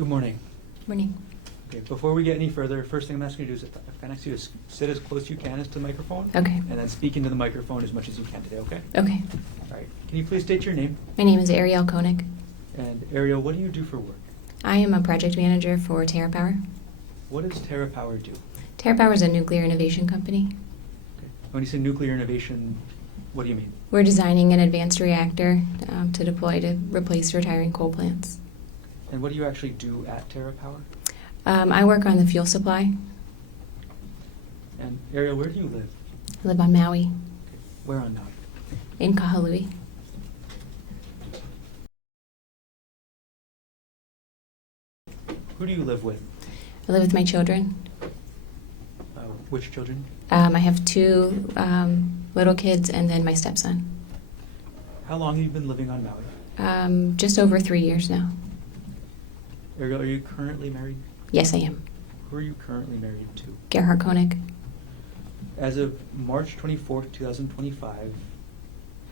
Good morning. Morning. Okay, before we get any further, first thing I'm asking you to do is, if I can ask you to sit as close as you can as to the microphone. Okay. And then speak into the microphone as much as you can today, okay? Okay. All right. Can you please state your name? My name is Arielle Konig. And Arielle, what do you do for work? I am a project manager for TerraPower. What does TerraPower do? TerraPower is a nuclear innovation company. Okay. When you say nuclear innovation, what do you mean? We're designing an advanced reactor to deploy to replace retiring coal plants. And what do you actually do at TerraPower? I work on the fuel supply. And Arielle, where do you live? I live on Maui, Okay. Where on Maui? in Kahului. Who do you live with? I live with my children. Which children? I have two little kids and then my stepson. How long have you been living on Maui? Just over 3 years now. Arielle, are you currently married? Yes, I am. Who are you currently married to? Gerhardt Konig. As of March 24th, 2025,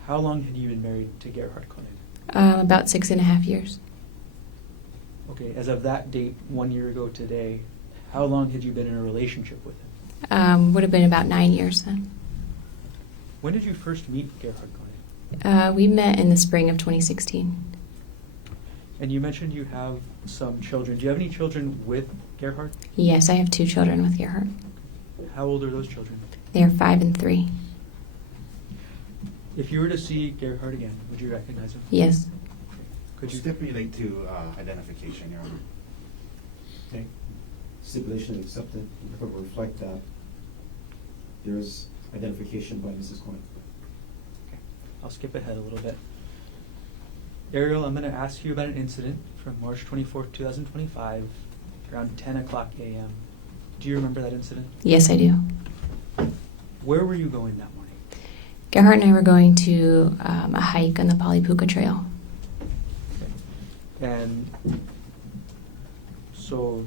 how long had you been married to Gerhardt Konig? About 6.5 years. Okay, as of that date, 1 year ago today, how long had you been in a relationship with him? Would have been about 9 years then. When did you first meet Gerhardt Konig? We met in the spring of 2016. And you mentioned you have some children. Do you have any children with Gerhardt? Yes, I have 2 children with Gerhardt. How old are those children? They are 5 and 3. If you were to see Gerhardt again, would you recognize him? Yes. Could you stipulate to identification, Your Honor? Okay. Stipulation accepted. The court will reflect that there is identification by Mrs. Konig. Okay. I'll skip ahead a little bit. Arielle, I'm going to ask you about an incident from March 24th, 2025, around 10 o'clock a.m. Do you remember that incident? Yes, I do. Where were you going that morning? Gerhardt and I were going to a hike on the Polypuka Trail. And so,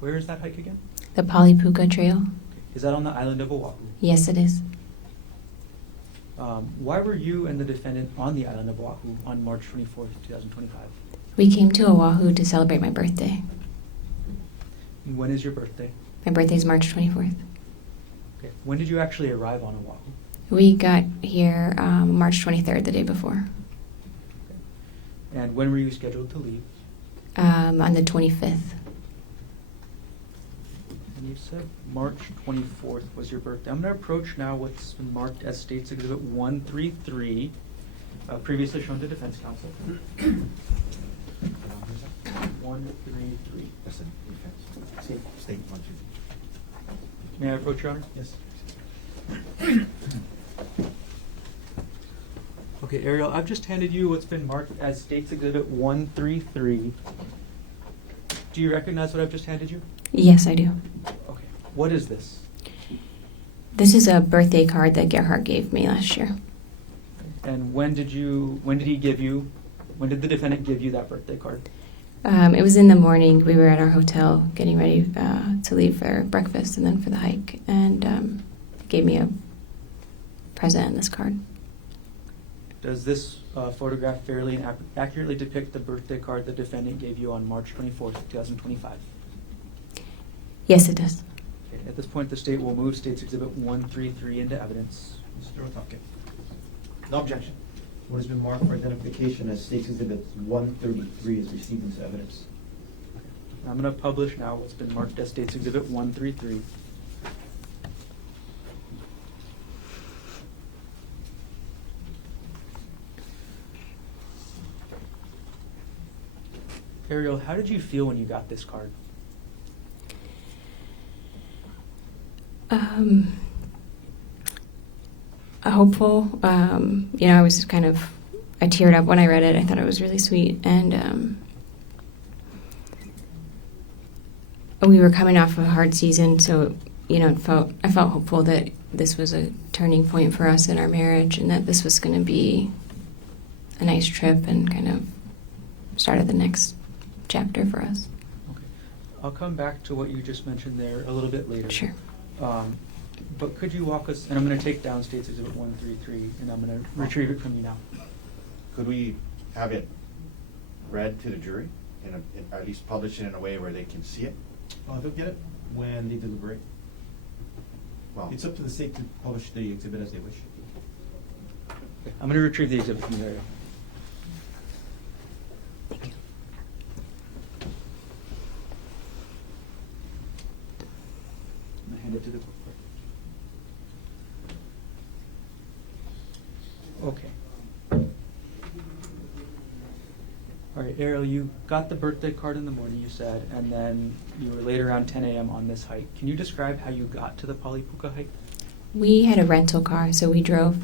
where is that hike again? The Polypuka Trail? Is that on the island of Oahu? Yes, it is. Why were you and the defendant on the island of Oahu on March 24th, 2025? We came to Oahu to celebrate my birthday. And when is your birthday? My birthday is March 24th. Okay. When did you actually arrive on Oahu? We got here March 23rd, the day before. And when were you scheduled to leave? On the 25th. And you said March 24th was your birthday. I'm going to approach now what's been marked as State's Exhibit 133, previously shown to defense counsel. 133. That's the defense. State 133. May I approach, Your Honor? Yes. Okay, Arielle, I've just handed you what's been marked as State's Exhibit 133. Do you recognize what I've just handed you? Yes, I do. Okay. What is this? This is a birthday card that Gerhardt gave me last year. And when did the defendant give you that birthday card? It was in the morning. We were at our hotel getting ready to leave for breakfast and then for the hike, and gave me a present and this card. Does this photograph fairly and accurately depict the birthday card the defendant gave you on March 24th, 2025? Yes, it does. Okay. At this point, the state will move State's Exhibit 133 into evidence. Mr. Otake. No objection. What has been marked for identification as State's Exhibit 133 is received into evidence. I'm going to publish now what's been marked as State's Exhibit 133. Arielle, how did you feel when you got this card? Hopeful. I was I teared up when I read it. I thought it was really sweet. And we were coming off of a hard season, so, I felt hopeful that this was a turning point for us in our marriage and that this was going to be a nice trip and kind of started the next chapter for us. Okay. I'll come back to what you just mentioned there a little bit later. Sure. But could you walk us, and I'm going to take down State's Exhibit 133, and I'm going to retrieve it from you now. Could we have it read to the jury, or at least published it in a way where they can see it? They'll get it when they deliberate. Well, It's up to the state to publish the exhibit as they wish. Okay, I'm going to retrieve the exhibit from there. Thank you. I'm going to hand it to the court. Okay. All right, Arielle, you got the birthday card in the morning, you said, and then you were late around 10 a.m. on this hike. Can you describe how you got to the Palipuka hike? We had a rental car, so we drove.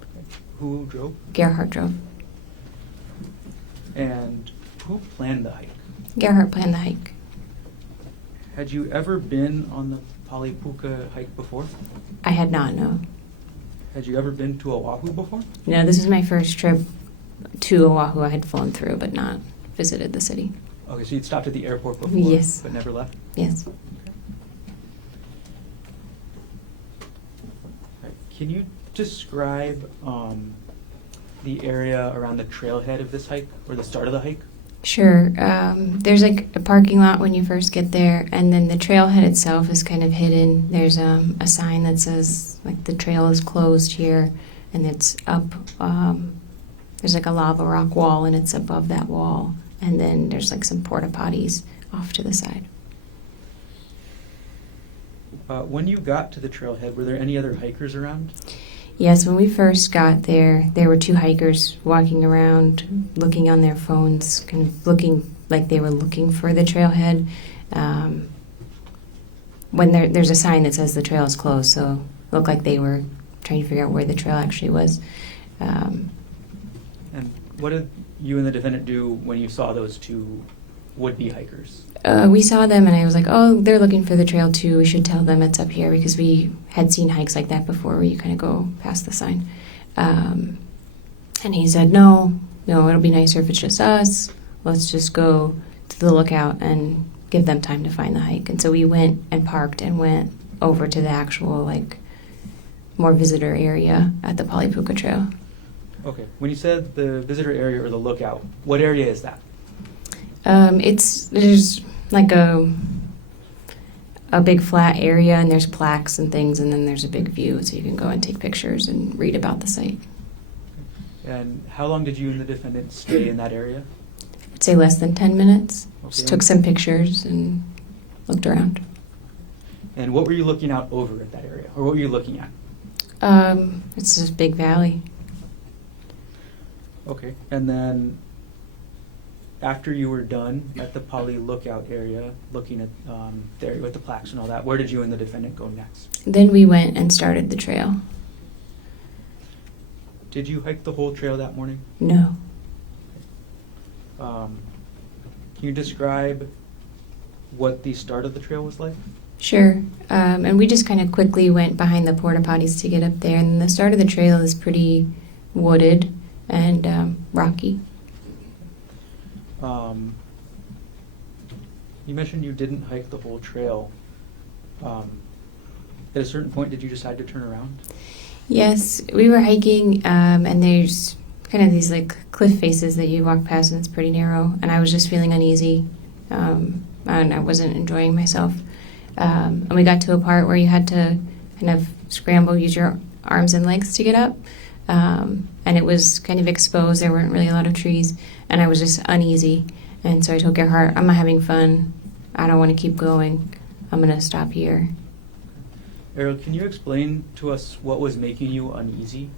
Okay. Who drove? Gerhardt drove. And who planned the hike? Gerhardt planned the hike. Had you ever been on the Palipuka hike before? I had not, no. Had you ever been to Oahu before? No, this is my first trip to Oahu. I had flown through, but not visited the city. Okay, so you'd stopped at the airport before, Yes. but never left? Yes. Right. Can you describe the area around the trailhead of this hike, or the start of the hike? Sure. There's like a parking lot when you first get there, and then the trailhead itself is kind of hidden. There's a sign that says like the trail is closed here, and it's up. There's like a lava rock wall, and it's above that wall, and then there's like some porta potties off to the side. When you got to the trailhead, were there any other hikers around? Yes, when we first got there were two hikers walking around, looking on their phones, kind of looking like they were looking for the trailhead. When there's a sign that says the trail is closed, so it looked like they were trying to figure out where the trail actually was. And what did you and the defendant do when you saw those two would-be hikers? We saw them, and I was like, oh, they're looking for the trail too. We should tell them it's up here, because we had seen hikes like that before where you kind of go past the sign. And he said, no, it'll be nicer if it's just us. Let's just go to the lookout and give them time to find the hike. And so we went and parked and went over to the actual, like, more visitor area at the Palipuka Trail. Okay, when you said the visitor area or the lookout, what area is that? There's like a big flat area, and there's plaques and things, and then there's a big view, so you can go and take pictures and read about the site. And how long did you and the defendant stay in that area? I'd say less than 10 minutes. Just Okay. took some pictures and looked around. And what were you looking out over at that area, or what were you looking at? It's this big valley. Okay, and then after you were done at the Pali lookout area, looking at the area with the plaques and all that, where did you and the defendant go next? Then we went and started the trail. Did you hike the whole trail that morning? No. Can you describe what the start of the trail was like? Sure. And we just kind of quickly went behind the porta potties to get up there. And the start of the trail is pretty wooded and rocky. You mentioned you didn't hike the whole trail. At a certain point, did you decide to turn around? Yes, we were hiking, and there's kind of these like cliff faces that you walk past, and it's pretty narrow. And I was just feeling uneasy, and I wasn't enjoying myself. And we got to a part where you had to kind of scramble, use your arms and legs to get up. And it was kind of exposed. There weren't really a lot of trees, and I was just uneasy. And so I told Gerhardt, I'm not having fun. I don't want to keep going. I'm going to stop here. Arielle, can you explain to us what was making you uneasy?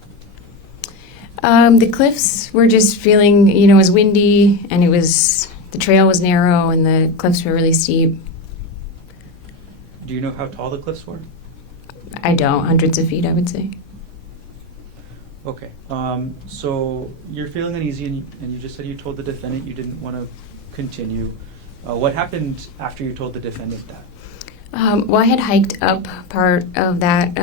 The cliffs were just feeling, it was windy, and the trail was narrow, and the cliffs were really steep. Do you know how tall the cliffs were? I don't, hundreds of feet, I would say. Okay, so you're feeling uneasy, and you just said you told the defendant you didn't want to continue. What happened after you told the defendant that? Well, I had hiked up part of that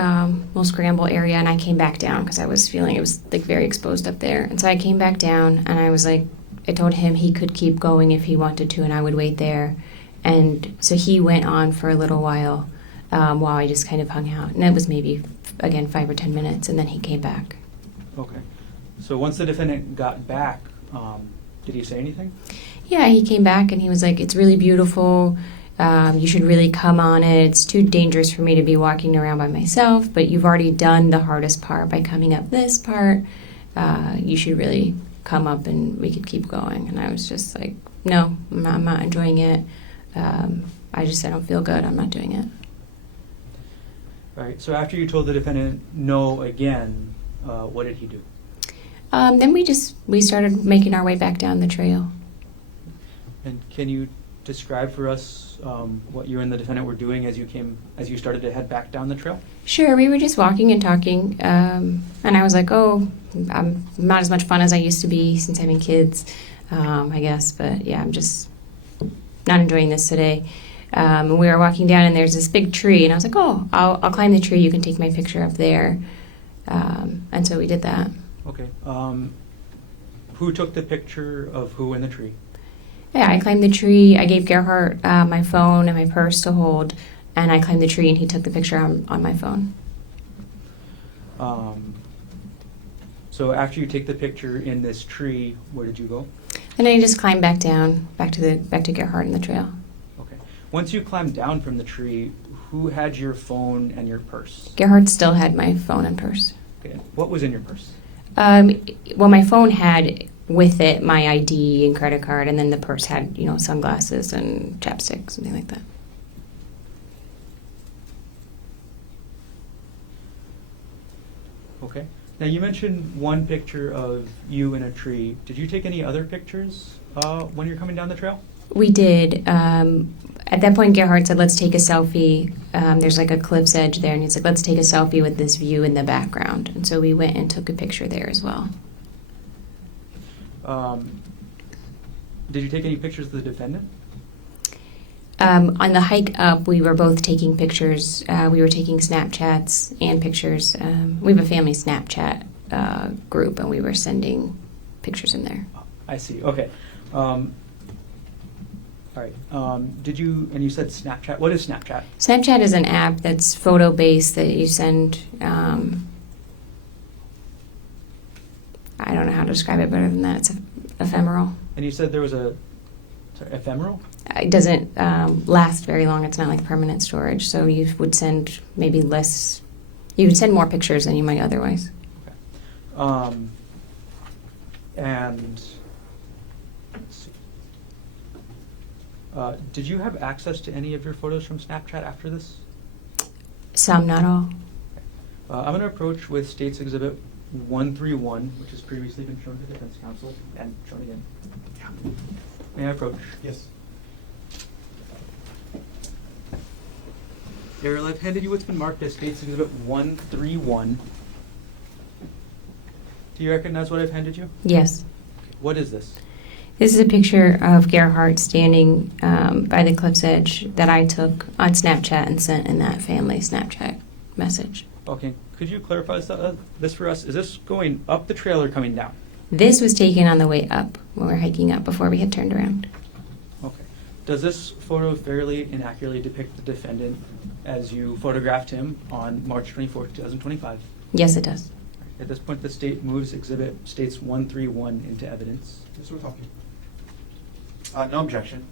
little scramble area, and I came back down because I was feeling it was like very exposed up there. And so I came back down, and I was like, I told him he could keep going if he wanted to, and I would wait there. And so he went on for a little while I just kind of hung out. And it was maybe, again, 5 or 10 minutes, and then he came back. Okay, so once the defendant got back, Did he say anything? Yeah, he came back and he was like, "It's really beautiful. You should really come on it. It's too dangerous for me to be walking around by myself, but you've already done the hardest part by coming up this part. You should really come up and we could keep going." And I was just like, "No, I'm not enjoying it. I don't feel good. I'm not doing it." All right, so after you told the defendant no again, what did he do? Then we started making our way back down the trail. And can you describe for us what you and the defendant were doing as you started to head back down the trail? Sure, we were just walking and talking, and I was like, "Oh, I'm not as much fun as I used to be since having kids, I guess. But yeah, I'm just not enjoying this today." And we were walking down, and there's this big tree, and I was like, "Oh, I'll climb the tree. You can take my picture up there." And so we did that. Okay. Who took the picture of who in the tree? Yeah, I climbed the tree. I gave Gerhardt my phone and my purse to hold, and I climbed the tree, and he took the picture on my phone. So after you take the picture in this tree, where did you go? And I just climbed back down, back to Gerhardt and the trail. Okay. Once you climbed down from the tree, who had your phone and your purse? Gerhardt still had my phone and purse. Okay. What was in your purse? Well, my phone had with it my ID and credit card, and then the purse had, sunglasses and chapstick, something like that. Okay. Now you mentioned one picture of you in a tree. Did you take any other pictures when you're coming down the trail? We did. At that point, Gerhardt said, "Let's take a selfie." There's like a cliff's edge there, and he's like, "Let's take a selfie with this view in the background." And so we went and took a picture there as well. Did you take any pictures of the defendant? On the hike up, we were both taking pictures. We were taking Snapchats and pictures. We have a family Snapchat group, and we were sending pictures in there. I see. Okay. All right. And you said Snapchat. What is Snapchat? Snapchat is an app that's photo-based that you send. I don't know how to describe it better than that. It's ephemeral. And you said there was ephemeral? It doesn't last very long. It's not like permanent storage. So you would send maybe less. You would send more pictures than you might otherwise. Okay. And let's see. Did you have access to any of your photos from Snapchat after this? Some, not all. I'm going to approach with State's Exhibit 131, which has previously been shown to the defense counsel and shown again. Yeah. May I approach? Yes. Arielle, I've handed you what's been marked as State's Exhibit 131. Do you recognize what I've handed you? Yes. What is this? This is a picture of Gerhardt standing by the cliff's edge that I took on Snapchat and sent in that family Snapchat message. Okay, could you clarify this for us? Is this going up the trail or coming down? This was taken on the way up when we were hiking up before we had turned around. Okay. Does this photo fairly and accurately depict the defendant as you photographed him on March 24, 2025? Yes, it does. At this point, the state moves Exhibit States 131 into evidence. Yes, we're talking. No objection.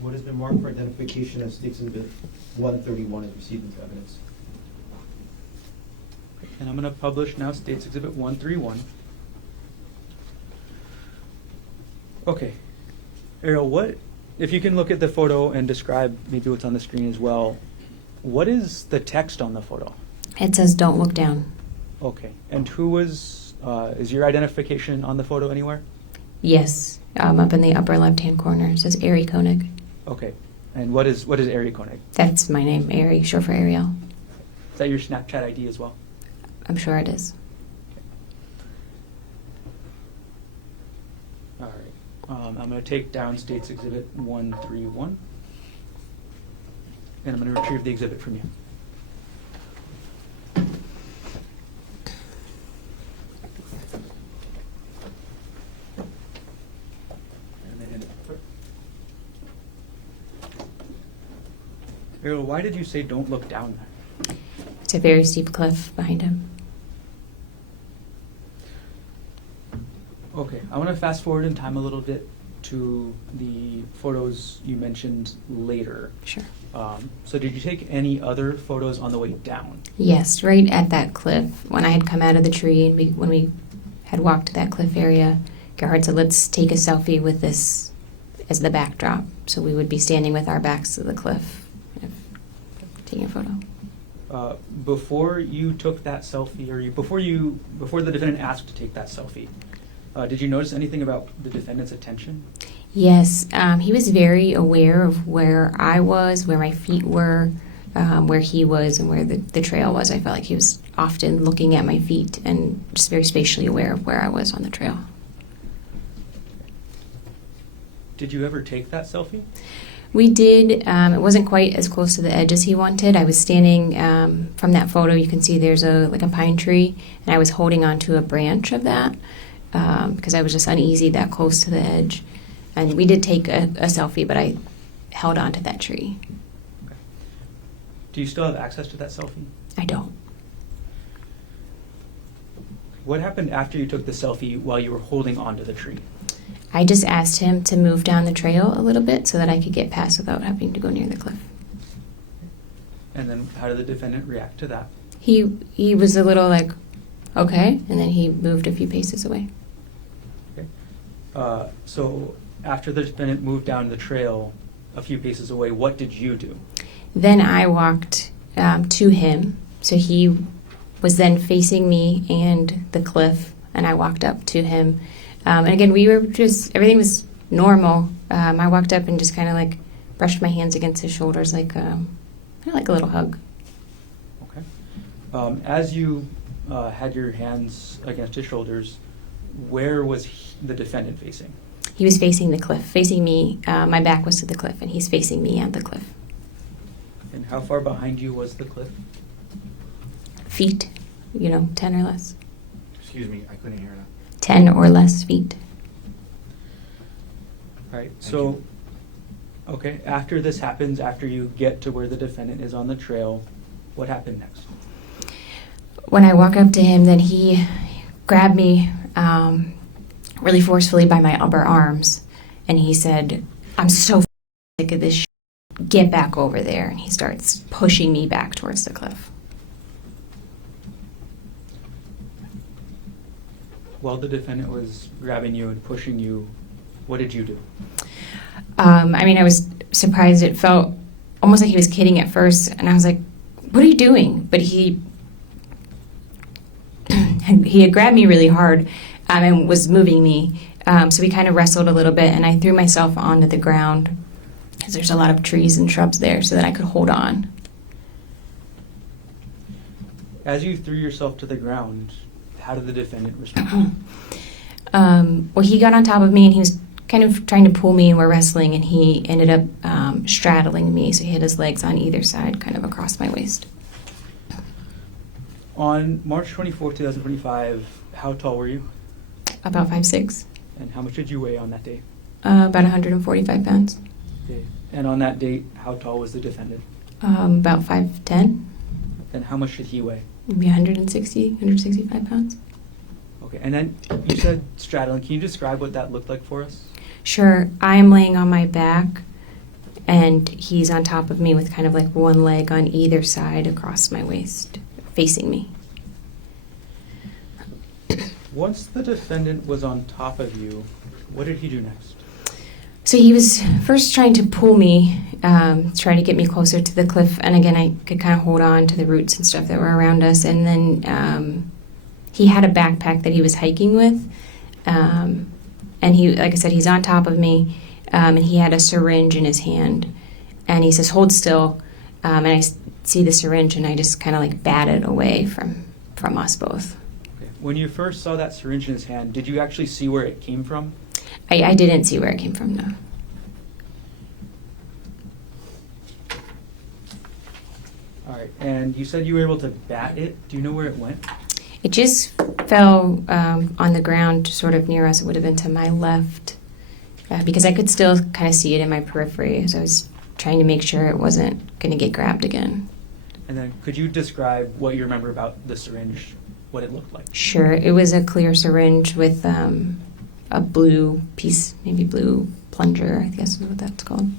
What has been marked for identification as State's Exhibit 131 is received into evidence. And I'm going to publish now States Exhibit 131. Okay. Arielle, if you can look at the photo and describe maybe what's on the screen as well, what is the text on the photo? It says, "Don't look down." Okay. And is your identification on the photo anywhere? Yes, up in the upper left-hand corner. It says Arielle Konig. Okay. And what is Arielle Konig? That's my name, Ari, short for Arielle. Is that your Snapchat ID as well? I'm sure it is. All right. I'm going to take down States Exhibit 131. And I'm going to retrieve the exhibit from you. Arielle, why did you say don't look down there? It's a very steep cliff behind him. Okay, I want to fast forward in time a little bit. to the photos you mentioned later. Sure. So did you take any other photos on the way down? Yes, right at that cliff. When I had come out of the tree and when we had walked to that cliff area, Gerhardt said, let's take a selfie with this as the backdrop. So we would be standing with our backs to the cliff, taking a photo. Before you took that selfie, or before the defendant asked to take that selfie, did you notice anything about the defendant's attention? Yes, he was very aware of where I was, where my feet were, where he was, and where the trail was. I felt like he was often looking at my feet and just very spatially aware of where I was on the trail. Did you ever take that selfie? We did. It wasn't quite as close to the edge as he wanted. I was standing from that photo. You can see there's a pine tree, and I was holding onto a branch of that because I was just uneasy that close to the edge. And we did take a selfie, but I held onto that tree. Okay. Do you still have access to that selfie? I don't. What happened after you took the selfie while you were holding onto the tree? I just asked him to move down the trail a little bit so that I could get past without having to go near the cliff. And then how did the defendant react to that? He was a little like, okay, and then he moved a few paces away. Okay. So after the defendant moved down the trail a few paces away, what did you do? Then I walked to him. So he was then facing me and the cliff, and I walked up to him. And again, everything was normal. I walked up and just kind of like brushed my hands against his shoulders, like kind of like a little hug. Okay. As you had your hands against his shoulders, where was the defendant facing? He was facing the cliff, facing me. My back was to the cliff, and he's facing me and the cliff. And how far behind you was the cliff? Feet, 10 or less. Excuse me, I couldn't hear that. 10 or less feet. All right. Thank So, you. okay, after this happens, after you get to where the defendant is on the trail, what happened next? When I walk up to him, then he grabbed me really forcefully by my upper arms, and he said, I'm so sick of this shit. Get back over there. And he starts pushing me back towards the cliff. While the defendant was grabbing you and pushing you, what did you do? I was surprised. It felt almost like he was kidding at first, and I was like, what are you doing? But he had grabbed me really hard and was moving me. So we kind of wrestled a little bit, and I threw myself onto the ground because there's a lot of trees and shrubs there so that I could hold on. As you threw yourself to the ground, how did the defendant respond? Well, he got on top of me, and he was kind of trying to pull me, and we're wrestling, and he ended up straddling me, so he had his legs on either side, kind of across my waist. On March 24, 2025, how tall were you? About 5'6". And how much did you weigh on that day? About 145 pounds. Okay. And on that date, how tall was the defendant? About 5'10". And how much did he weigh? Maybe 165 pounds. Okay, and then you said straddling. Can you describe what that looked like for us? Sure. I am laying on my back, and he's on top of me with kind of like one leg on either side across my waist, facing me. Once the defendant was on top of you, what did he do next? So he was first trying to pull me, try to get me closer to the cliff. And again, I could kind of hold on to the roots and stuff that were around us. And then he had a backpack that he was hiking with. And he, like I said, he's on top of me. And he had a syringe in his hand. And he says, hold still. And I see the syringe, and I just kind of like bat it away from us both. Okay. When you first saw that syringe in his hand, did you actually see where it came from? I didn't see where it came from, no. All right, and you said you were able to bat it. Do you know where it went? It just fell on the ground sort of near us. It would have been to my left because I could still kind of see it in my periphery. So I was trying to make sure it wasn't going to get grabbed again. And then could you describe what you remember about the syringe, what it looked like? Sure. It was a clear syringe with a blue piece, maybe blue plunger, I guess is what that's called.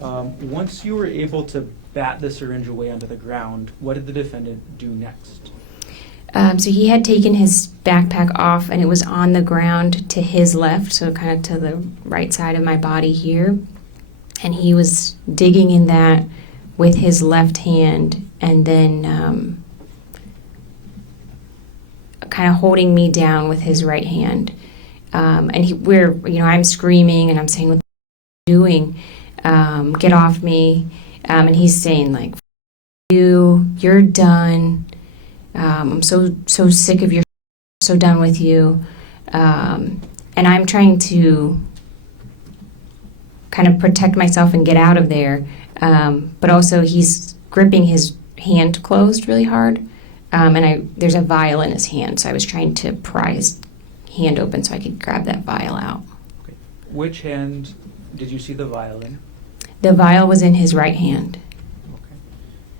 Once you were able to bat the syringe away onto the ground, what did the defendant do next? So he had taken his backpack off, and it was on the ground to his left, so kind of to the right side of my body here. And he was digging in that with his left hand, and then kind of holding me down with his right hand. And I'm screaming, and I'm saying, "What are you doing? Get off me!" And he's saying, like, "You're done. I'm so sick of your, so done with you." And I'm trying to kind of protect myself and get out of there. But also he's gripping his hand closed really hard. And there's a vial in his hand, so I was trying to pry his hand open so I could grab that vial out. Okay. Which hand did you see the vial in? The vial was in his right hand. Okay.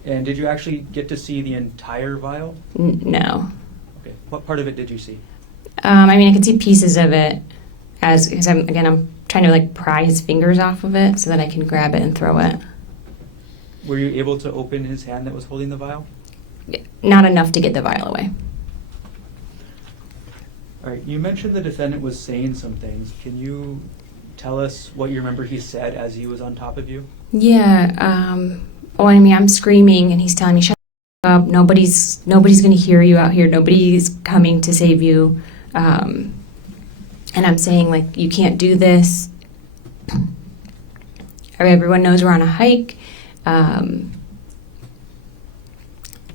And did you actually get to see the entire vial? No. Okay. What part of it did you see? I could see pieces of it because I'm trying to like pry his fingers off of it so that I can grab it and throw it. Were you able to open his hand that was holding the vial? Not enough to get the vial away. All right. You mentioned the defendant was saying some things. Can you tell us what you remember he said as he was on top of you? Yeah. I'm screaming and he's telling me, "Shut up! Nobody's going to hear you out here. Nobody's coming to save you." And I'm saying, like, "You can't do this. Everyone knows we're on a hike.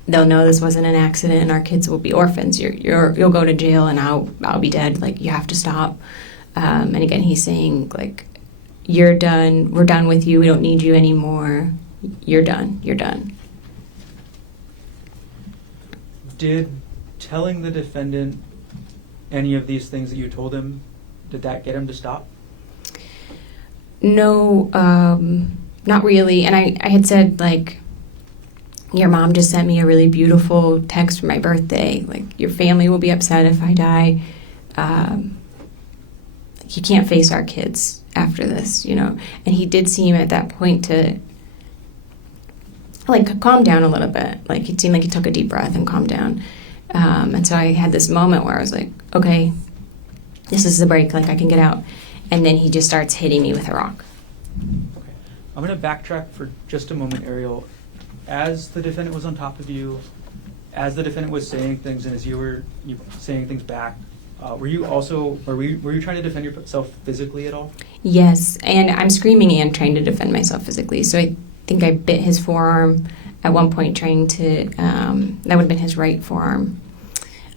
They'll know this wasn't an accident, and our kids will be orphans. You'll go to jail, and I'll be dead. Like, you have to stop." And again, he's saying, like, "You're done. We're done with you. We don't need you anymore. You're done. You're done." Did telling the defendant any of these things that you told him, did that get him to stop? No, not really. And I had said, like, "Your mom just sent me a really beautiful text for my birthday. Like, your family will be upset if I die. You can't face our kids after this, you know." And he did seem at that point to, like, calm down a little bit. Like, it seemed like he took a deep breath and calmed down. And so I had this moment where I was like, okay, this is the break. Like, I can get out. And then he just starts hitting me with a rock. Okay. I'm going to backtrack for just a moment, Arielle. As the defendant was on top of you, as the defendant was saying things, and as you were saying things back, were you trying to defend yourself physically at all? Yes, and I'm screaming and trying to defend myself physically. So I think I bit his forearm at one point, trying to, that would have been his right forearm.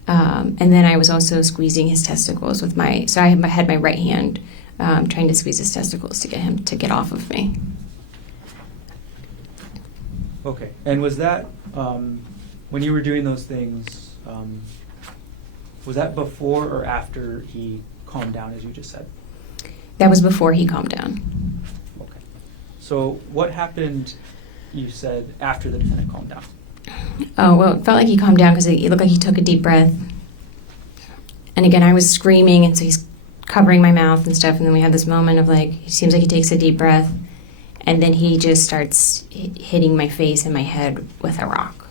And then I was also squeezing his testicles with so I had my right hand trying to squeeze his testicles to get him to get off of me. Okay. And was that, when you were doing those things, was that before or after he calmed down, as you just said? That was before he calmed down. Okay. So what happened, you said, after the defendant calmed down? Oh, well, it felt like he calmed down because it looked like he took a deep breath. And again, I was screaming, and so he's covering my mouth and stuff. And then we had this moment of, like, it seems like he takes a deep breath. And then he just starts hitting my face and my head with a rock.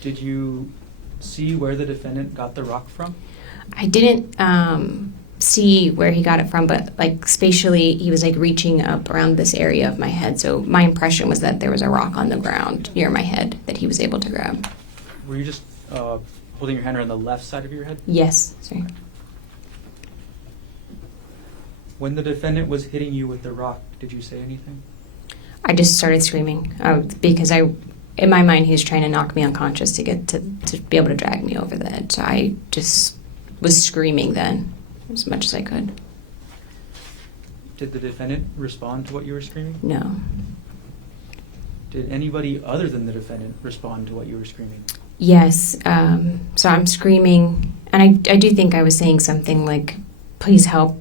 Did you see where the defendant got the rock from? I didn't see where he got it from, but, like, spatially, he was, like, reaching up around this area of my head. So my impression was that there was a rock on the ground near my head that he was able to grab. Were you just holding your hand around the left side of your head? Yes, sorry. When the defendant was hitting you with the rock, did you say anything? I just started screaming because in my mind, he was trying to knock me unconscious to be able to drag me over the edge. So I just was screaming then as much as I could. Did the defendant respond to what you were screaming? No. Did anybody other than the defendant respond to what you were screaming? Yes. So I'm screaming, and I do think I was saying something like, "Please help.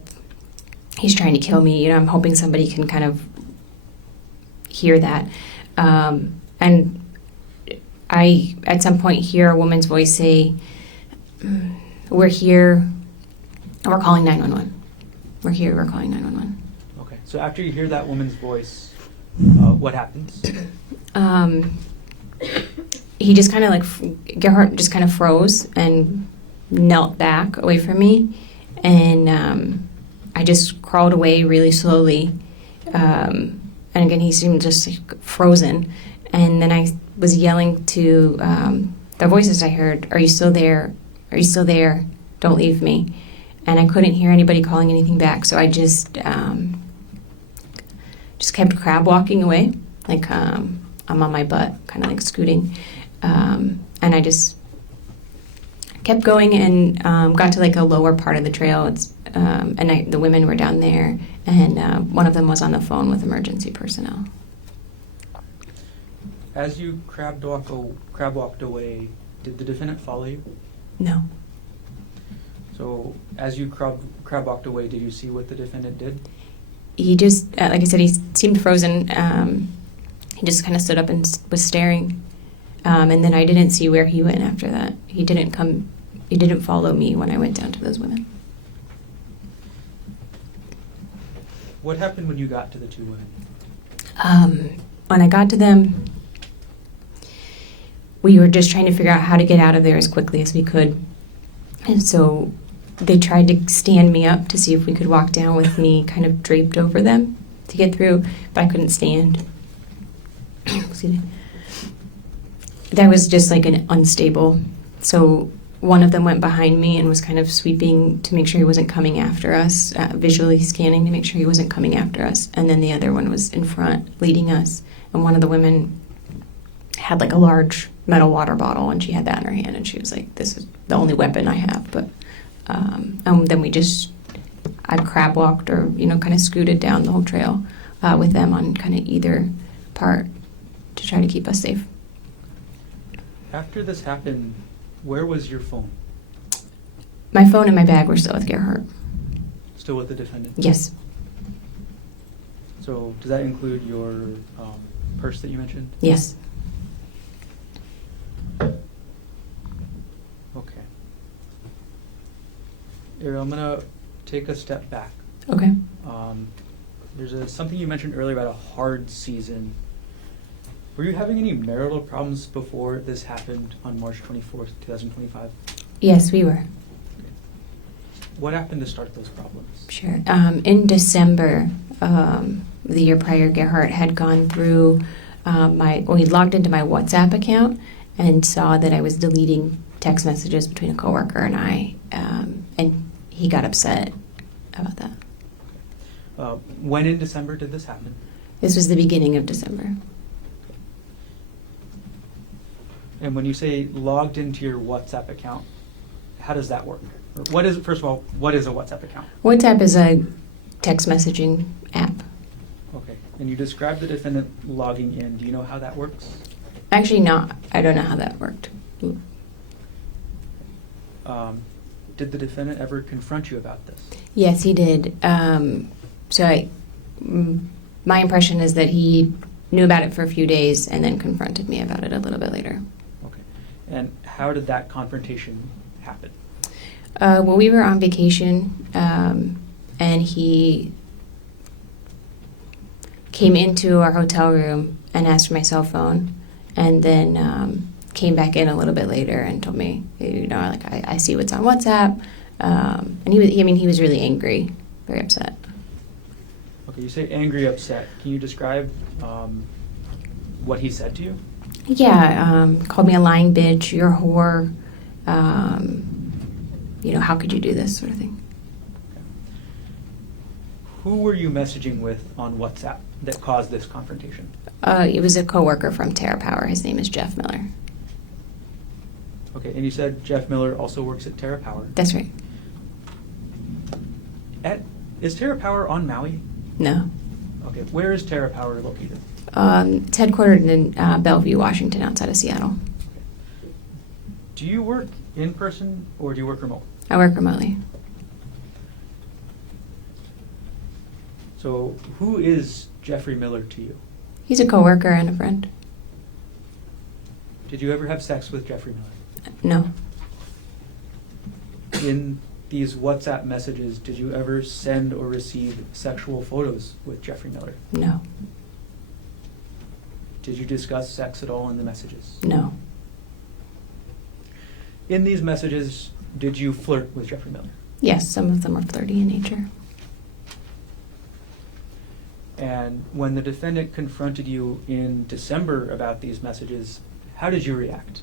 He's trying to kill me." You know, I'm hoping somebody can kind of hear that. And I, at some point, hear a woman's voice say, we're here, we're calling 911. We're here, we're calling 911. Okay. So after you hear that woman's voice, what happens? He just kind of Gerhardt just kind of froze and knelt back away from me. And I just crawled away really slowly. And again, he seemed just frozen. And then I was yelling to the voices I heard, "Are you still there? Are you still there? Don't leave me." And I couldn't hear anybody calling anything back. So I just kept crab walking away, like I'm on my butt, kind of like scooting. And I just kept going and got to like a lower part of the trail. And the women were down there, and one of them was on the phone with emergency personnel. As you crab walked away, did the defendant follow you? No. So as you crab walked away, did you see what the defendant did? He just, like I said, he seemed frozen. He just kind of stood up and was staring. And then I didn't see where he went after that. He didn't follow me when I went down to those women. What happened when you got to the two women? When I got to them, we were just trying to figure out how to get out of there as quickly as we could. And so they tried to stand me up to see if we could walk down with me kind of draped over them to get through, but I couldn't stand. Excuse me. That was just like an unstable. So one of them went behind me and was kind of sweeping to make sure he wasn't coming after us, visually scanning to make sure he wasn't coming after us. And then the other one was in front leading us. And one of the women had like a large metal water bottle, and she had that in her hand, and she was like, "This is the only weapon I have." But and then I crab walked or kind of scooted down the whole trail with them on kind of either part to try to keep us safe. After this happened, where was your phone? My phone and my bag were still with Gerhardt. Still with the defendant? Yes. So does that include your purse that you mentioned? Yes. Okay. Arielle, I'm going to take a step back. Okay. There's something you mentioned earlier about a hard season. Were you having any marital problems before this happened on March 24th, 2025? Yes, we were. Okay. What happened to start those problems? Sure. In December, the year prior, Gerhardt had gone through he logged into my WhatsApp account and saw that I was deleting text messages between a coworker and I, and he got upset about that. When in December did this happen? This was the beginning of December. And when you say logged into your WhatsApp account, how does that work? Or first of all, what is a WhatsApp account? WhatsApp is a text messaging app. Okay. And you described the defendant logging in. Do you know how that works? Actually, no, I don't know how that worked. Did the defendant ever confront you about this? Yes, he did. My impression is that he knew about it for a few days and then confronted me about it a little bit later. Okay. And how did that confrontation happen? Well, we were on vacation, and he came into our hotel room and asked for my cell phone, and then came back in a little bit later and told me, I see what's on WhatsApp, and he was really angry, very upset. Okay, you say angry, upset. Can you describe what he said to you? Yeah, called me a lying bitch, you're a whore, how could you do this sort of thing. Okay. Who were you messaging with on WhatsApp that caused this confrontation? It was a coworker from TerraPower. His name is Jeff Miller. Okay, and you said Jeff Miller also works at TerraPower. That's right. Is TerraPower on Maui? No. Okay, where is TerraPower located? It's headquartered in Bellevue, Washington, outside of Seattle. Do you work in person or do you work remote? I work remotely. So who is Jeffrey Miller to you? He's a coworker and a friend. Did you ever have sex with Jeffrey Miller? No. in these WhatsApp messages, did you ever send or receive sexual photos with Jeffrey Miller? No. Did you discuss sex at all in the messages? No. In these messages, did you flirt with Jeffrey Miller? Yes, some of them are flirty in nature. And when the defendant confronted you in December about these messages, how did you react?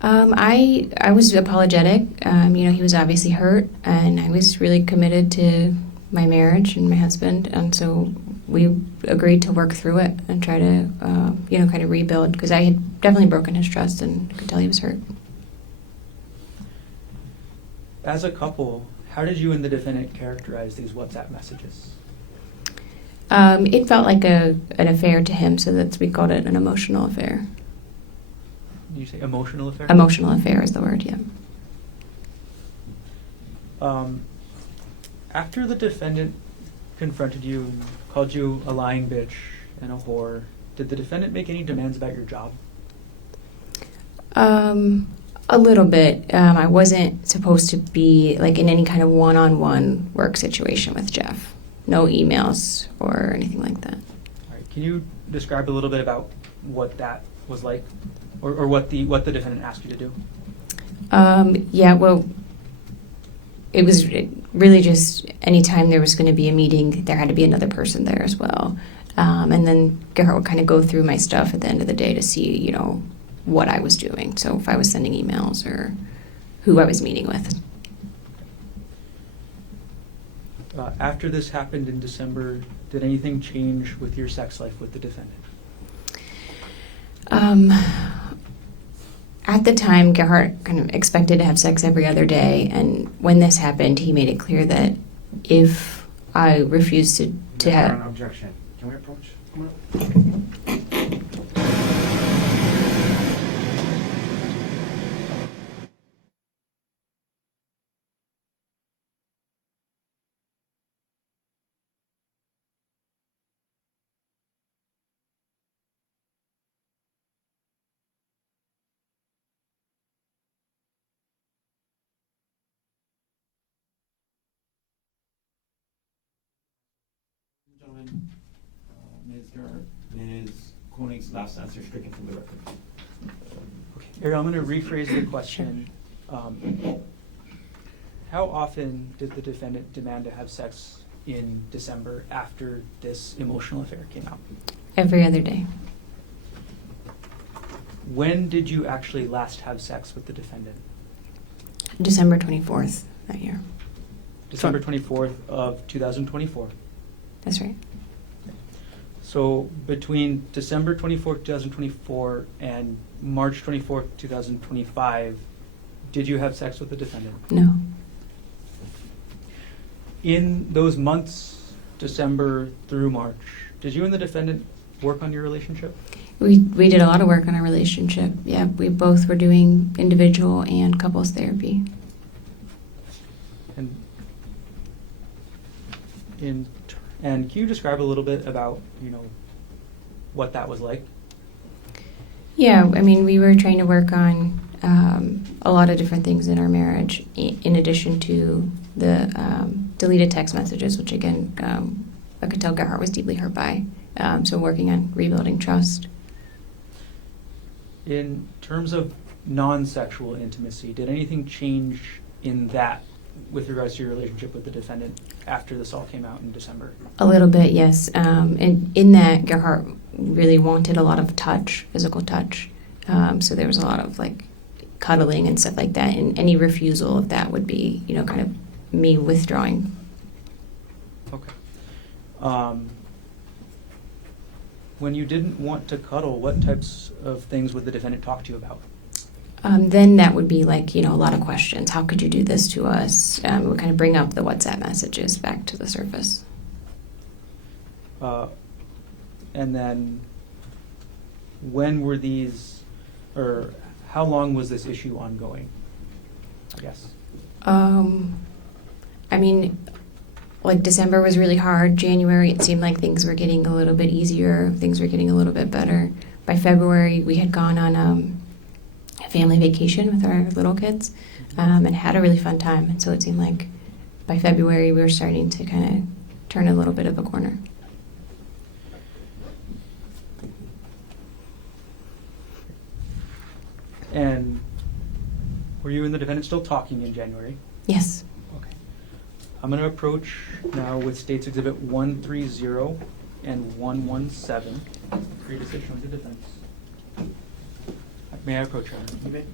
I was apologetic. He was obviously hurt, and I was really committed to my marriage and my husband, and so we agreed to work through it and try to, kind of rebuild, because I had definitely broken his trust and could tell he was hurt. As a couple, how did you and the defendant characterize these WhatsApp messages? It felt like an affair to him, so we called it an emotional affair. Did you say emotional affair? Emotional affair is the word, yeah. After the defendant confronted you and called you a lying bitch and a whore, did the defendant make any demands about your job? A little bit. I wasn't supposed to be like in any kind of one-on-one work situation with Jeff. No emails or anything like that. All right. Can you describe a little bit about what that was like, or what the defendant asked you to do? It was really just anytime there was going to be a meeting, there had to be another person there as well. And then Gerhardt would kind of go through my stuff at the end of the day to see, what I was doing. So if I was sending emails or who I was meeting with. After this happened in December, did anything change with your sex life with the defendant? At the time, Gerhardt kind of expected to have sex every other day, and when this happened, he made it clear that if I refused to have... An objection. Can we approach? Come on. Gentlemen, Ms. Konig's last answer stricken from the record. Okay, Arielle, I'm going to rephrase the question. How often did the defendant demand to have sex in December after this emotional affair came out? Every other day. When did you actually last have sex with the defendant? December 24th that year. December 24th of 2024. That's right. So between December 24th, 2024 and March 24th, 2025, did you have sex with the defendant? No. In those months, December through March, did you and the defendant work on your relationship? We did a lot of work on our relationship. Yeah, we both were doing individual and couples therapy. And can you describe a little bit about, what that was like? Yeah, we were trying to work on a lot of different things in our marriage, in addition to the deleted text messages, which again, I could tell Gerhardt was deeply hurt by. So working on rebuilding trust. In terms of non-sexual intimacy, did anything change in that with regards to your relationship with the defendant after this all came out in December? A little bit, yes. And in that, Gerhardt really wanted a lot of touch, physical touch. So there was a lot of cuddling and stuff like that. And any refusal of that would be, kind of me withdrawing. Okay. When you didn't want to cuddle, what types of things would the defendant talk to you about? Then that would be a lot of questions. How could you do this to us? It would kind of bring up the WhatsApp messages back to the surface. And then when were these, or how long was this issue ongoing, I guess? December was really hard. January, it seemed like things were getting a little bit easier. Things were getting a little bit better. By February, we had gone on a family vacation with our little kids, and had a really fun time. And so it seemed like by February we were starting to kind of turn a little bit of a corner. And were you and the defendant still talking in January? Yes. Okay. I'm going to approach now with States Exhibit 130 and 117 for your decision with the defense. May I approach, Your Honor? You may.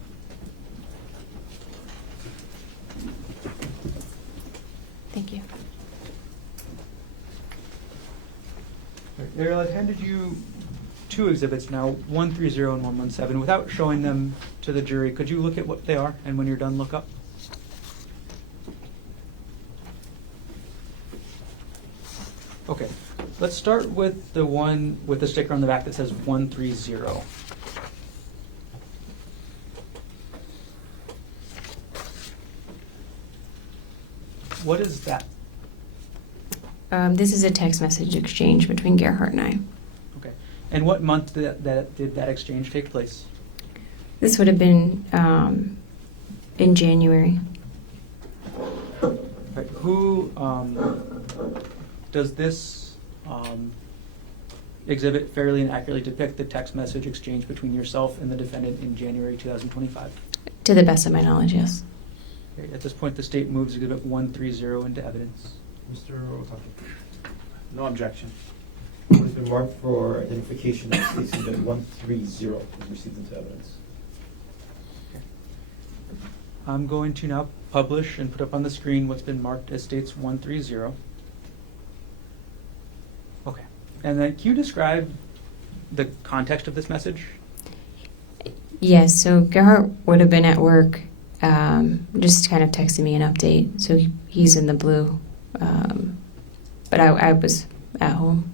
Thank you. Arielle, I've handed you two exhibits now, 130 and 117. Without showing them to the jury, could you look at what they are, and when you're done, look up? Okay, let's start with the one with the sticker on the back that says 130. What is that? This is a text message exchange between Gerhardt and I. Okay, and what month did that exchange take place? This would have been in January. Right. Who does this exhibit fairly and accurately depict the text message exchange between yourself and the defendant in January 2025? To the best of my knowledge, yes. Okay, at this point, the state moves exhibit 130 into evidence. Mr. Otake. No objection. What has been marked for identification as States Exhibit 130 is received into evidence. I'm going to now publish and put up on the screen what's been marked as States 130. Okay, and then can you describe the context of this message? Yes, so Gerhardt would have been at work, just kind of texting me an update. So he's in the blue, but I was at home.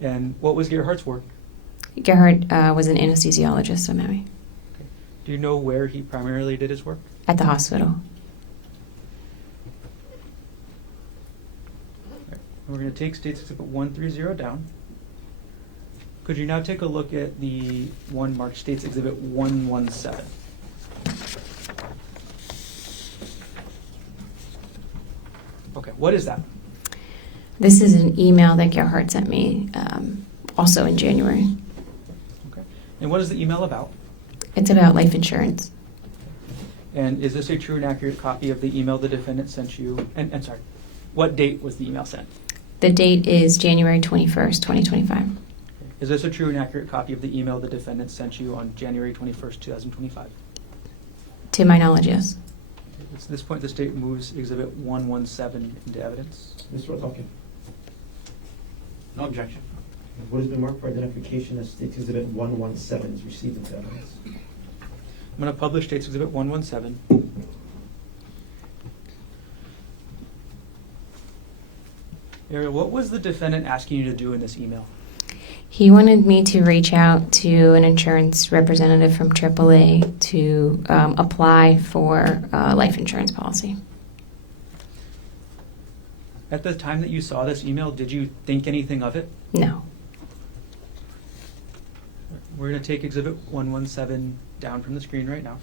And what was Gerhardt's work? Gerhardt was an anesthesiologist at Maui, Okay. Do you know where he primarily did his work? at the hospital. Right. We're going to take States Exhibit 130 down. Could you now take a look at the one marked States Exhibit 117? Okay, what is that? This is an email that Gerhardt sent me also in January. Okay. And what is the email about? It's about life insurance. And is this a true and accurate copy of the email the defendant sent you? And sorry, what date was the email sent? The date is January 21st, 2025. Is this a true and accurate copy of the email the defendant sent you on January 21st, 2025? To my knowledge, yes. At this point, the state moves Exhibit 117 into evidence. Mr. Otake. No objection. What has been marked for identification as States Exhibit 117 is received into evidence. I'm going to publish States Exhibit 117. Arielle, what was the defendant asking you to do in this email? He wanted me to reach out to an insurance representative from AAA to apply for a life insurance policy. At the time that you saw this email, did you think anything of it? No. We're going to take Exhibit 117 down from the screen right now.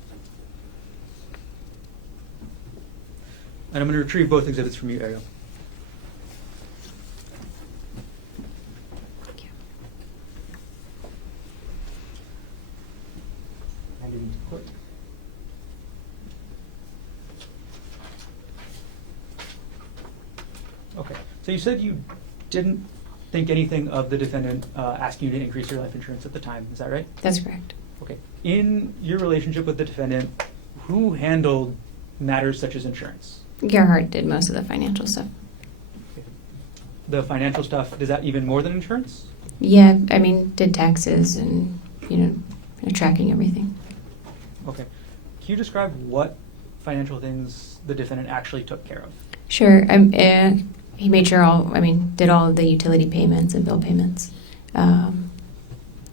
And I'm going to retrieve both exhibits from you, Arielle. Thank you. Hand it into court. Okay, so you said you didn't think anything of the defendant asking you to increase your life insurance at the time. Is that right? That's correct. Okay. In your relationship with the defendant, who handled matters such as insurance? Gerhardt did most of the financial stuff. The financial stuff, is that even more than insurance? Yeah, I mean, did taxes and, tracking everything. Okay. Can you describe what financial things the defendant actually took care of? Sure. He made sure did all of the utility payments and bill payments. And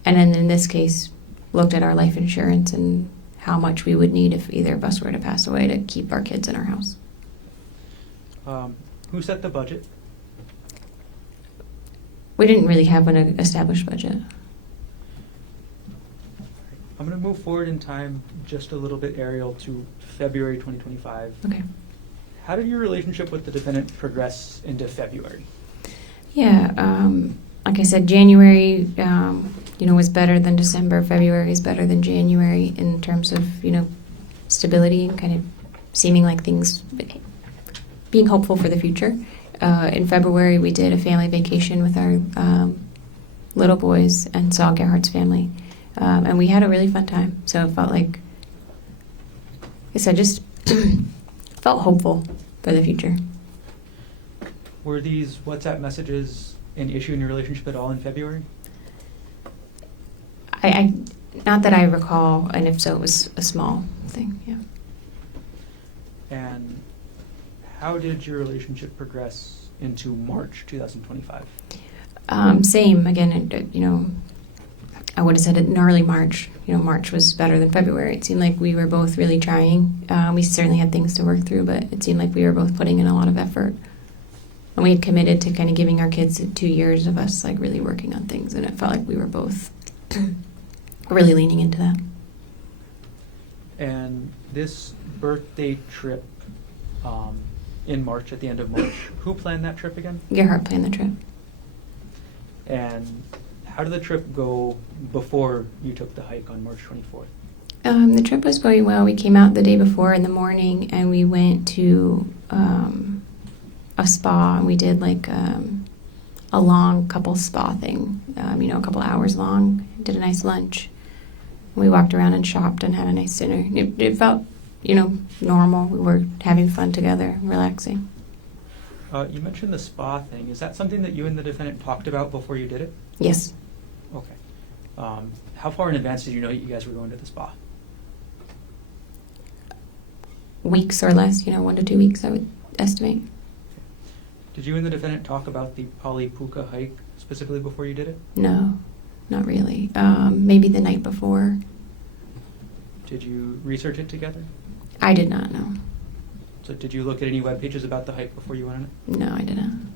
then in this case, looked at our life insurance and how much we would need if either of us were to pass away to keep our kids in our house. Who set the budget? We didn't really have an established budget. I'm I'm going to move forward in time just a little bit, Arielle, to February 2025. Okay. How did your relationship with the defendant progress into February? Yeah, like I said, January, was better than December. February is better than January in terms of, stability and kind of seeming like things, being hopeful for the future. In February, we did a family vacation with our little boys and saw Gerhardt's family. And we had a really fun time. So it felt like I said, just felt hopeful for the future. Were these WhatsApp messages an issue in your relationship at all in February? I not that I recall, and if so, it was a small thing, yeah. And how did your relationship progress into March 2025? Same, again, I would have said in early March. March was better than February. It seemed like we were both really trying. We certainly had things to work through, but it seemed like we were both putting in a lot of effort. And we had committed to kind of giving our kids 2 years of us like really working on things, and it felt like we were both really leaning into that. And this birthday trip in March, at the end of March, who planned that trip again? Gerhardt planned the trip. And how did the trip go before you took the hike on March 24th? The trip was going well. We came out the day before in the morning, and we went to a spa, and we did like a long couple spa thing, a couple hours long. Did a nice lunch. We walked around and shopped and had a nice dinner. It felt, normal. We were having fun together, relaxing. You mentioned the spa thing. Is that something that you and the defendant talked about before you did it? Yes. Okay. How far in advance did you know you guys were going to the spa? Weeks or less, 1 to 2 weeks, I would estimate. Did you and the defendant talk about the Polypuka hike specifically before you did it? No, not really. Maybe the night before. Did you research it together? I did not know. So did you look at any web pages about the hike before you went on it? No, I didn't.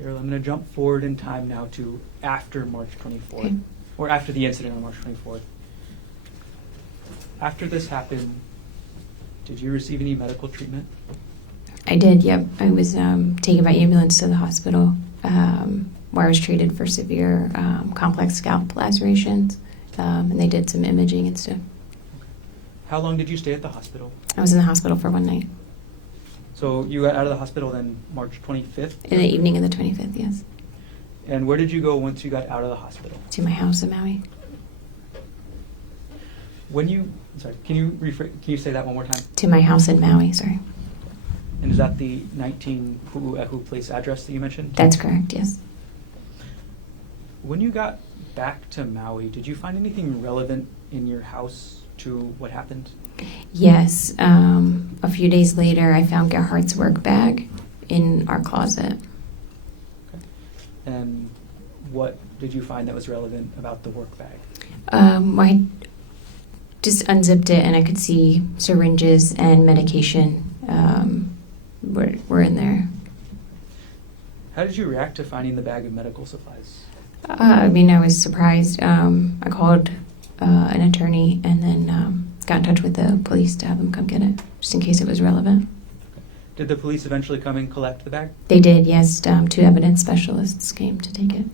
Arielle, I'm going to jump forward in time now to after March 24th, Okay. or after the incident on March 24th. After this happened, did you receive any medical treatment? I did, yep. I was taken by ambulance to the hospital where I was treated for severe complex scalp lacerations, and they did some imaging and stuff. How long did you stay at the hospital? I was in the hospital for 1 night. So you got out of the hospital then March 25th? In the evening of the 25th, yes. And where did you go once you got out of the hospital? To my house in Maui. Can you say that one more time? To my house in Maui, sorry. And is that the 19 Pu'uehu Place address that you mentioned? That's correct, yes. When you got back to Maui, did you find anything relevant in your house to what happened? Yes. A few days later, I found Gerhardt's work bag in our closet. Okay. And what did you find that was relevant about the work bag? I just unzipped it, and I could see syringes and medication were in there. How did you react to finding the bag of medical supplies? I was surprised. I called an attorney and then got in touch with the police to have them come get it, just in case it was relevant. Did the police eventually come and collect the bag? They did, yes. 2 evidence specialists came to take it.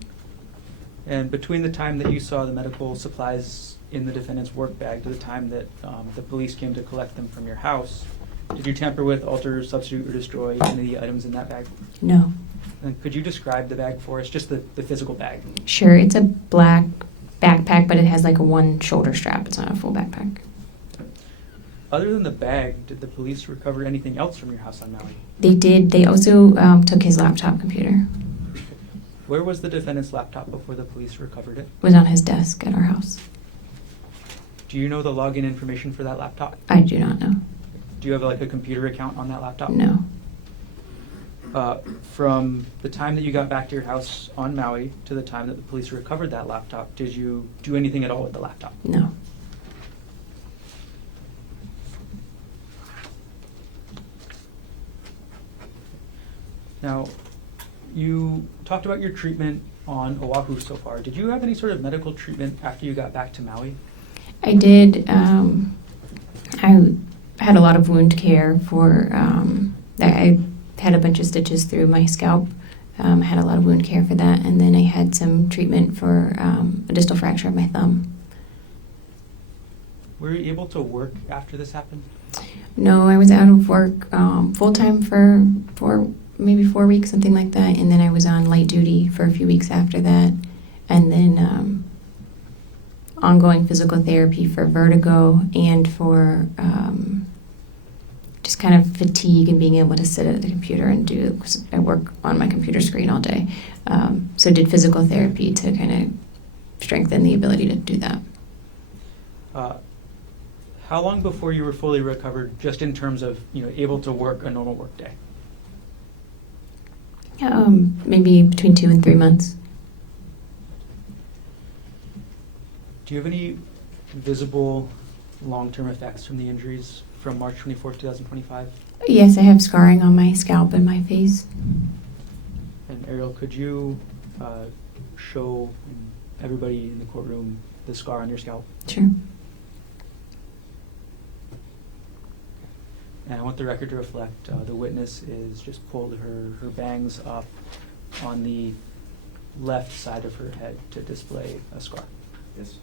And between the time that you saw the medical supplies in the defendant's work bag to the time that the police came to collect them from your house, did you tamper with, alter, substitute, or destroy any of the items in that bag? No. And could you describe the bag for us, just the physical bag? Sure, it's a black backpack, but it has like a 1 shoulder strap. It's not a full backpack. Other than the bag, did the police recover anything else from your house on Maui? They did. They also took his laptop computer. Where was the defendant's laptop before the police recovered it? It was on his desk at our house. Do you know the login information for that laptop? I do not know. Do you have like a computer account on that laptop? No. From the time that you got back to your house on Maui to the time that the police recovered that laptop, did you do anything at all with the laptop? No. Now, you talked about your treatment on Oahu so far. Did you have any sort of medical treatment after you got back to Maui? I did. I had a lot of wound care for. I had a bunch of stitches through my scalp. I had a lot of wound care for that, and then I had some treatment for a distal fracture of my thumb. Were you able to work after this happened? No, I was out of work full time for maybe 4 weeks, something like that, and then I was on light duty for a few weeks after that, and then ongoing physical therapy for vertigo and for just kind of fatigue and being able to sit at the computer and do, because I work on my computer screen all day. So did physical therapy to kind of strengthen the ability to do that. How long before you were fully recovered, just in terms of able to work a normal work day? Maybe between 2 and 3 months. Do you have any visible long-term effects from the injuries from March 24th, 2025? Yes, I have scarring on my scalp and my face. And Arielle, could you show everybody in the courtroom the scar on your scalp? Sure. And I want the record to reflect the witness is just pulled her bangs up on the left side of her head to display a scar. Yes.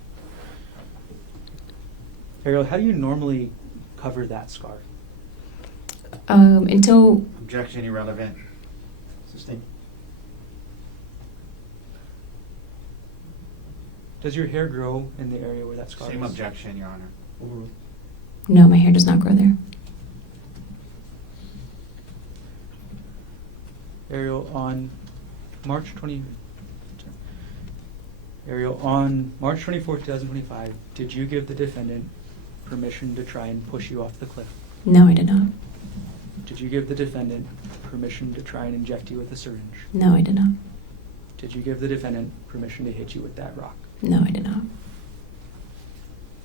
Arielle, how do you normally cover that scar? Until Objection irrelevant. Sustain. Does your hair grow in the area where that scar Same is? objection, Your Honor. Overruled. no, my hair does not grow there. Arielle, on March 24th, 2025, did you give the defendant permission to try and push you off the cliff? No, I did not. Did you give the defendant permission to try and inject you with a syringe? No, I did not. Did you give the defendant permission to hit you with that rock? No, I did not.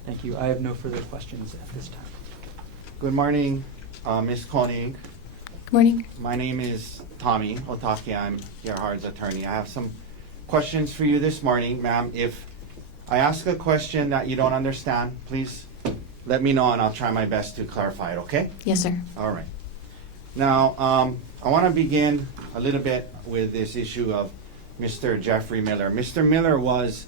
Thank you. I have no further questions at this time. Good morning, Ms. Konig. Good morning. My name is Tommy Otake. I'm Gerhardt's attorney. I have some questions for you this morning, ma'am. If I ask a question that you don't understand, please let me know and I'll try my best to clarify it, okay? Yes, sir. All right. Now, I want to begin a little bit with this issue of Mr. Jeffrey Miller. Mr. Miller was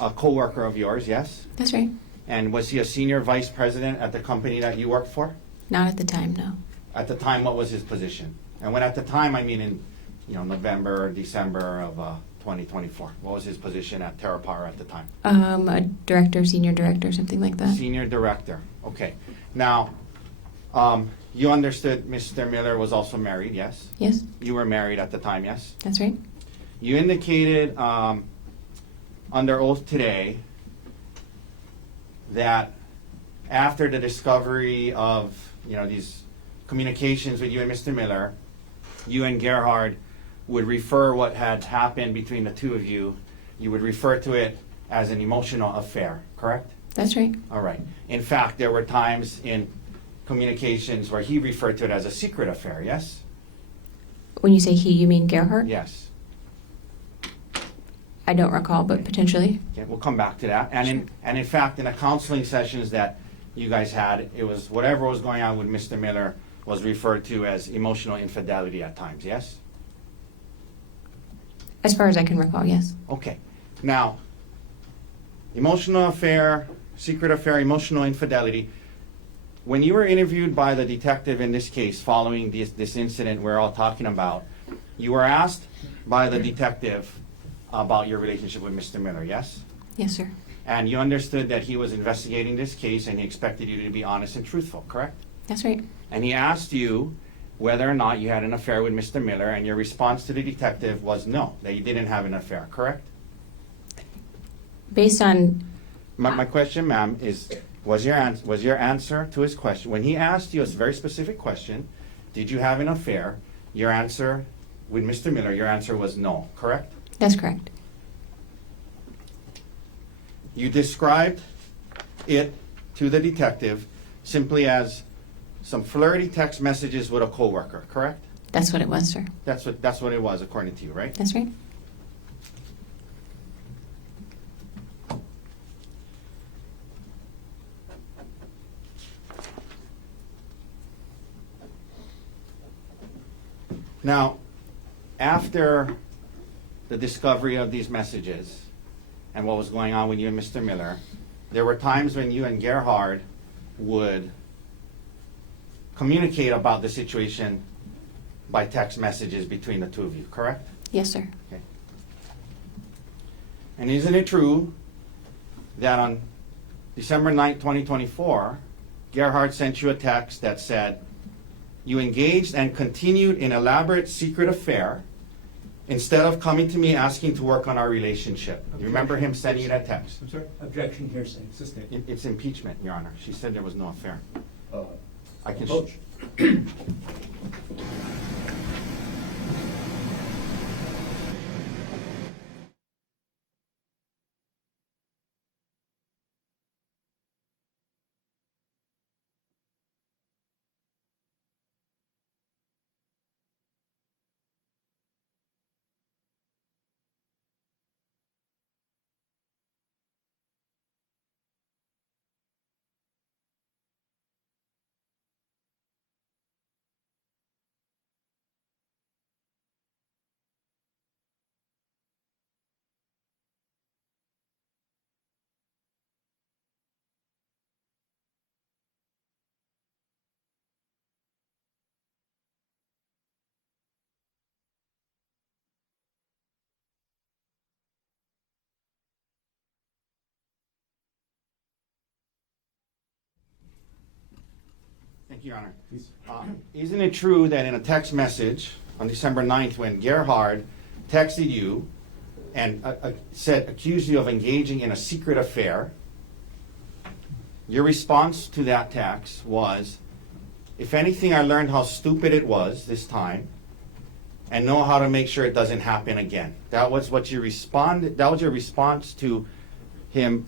a coworker of yours, yes? That's right. And was he a senior vice president at the company that you worked for? Not at the time, no. At the time, what was his position? And when at the time, I mean in November or December of 2024. What was his position at TerraPower at the time? A director, senior director, something like that. Senior director. Okay. Now, you understood Mr. Miller was also married, yes? Yes, You were married at the time, yes? that's right. You indicated under oath today that after the discovery of these communications with you and Mr. Miller, you and Gerhardt would refer what had happened between the two of you, you would refer to it as an emotional affair, correct? That's right. All right. In fact, there were times in communications where he referred to it as a secret affair, yes? When you say he, you mean Gerhardt? Yes. I don't recall, but potentially. Okay, we'll come back to that. And in fact, in the counseling sessions that you guys had, it was whatever was going on with Mr. Miller was referred to as emotional infidelity at times, yes? As far as I can recall, yes. Okay. Now, emotional affair, secret affair, emotional infidelity. When you were interviewed by the detective in this case following this incident we're all talking about, you were asked by the detective about your relationship with Mr. Miller, yes? Yes, sir. And you understood that he was investigating this case and he expected you to be honest and truthful, correct? That's right. And he asked you whether or not you had an affair with Mr. Miller, and your response to the detective was no, that you didn't have an affair, correct? Based on, My question, ma'am, is was your answer to his question, when he asked you a very specific question, did you have an affair, your answer with Mr. Miller, your answer was no, correct? that's correct. You described it to the detective simply as some flirty text messages with a coworker, correct? That's what it was, sir. That's what it was, according to you, right? That's right. Now, after the discovery of these messages and what was going on with you and Mr. Miller, there were times when you and Gerhardt would communicate about the situation by text messages between the two of you, correct? Yes, sir. Okay. And isn't it true that on December 9th, 2024, Gerhardt sent you a text that said, you engaged and continued an elaborate secret affair instead of coming to me asking to work on our relationship? You remember him sending you that text? I'm sorry? Objection, hearsay. Sustain. It's impeachment, Your Honor. She said there was no affair. I can. Approach. Thank you, Your Honor. Please. Isn't it true that in a text message on December 9th, when Gerhardt texted you and accused you of engaging in a secret affair, your response to that text was, if anything, I learned how stupid it was this time and know how to make sure it doesn't happen again. That was what you responded. That was your response to him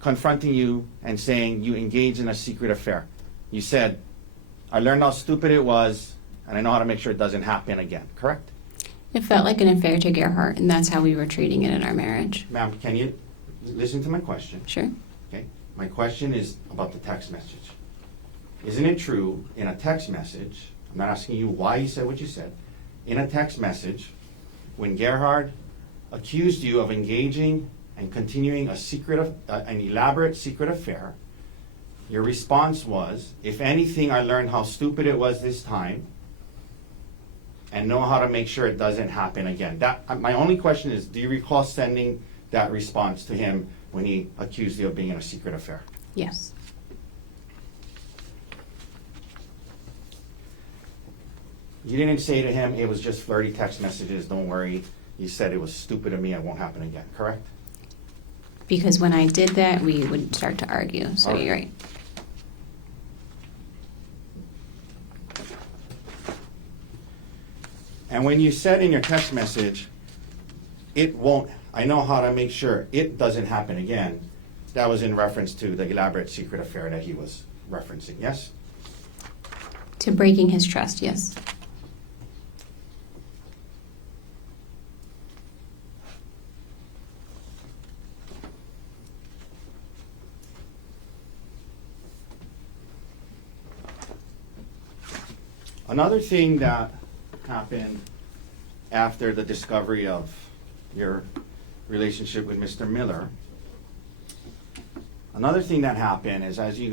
confronting you and saying you engaged in a secret affair. You said, I learned how stupid it was, and I know how to make sure it doesn't happen again, correct? It felt like an affair to Gerhardt, and that's how we were treating it in our marriage. Ma'am, can you listen to my question? Sure. Okay. My question is about the text message. Isn't it true in a text message, I'm not asking you why you said what you said, in a text message, when Gerhardt accused you of engaging and continuing an elaborate secret affair, your response was, if anything, I learned how stupid it was this time and know how to make sure it doesn't happen again. My only question is, do you recall sending that response to him when he accused you of being in a secret affair? Yes. You didn't say to him, it was just flirty text messages, don't worry. You said it was stupid of me, it won't happen again, correct? Because when I did that, we would start to argue, so All right. you're right. And when you said in your text message, I know how to make sure it doesn't happen again, that was in reference to the elaborate secret affair that he was referencing, yes? To breaking his trust, yes. Another thing that happened after the discovery of your relationship with Mr. Miller, another thing that happened is, as you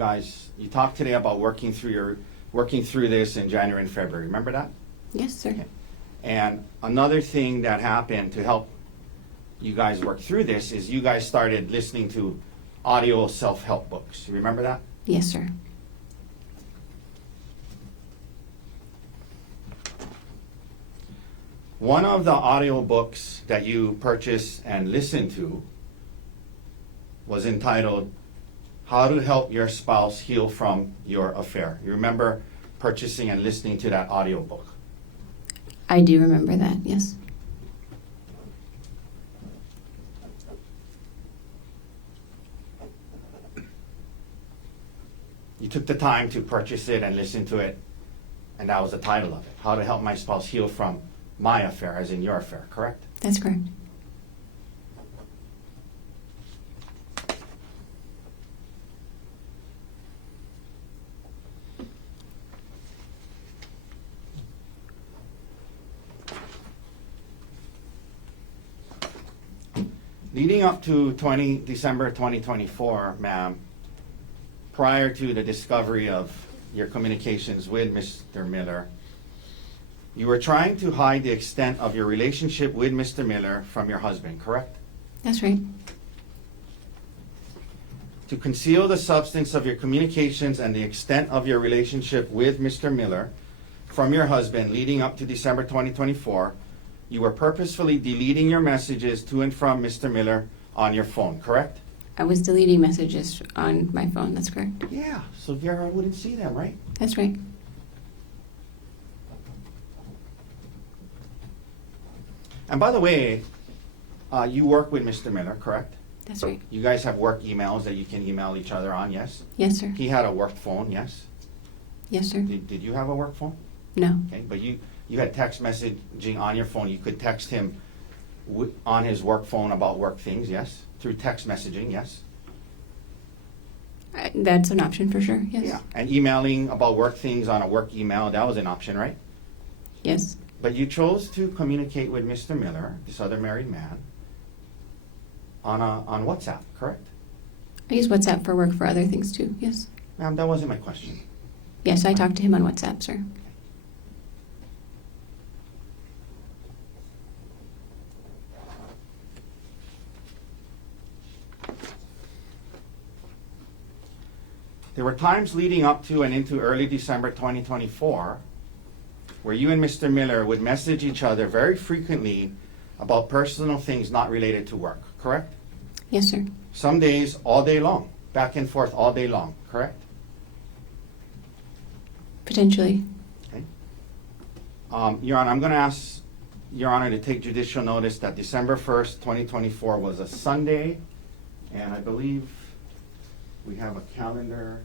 talked today about working through this in January and February. Remember that? Yes, sir. Okay. And another thing that happened to help you guys work through this is you guys started listening to audio self-help books. You remember that? Yes, sir. One of the audio books that you purchased and listened to was entitled How to Help Your Spouse Heal from Your Affair. You remember purchasing and listening to that audio book? I do remember that, yes. You took the time to purchase it and listen to it. And that was the title of it, How to Help My Spouse Heal from My Affair, as in your affair, correct? That's correct. Leading up to December 2024, ma'am, prior to the discovery of your communications with Mr. Miller, you were trying to hide the extent of your relationship with Mr. Miller from your husband, correct? That's right. To conceal the substance of your communications and the extent of your relationship with Mr. Miller from your husband leading up to December 2024, you were purposefully deleting your messages to and from Mr. Miller on your phone, correct? I was deleting messages on my phone. That's correct. Yeah, so Gerhardt wouldn't see them, right? That's right. And by the way, you work with Mr. Miller, correct? That's right. You guys have work emails that you can email each other on, yes? Yes, sir. He had a work phone, yes? Yes, sir. Did you have a work phone? No. Okay, but you had text messaging on your phone. You could text him on his work phone about work things, yes? Through text messaging, yes? That's an option for sure. Yes. Yeah, and emailing about work things on a work email, that was an option, right? Yes. But you chose to communicate with Mr. Miller, this other married man, on WhatsApp, correct? I use WhatsApp for work for other things too. Yes. Ma'am, that wasn't my question. Yes, I talked to him on WhatsApp, sir. There were times leading up to and into early December 2024 where you and Mr. Miller would message each other very frequently about personal things not related to work, correct? Yes, sir. Some days all day long, back and forth all day long, correct? Potentially. Okay. Your Honor, I'm going to ask Your Honor to take judicial notice that December 1st, 2024 was a Sunday, and I believe we have a calendar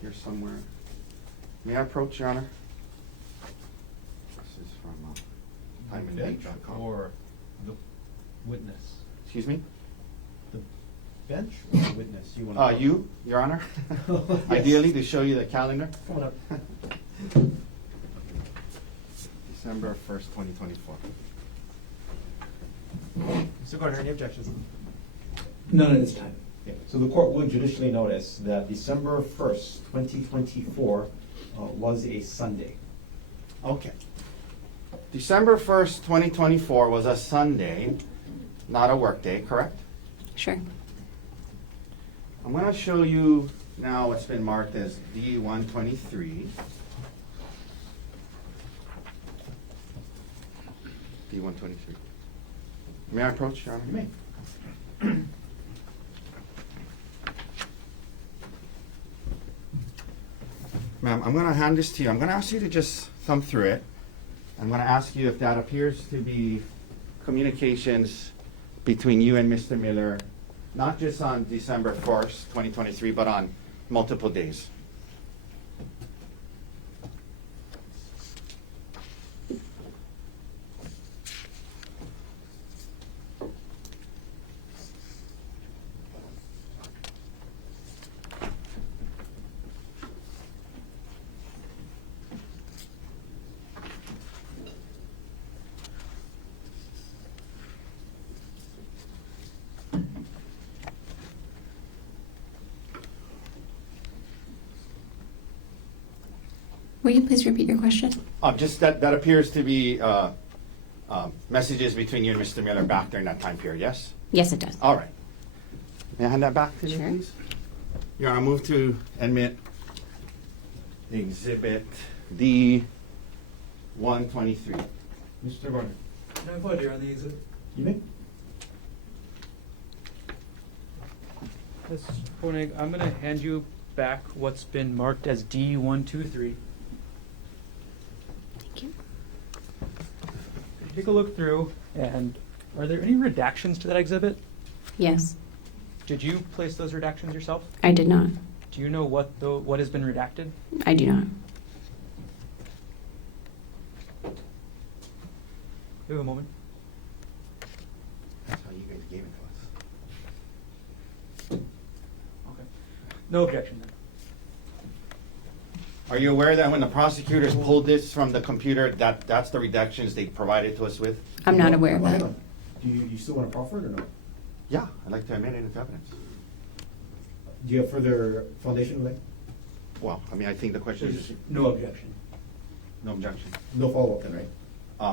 here somewhere. May I approach, Your Honor? This is from timeanddate.com. Or the witness? Excuse me? The bench or the witness? You want You, Your Honor? Yes. Ideally, to show you the calendar. Come on up. December 1st, 2024. Mr. Gardner, any objections? None at this time. Yeah. So the court would judicially notice that December 1st, 2024 was a Sunday. Okay. December 1st, 2024 was a Sunday, not a work day, correct? Sure. I'm going to show you now what's been marked as D123. D123. May I approach, Your Honor? You may. Ma'am, I'm going to hand this to you. I'm going to ask you to just thumb through it. I'm going to ask you if that appears to be communications between you and Mr. Miller, not just on December 1st, 2023, but on multiple days. Will you please repeat your question? Just that appears to be messages between you and Mr. Miller back during that time period, yes? Yes, it does. All right. May I hand that back to you, Sure. please? Your Honor, I move to admit Exhibit D123. Mr. Gardner. Can I vote here on the exhibit? You may. Ms. Konig, I'm going to hand you back what's been marked as D123. Thank you. Take a look through, and are there any redactions to that exhibit? Yes, Did you place those redactions yourself? I did not. Do you know what has been redacted? I do not. You have a moment? That's how you guys gave it to us. Okay. No objection then. Are you aware that when the prosecutors pulled this from the computer, that's the redactions they provided to us with? I'm not aware of Hang that. on. Do you still want to proffer it or no? Yeah, I'd like to admit it into evidence. Do you have further foundation, like, Well, I mean, I think the question There's is, no objection. no objection. no follow-up then, right?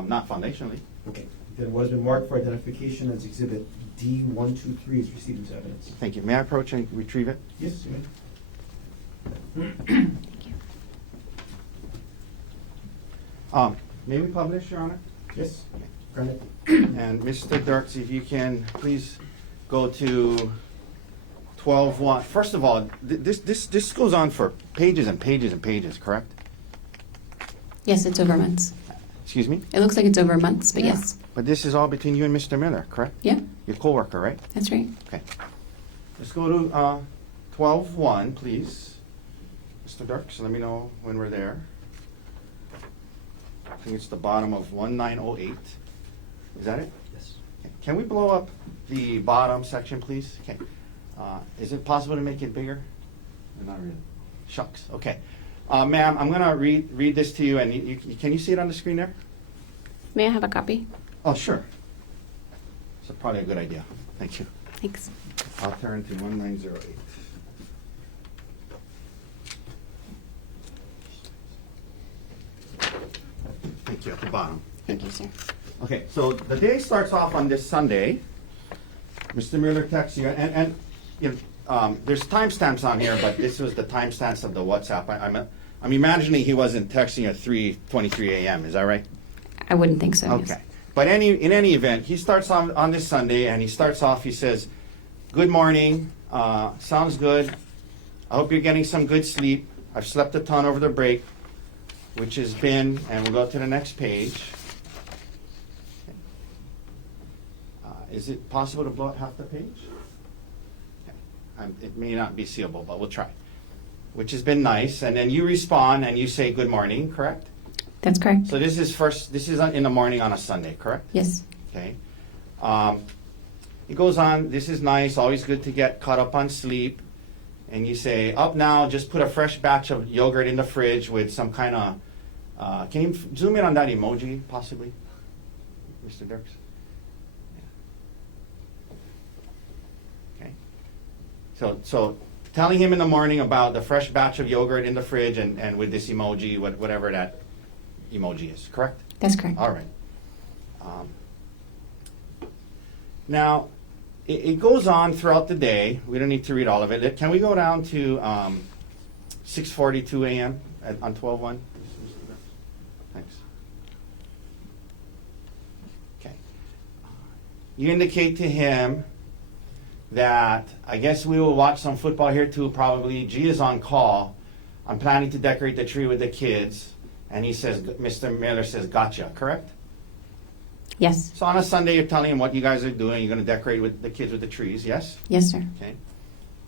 Not foundationally. Okay. Then what has been marked for identification as exhibit D123 is received into evidence. Thank you. May I approach and retrieve it? Yes, you may. May we publish, Your Honor? Yes, granted. And Mr. Dirks, if you can please go to 12-1. First of all, this goes on for pages and pages and pages, correct? Yes, it's over months. Excuse me? It looks like it's over months, but yes. But this is all between you and Mr. Miller, correct? Yeah, Your coworker, right? that's right. Okay. Let's go to 12-1, please. Mr. Dirks, let me know when we're there. I think it's the bottom of 1908. Is that it? Yes. Okay. Can we blow up the bottom section, please? Okay. Is it possible to make it bigger? Not really. Shucks. Okay. Ma'am, I'm going to read this to you, and can you see it on the screen there? May I have a copy? Oh, sure. That's probably a good idea. Thank you. Thanks. I'll turn to 1908. Thank you, at the bottom. Thank you, sir. Okay, so the day starts off on this Sunday. Mr. Miller texts you, and you know, there's timestamps on here, but this was the timestamps of the WhatsApp. I'm imagining he wasn't texting at 3:23 a.m. Is that right? I wouldn't think so. yes. Okay. But in any event, he starts on this Sunday, and he starts off, he says, "Good morning, sounds good. I hope you're getting some good sleep. I've slept a ton over the break," which has been, and we'll go to the next page. Is it possible to blow out half the page? Okay. It may not be seeable, but we'll try. Which has been nice, and then you respond and you say good morning, correct? That's correct. So this is in the morning on a Sunday, correct? Yes. Okay. It goes on, this is nice, always good to get caught up on sleep. And you say, up now, just put a fresh batch of yogurt in the fridge with some kind of, can you zoom in on that emoji, possibly, Mr. Dirks? Okay. So telling him in the morning about the fresh batch of yogurt in the fridge and with this emoji, whatever that emoji is, correct? That's correct. All right. Now, it goes on throughout the day. We don't need to read all of it. Can we go down to 6:42 a.m. On 12-1? Thanks. Okay. You indicate to him that I guess we will watch some football here too, probably. G is on call. I'm planning to decorate the tree with the kids. And he says, Mr. Miller says, gotcha, correct? Yes. So on a Sunday, you're telling him what you guys are doing. You're going to decorate with the kids with the trees, yes? Yes, sir. Okay.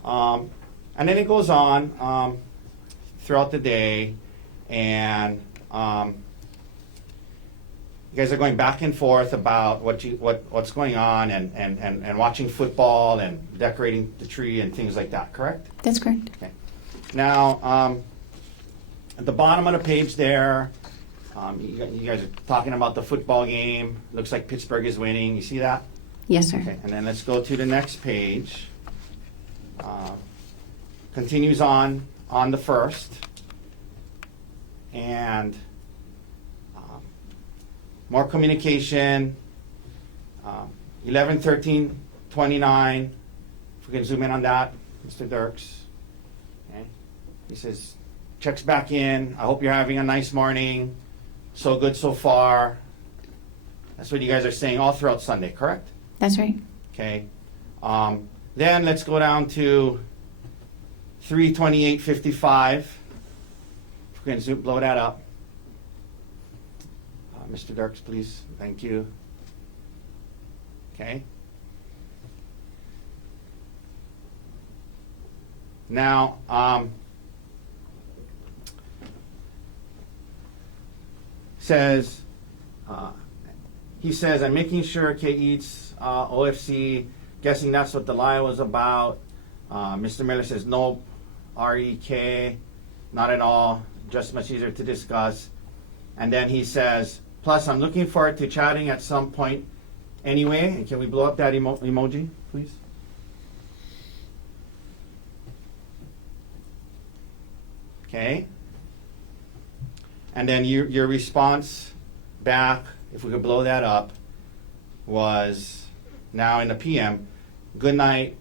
And then it goes on throughout the day, and you guys are going back and forth about what's going on and watching football and decorating the tree and things like that, correct? That's correct. Okay. Now, at the bottom of the page there, you guys are talking about the football game. Looks like Pittsburgh is winning. You see that? Yes, sir. Okay, and then let's go to the next page. Continues on the first. And more communication. 11, 13, 29. If we can zoom in on that, Mr. Dirks. Okay. He says, checks back in. I hope you're having a nice morning. So good so far. That's what you guys are saying all throughout Sunday, correct? That's right. Okay. Then let's go down to 3:28:55. If we can blow that up. Mr. Dirks, please. Thank you. Okay. Now, says, he says, I'm making sure Kay eats OFC, guessing that's what the lie was about. Mr. Miller says, nope, REK, not at all, just much easier to discuss. And then he says, plus I'm looking forward to chatting at some point anyway. And can we blow up that emoji, please? Okay. And then your response back, if we could blow that up, was now in the PM, good night,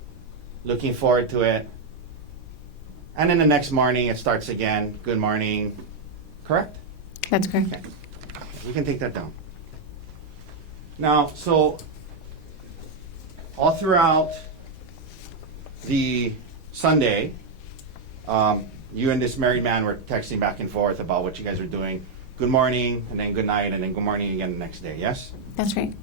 looking forward to it. And then the next morning it starts again, good morning, correct? That's correct. Okay. We can take that down. Now, so all throughout the Sunday, you and this married man were texting back and forth about what you guys were doing. Good morning, and then good night, and then good morning again the next day, yes? That's right.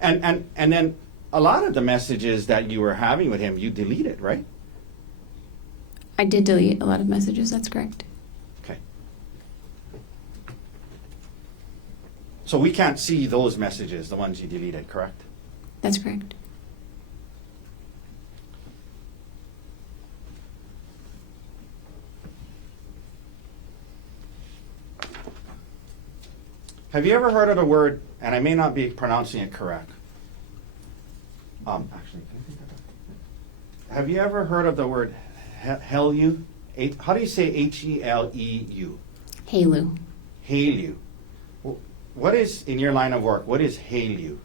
And then a lot of the messages that you were having with him, you deleted, right? I did delete a lot of messages. That's correct. Okay. So we can't see those messages, the ones you deleted, correct? That's correct. Have you ever heard of the word, and I may not be pronouncing it correct. Actually, can I take that back? Have you ever heard of the word Heleu? How do you say H-E-L-E-U? Haleu. Haleu. What is, in your line of work, what is Haleu?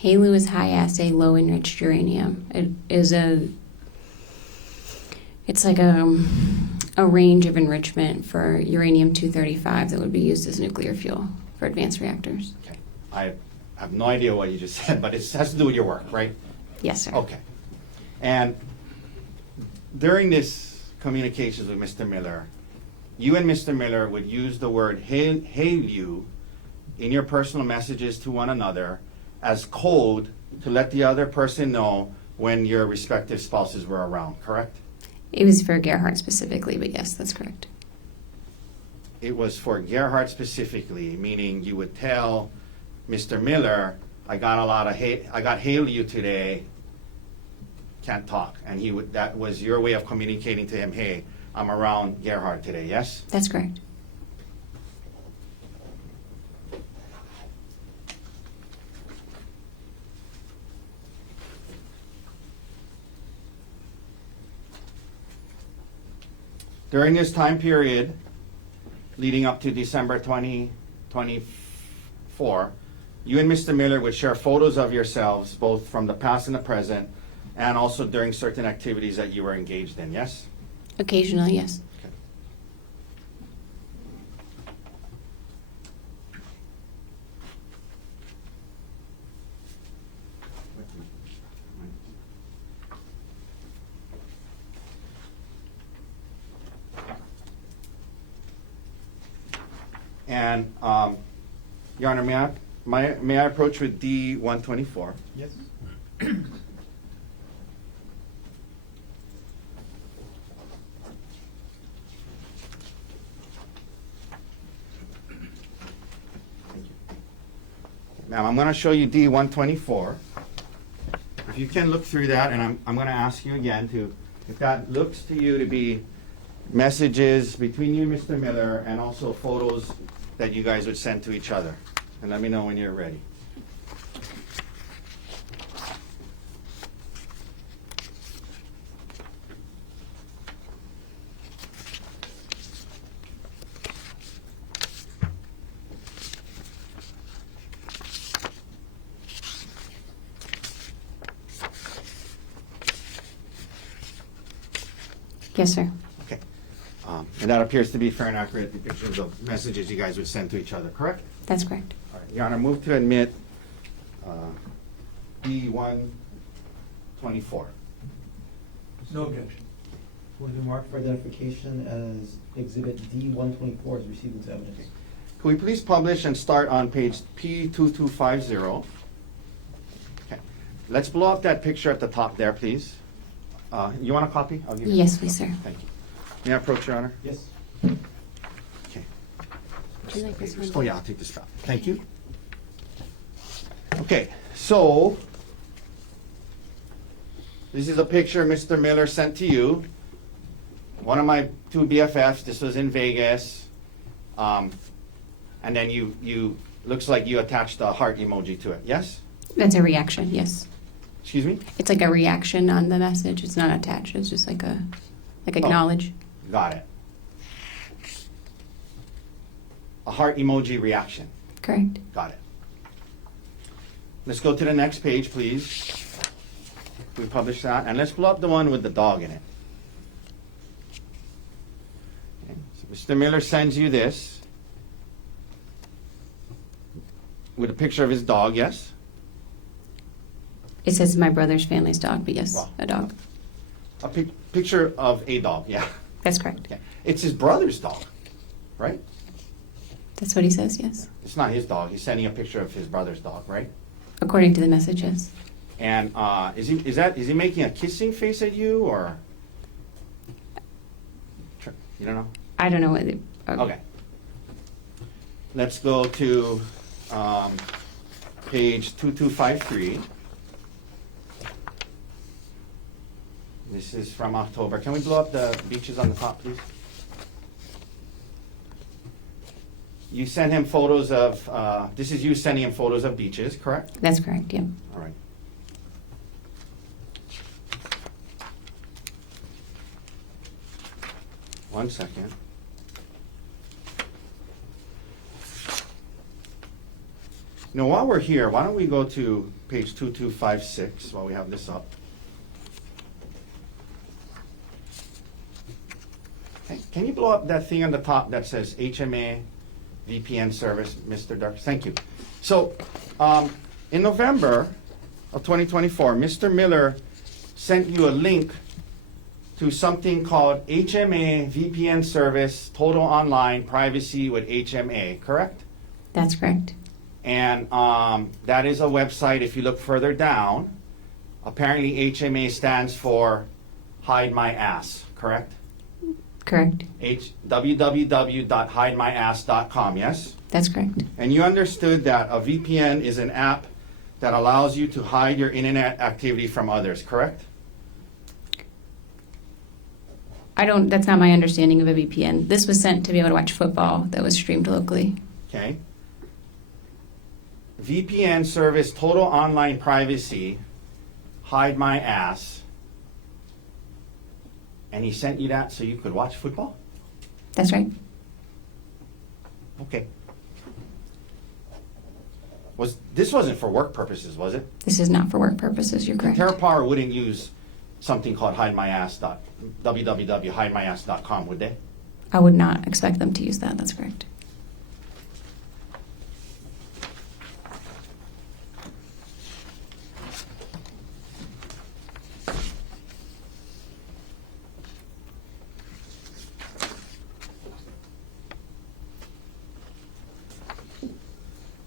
Haleu is high assay, low enriched uranium. It is it's like a range of enrichment for uranium-235 that would be used as nuclear fuel for advanced reactors. Okay. I have no idea what you just said, but it has to do with your work, right? Yes, sir. Okay. And during this communications with Mr. Miller, you and Mr. Miller would use the word Haleu in your personal messages to one another as code to let the other person know when your respective spouses were around, correct? It was for Gerhardt specifically, but yes, that's correct. It was for Gerhardt specifically, meaning you would tell Mr. Miller, I got Haleu today, can't talk. And that was your way of communicating to him, hey, I'm around Gerhardt today, yes? That's correct. During this time period, leading up to December 2024, you and Mr. Miller would share photos of yourselves, both from the past and the present, and also during certain activities that you were engaged in, yes? Occasionally, yes. Okay. And, Your Honor, may I approach with D-124? Yes. Now, I'm going to show you D-124. If you can look through that, and I'm going to ask you again to, if that looks to you to be messages between you and Mr. Miller, and also photos that you guys would send to each other. And let me know when you're ready. Yes, sir. Okay. And that appears to be fair and accurate depictions of messages you guys would send to each other, correct? That's correct. All right. Your Honor, move to admit D-124. No objection. Will be marked for identification as Exhibit D-124 is received into evidence. Could we please publish and start on page P2250? Okay. Let's blow up that picture at the top there, please. You want a copy? I'll give you. Yes, please, sir. Thank you. May I approach, Your Honor? Yes. Okay. you like this one? Oh, yeah, I'll take this back. Thank you. Okay, so this is a picture Mr. Miller sent to you. One of my two BFFs. This was in Vegas. And then you looks like you attached a heart emoji to it. Yes? That's a reaction, yes. Excuse me? It's like a reaction on the message. It's not attached. It's just like acknowledge. Got it. A heart emoji reaction. Correct. Got it. Let's go to the next page, please. We publish that, and let's pull up the one with the dog in it. Okay. So Mr. Miller sends you this with a picture of his dog, yes? It says my brother's family's dog, but yes, Wow. a dog. A picture of a dog, yeah. That's correct. Okay. It's his brother's dog, right? That's what he says, yes. It's not his dog. He's sending a picture of his brother's dog, right? According to the message, yes. And is he making a kissing face at you, or you don't know? I don't know what. Okay. Let's go to page 2253. This is from October. Can we blow up the beaches on the top, please? You sent him photos of, this is you sending him photos of beaches, correct? That's correct, yeah. All right. One second. Now, while we're here, why don't we go to page 2256 while we have this up. Okay. Can you blow up that thing on the top that says HMA VPN service, Mr. Dirks? Thank you. So, in November of 2024, Mr. Miller sent you a link to something called HMA VPN service, total online privacy with HMA, correct? That's correct. And that is a website, if you look further down, apparently HMA stands for Hide My Ass, correct? Correct. www.hidemyass.com, yes? That's correct. And you understood that a VPN is an app that allows you to hide your internet activity from others, correct? That's not my understanding of a VPN. This was sent to be able to watch football that was streamed locally. Okay. VPN service, total online privacy, hide my ass. And he sent you that so you could watch football? That's right. Okay. This wasn't for work purposes, was it? This is not for work purposes. You're correct. TerraPower wouldn't use something called www.hidemyass.com, would they? I would not expect them to use that. That's correct.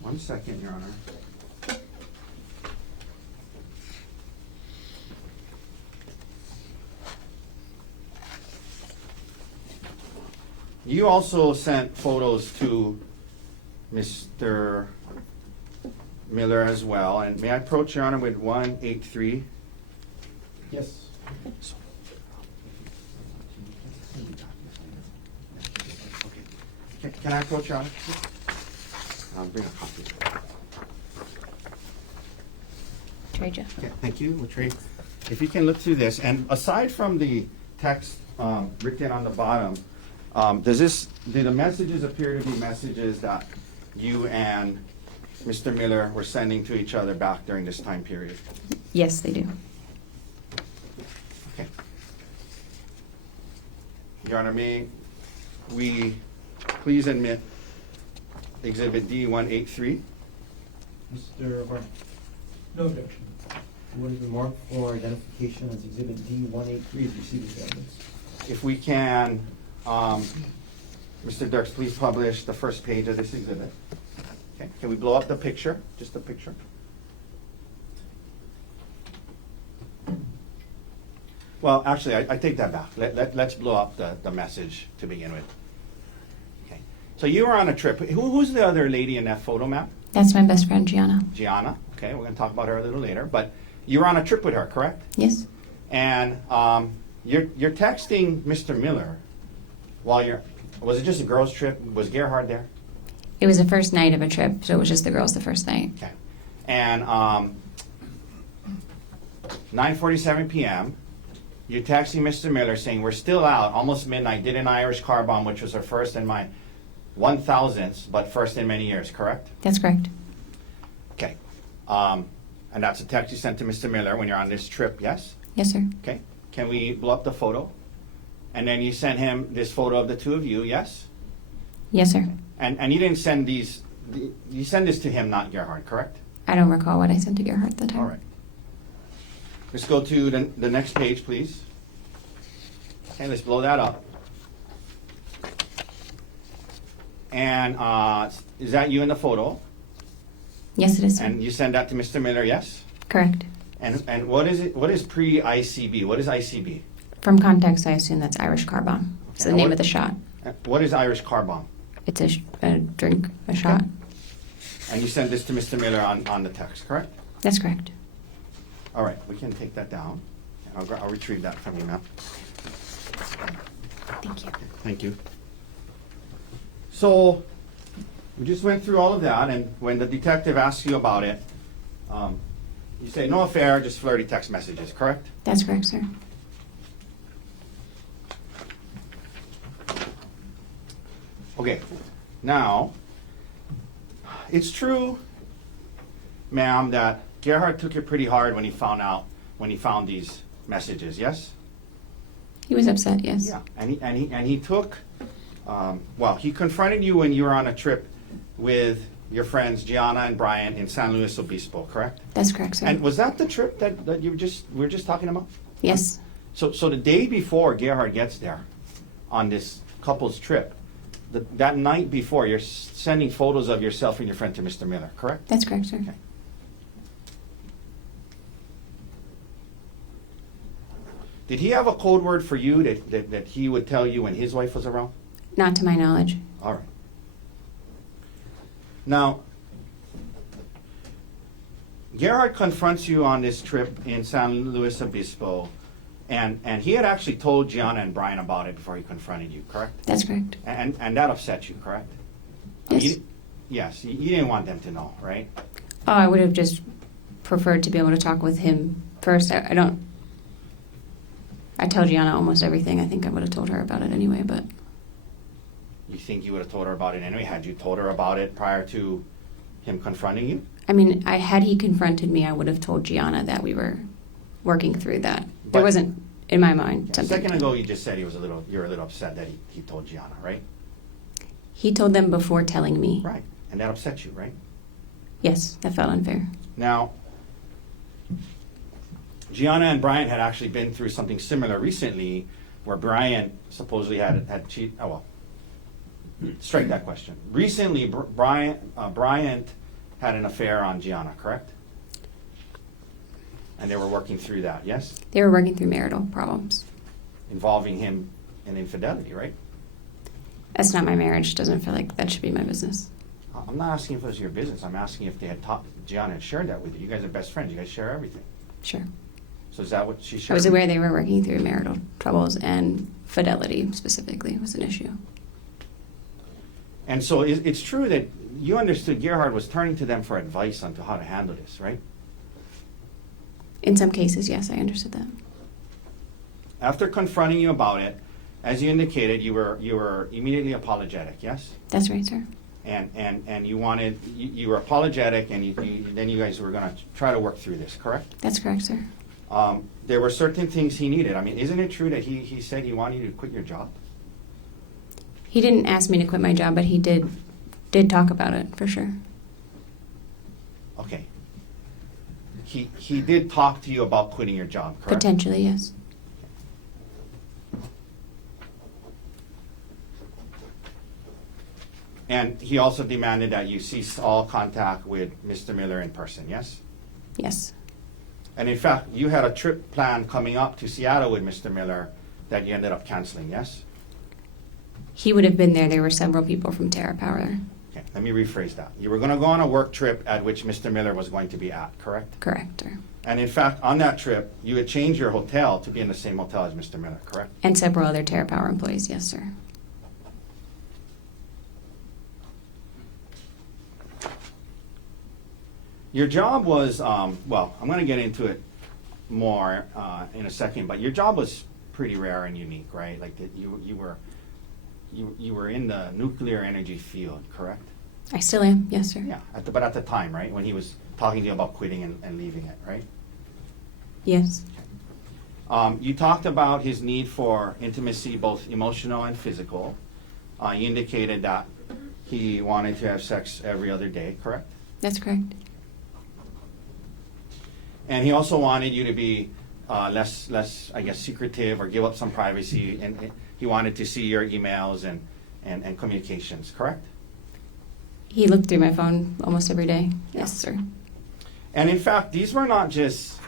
One second, Your Honor. You also sent photos to Mr. Miller as well, and may I approach Your Honor with 183? Yes. Okay. Can I approach Your Honor? I'll bring a copy. Trey Jeff. Okay, thank you, Latree. If you can look through this, and aside from the text written on the bottom, do the messages appear to be messages that you and Mr. Miller were sending to each other back during this time period? Yes, they do. Okay. Your Honor, may we please admit Exhibit D-183? Mr. Varner, No objection. what is the mark for identification as Exhibit D-183 as received as evidence? If we can, Mr. Dirks, please publish the first page of this exhibit. Okay, can we blow up the picture, just the picture? Well, actually, I take that back. Let's blow up the message to begin with. Okay. So you were on a trip. Who's the other lady in that photo, ma'am? That's my best friend, Gianna. Gianna. Okay, we're going to talk about her a little later. But you were on a trip with her, correct? Yes. And you're texting Mr. Miller while you're. Was it just a girls' trip? Was Gerhardt there? It was the first night of a trip, so it was just the girls the first night. Okay. And 9:47 p.m. You're texting Mr. Miller saying we're still out, almost midnight. Did an Irish car bomb, which was her first and my 1,000th, but first in many years. Correct? That's correct. Okay. And that's a text you sent to Mr. Miller when you're on this trip. Yes. Yes, sir. Okay. Can we blow up the photo? And then you sent him this photo of the two of you. Yes. Yes, sir. And you didn't send these. You send this to him, not Gerhardt. Correct? I don't recall what I sent to Gerhardt at the time. All right. Let's go to the next page, please. Okay, let's blow that up. And is that you in the photo? Yes, it is, sir. And you send that to Mr. Miller, yes? Correct. And what is it? What is pre-ICB? What is ICB? From context, I assume that's Irish car bomb. It's Okay, the name what- of the shot. What is Irish car bomb? It's a drink, a shot. And you send this to Mr. Miller on the text, correct? That's correct. All right, we can take that down. I'll retrieve that from you now. Thank you. Thank you. So, we just went through all of that, and when the detective asks you about it, you say, no affair, just flirty text messages, correct? That's correct, sir. Okay, now, it's true, ma'am, that Gerhardt took it pretty hard when he found these messages, yes? He was upset, yes. Yeah, and he took, well, he confronted you when you were on a trip with your friends Gianna and Brian in San Luis Obispo, correct? That's correct, sir. And was that the trip that we were just talking about? Yes. So the day before Gerhardt gets there on this couple's trip, that night before, you're sending photos of yourself and your friend to Mr. Miller, correct? That's correct, sir. Okay. Did he have a code word for you that he would tell you when his wife was around? Not to my knowledge. All right. Now, Gerhardt confronts you on this trip in San Luis Obispo, and he had actually told Gianna and Brian about it before he confronted you, correct? That's correct. And that upset you, correct? Yes. Yes, you didn't want them to know, right? Oh, I would have just preferred to be able to talk with him first. I tell Gianna almost everything. I think I would have told her about it anyway, but You think you would have told her about it anyway? Had you told her about it prior to him confronting you? I mean, had he confronted me, I would have told Gianna that we were working through that. But- There wasn't, in my mind, A something. second ago, you just said you were a little upset that he told Gianna, right? He told them before telling me. Right, and that upset you, right? Yes, that felt unfair. Now, Gianna and Brian had actually been through something similar recently, where Brian supposedly had cheated. Oh well, strike that question. Recently, Brian had an affair on Gianna, correct? And they were working through that, yes, They were working through marital problems. involving him in infidelity, right? That's not my marriage. Doesn't feel like that should be my business. I'm not asking if it was your business. I'm asking if they had Gianna had shared that with you. You guys are best friends. You guys share everything. Sure. So is that what she I shared? was aware they were working through marital troubles, and fidelity specifically was an issue. And so it's true that you understood Gerhardt was turning to them for advice on to how to handle this, right? In some cases, yes, I understood that. After confronting you about it, as you indicated, you were immediately apologetic, yes? That's right, sir. And you wanted, you were apologetic, and then you guys were going to try to work through this, correct? That's correct, sir. There were certain things he needed. I mean, isn't it true that he said he wanted you to quit your job? He didn't ask me to quit my job, but he did talk about it, for sure. Okay. He did talk to you about quitting your job, correct? Potentially, yes. And he also demanded that you cease all contact with Mr. Miller in person, yes? Yes. And in fact, you had a trip planned coming up to Seattle with Mr. Miller that you ended up canceling, yes? He would have been there. There were several people from TerraPower. Okay, let me rephrase that. You were going to go on a work trip at which Mr. Miller was going to be at, correct? Correct, sir. And in fact, on that trip, you had changed your hotel to be in the same hotel as Mr. Miller, correct? And several other TerraPower employees, yes, sir. Your job was, well, I'm going to get into it more in a second, but your job was pretty rare and unique, right? Like that you were in the nuclear energy field, correct? I still am, yes, sir. Yeah, but at the time, right, when he was talking to you about quitting and leaving it, right? Yes. You talked about his need for intimacy, both emotional and physical. You indicated that he wanted to have sex every other day, correct? That's correct. And he also wanted you to be less, I guess, secretive or give up some privacy. And he wanted to see your emails and communications, correct? He looked through my phone almost every day. Yes, sir. And in fact, these were not just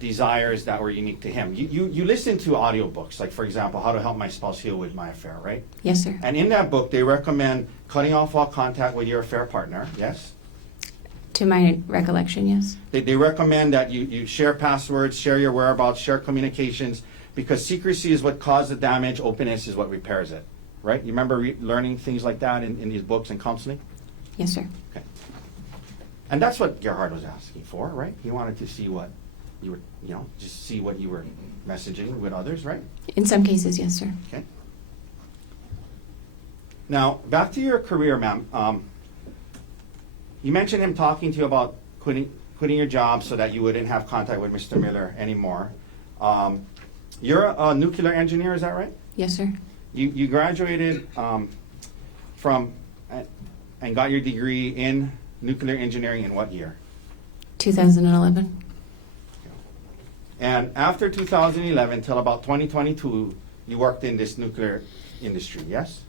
desires that were unique to him. You listen to audiobooks, like, for example, How to Help My Spouse Heal with My Affair, right? Yes, sir. And in that book, they recommend cutting off all contact with your affair partner, yes? To my recollection, yes. They recommend that you share passwords, share your whereabouts, share communications, because secrecy is what caused the damage, openness is what repairs it, right? You remember learning things like that in these books and counseling? Yes, sir. Okay. And that's what Gerhardt was asking for, right? He wanted to see what you were, just see what you were messaging with others, right? In some cases, yes, sir. Okay. Now, back to your career, ma'am. You mentioned him talking to you about quitting your job so that you wouldn't have contact with Mr. Miller anymore. You're a nuclear engineer, is that right? Yes, sir. You graduated from and got your degree in nuclear engineering in what year? 2011. And after 2011 till about 2022, you worked in this nuclear industry, yes?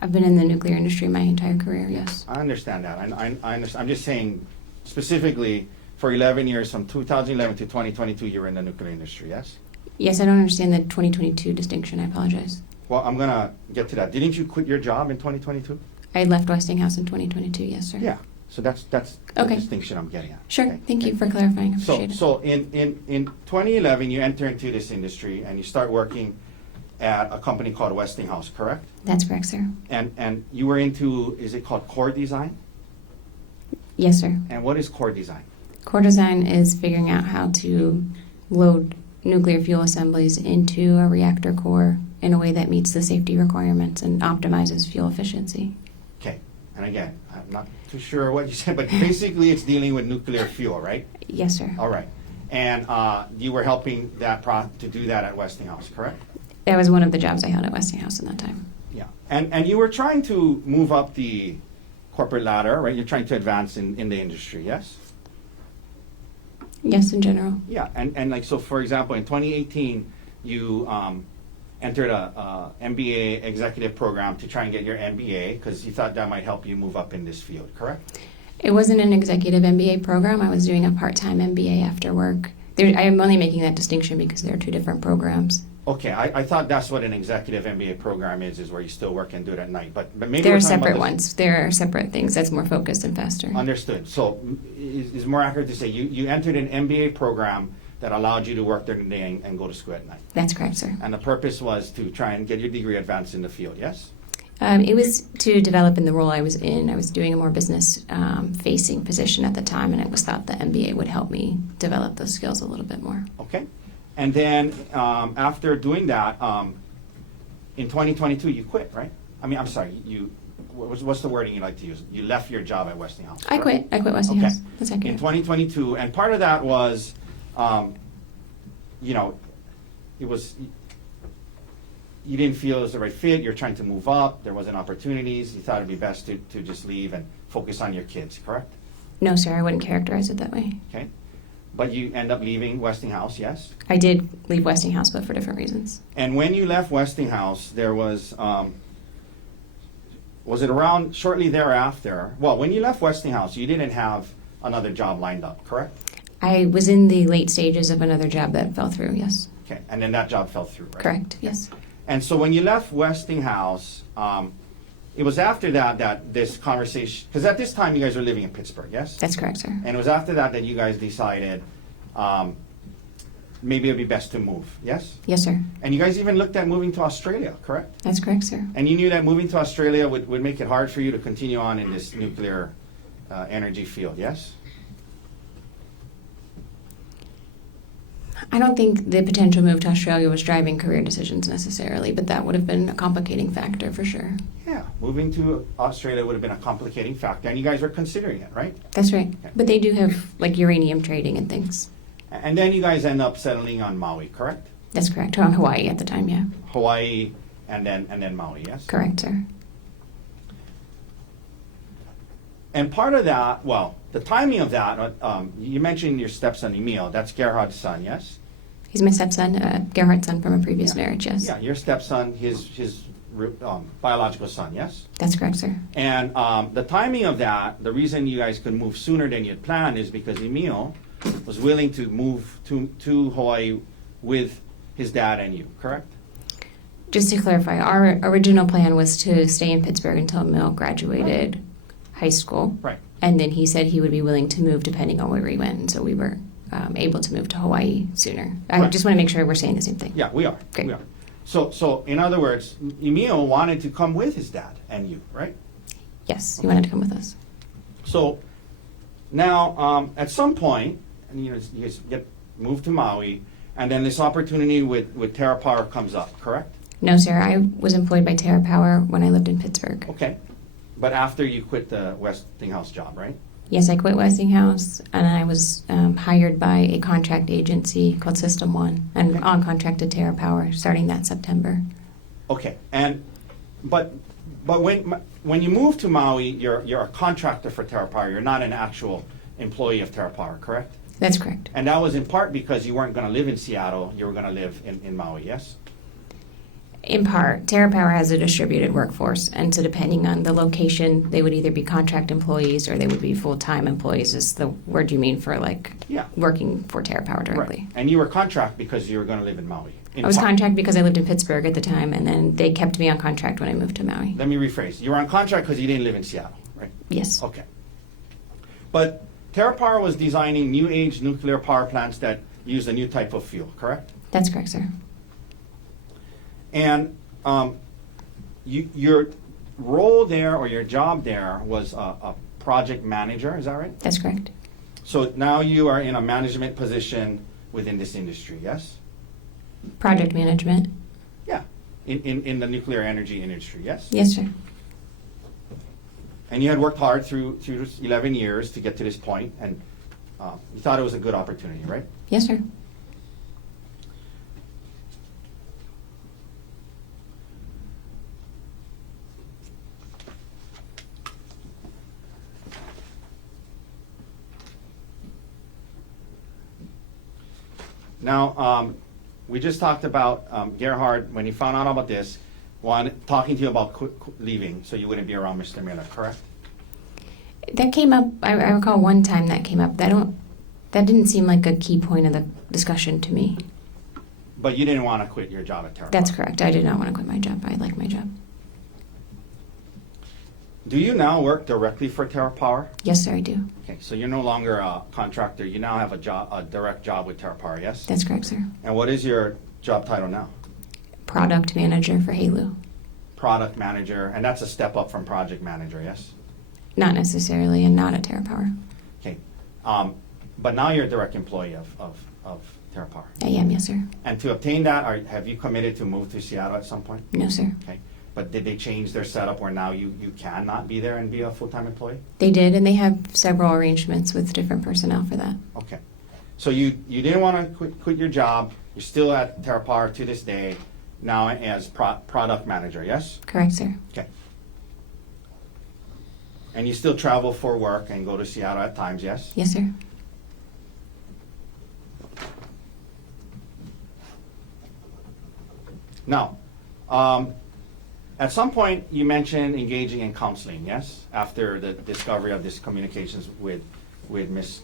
I've been in the nuclear industry my entire career, yes. I understand that. I understand. I'm just saying specifically for 11 years, from 2011 to 2022, you were in the nuclear industry, yes? Yes, I don't understand the 2022 distinction. I apologize. Well, I'm going to get to that. Didn't you quit your job in 2022? I left Westinghouse in 2022, yes, sir. Yeah. So that's the Okay. distinction I'm getting at. Sure. Okay? Thank you for clarifying. I So, appreciate it. so in 2011, you enter into this industry and you start working at a company called Westinghouse, correct? That's correct, sir. And you were into, is it called core design? Yes, sir. And what is core design? Core design is figuring out how to load nuclear fuel assemblies into a reactor core in a way that meets the safety requirements and optimizes fuel efficiency. Okay. And again, I'm not too sure what you said, but basically it's dealing with nuclear fuel, right? Yes, sir. All right. And you were helping to do that at Westinghouse, correct? That was one of the jobs I held at Westinghouse in that time. Yeah. And you were trying to move up the corporate ladder, right? You're trying to advance in the industry, yes? Yes, in general. Yeah. And like, so for example, in 2018, you entered a MBA executive program to try and get your MBA because you thought that might help you move up in this field, correct? It wasn't an executive MBA program. I was doing a part-time MBA after work. I am only making that distinction because there are two different programs. Okay, I thought that's what an executive MBA program is where you still work and do it at night. But maybe There we're are talking about separate this- ones. There are separate things. That's more focused and faster. Understood. So is more accurate to say you entered an MBA program that allowed you to work during the day and go to school at night. That's correct, sir. And the purpose was to try and get your degree advanced in the field, yes? It was to develop in the role I was in. I was doing a more business-facing position at the time, and it was thought the MBA would help me develop those skills a little bit more. Okay. And then after doing that, in 2022, you quit, right? I mean, I'm sorry, what's the wording you like to use? You left your job at Westinghouse. I correct? quit Westinghouse. Okay. That's In accurate. 2022, and part of that was, it was, you didn't feel it was the right fit, you're trying to move up, there wasn't opportunities, you thought it'd be best to just leave and focus on your kids, correct? No, sir, I wouldn't characterize it that way. Okay. But you end up leaving Westinghouse, yes? I did leave Westinghouse, but for different reasons. And when you left Westinghouse, there was it around shortly thereafter? Well, when you left Westinghouse, you didn't have another job lined up, correct? I was in the late stages of another job that fell through, yes. Okay, and then that job fell through, right? Correct, yes. And so when you left Westinghouse, it was after that this conversation, because at this time you guys were living in Pittsburgh, yes? That's correct, sir. And it was after that you guys decided maybe it'd be best to move, yes? Yes, sir. And you guys even looked at moving to Australia, correct? That's correct, sir. And you knew that moving to Australia would make it hard for you to continue on in this nuclear energy field, yes? I don't think the potential move to Australia was driving career decisions necessarily, but that would have been a complicating factor for sure. Yeah, moving to Australia would have been a complicating factor, and you guys were considering it, right? That's right. Okay. But they do have like uranium trading and things. And then you guys end up settling on Maui, correct? That's correct. On Hawaii at the time, yeah. Hawaii and then Maui, yes? Correct, sir. And part of that, well, the timing of that, you mentioned your stepson Emil, that's Gerhardt's son, yes? He's my stepson, Gerhardt's son from a previous marriage, yes. Yeah, your stepson, his biological son, yes? That's correct, sir. And the timing of that, the reason you guys could move sooner than you had planned is because Emil was willing to move to Hawaii with his dad and you, correct? Just to clarify, our original plan was to stay in Pittsburgh until Emil graduated high school. Right. And then he said he would be willing to move depending on where we went. And so we were able to move to Hawaii sooner. I Right. just want to make sure we're saying the same thing. Yeah, we are. Great. We are. So in other words, Emil wanted to come with his dad and you, right? Yes, he wanted to come with us. So now, at some point, and you guys get moved to Maui, and then this opportunity with Terra Power comes up, correct? No, sir. I was employed by Terra Power when I lived in Pittsburgh. Okay. But after you quit the Westinghouse job, right? Yes, I quit Westinghouse, and I was hired by a contract agency called System One, and Okay. on contract to Terra Power starting that September. Okay. And but when you move to Maui, you're a contractor for Terra Power. You're not an actual employee of Terra Power, correct? That's correct. And that was in part because you weren't going to live in Seattle. You were going to live in Maui, yes? In part, Terra Power has a distributed workforce, and so depending on the location, they would either be contract employees or they would be full-time employees. Is the word you mean for like Yeah. working for Terra Power directly? Right. And you were contract because you were going to live in Maui. in I was part. contract because I lived in Pittsburgh at the time, and then they kept me on contract when I moved to Maui. Let me rephrase. You were on contract because you didn't live in Seattle, right? Yes. Okay. But Terra Power was designing new age nuclear power plants that use a new type of fuel, correct? That's correct, sir. And your role there or your job there was a project manager, is that right? That's correct. So now you are in a management position within this industry, yes? Project management. Yeah, in the nuclear energy industry, yes? Yes, sir. And you had worked hard through 11 years to get to this point, and you thought it was a good opportunity, right? Yes, sir. Now, we just talked about Gerhardt, when he found out about this, talking to you about leaving, so you wouldn't be around Mr. Miller, correct? That came up. I recall one time that came up. That didn't seem like a key point of the discussion to me. But you didn't want to quit your job at Terra That's Power. correct. I did not want to quit my job. I like my job. Do you now work directly for Terra Power? Yes, sir, I do. Okay, so you're no longer a contractor. You now have a direct job with Terra Power, yes? That's correct, sir. And what is your job title now? Product manager for Halo. Product manager, and that's a step up from project manager, yes? Not necessarily, and not at Terra Power. Okay. But now you're a direct employee of Terra Power. I am, yes, sir. And to obtain that, have you committed to move to Seattle at some point? No, sir. Okay. But did they change their setup where now you cannot be there and be a full-time employee? They did, and they have several arrangements with different personnel for that. Okay. So you didn't want to quit your job. You're still at Terra Power to this day, now as product manager, yes? Correct, sir. Okay. And you still travel for work and go to Seattle at times, yes? Yes, sir. Now, at some point you mentioned engaging in counseling, yes? After the discovery of this communications with Miss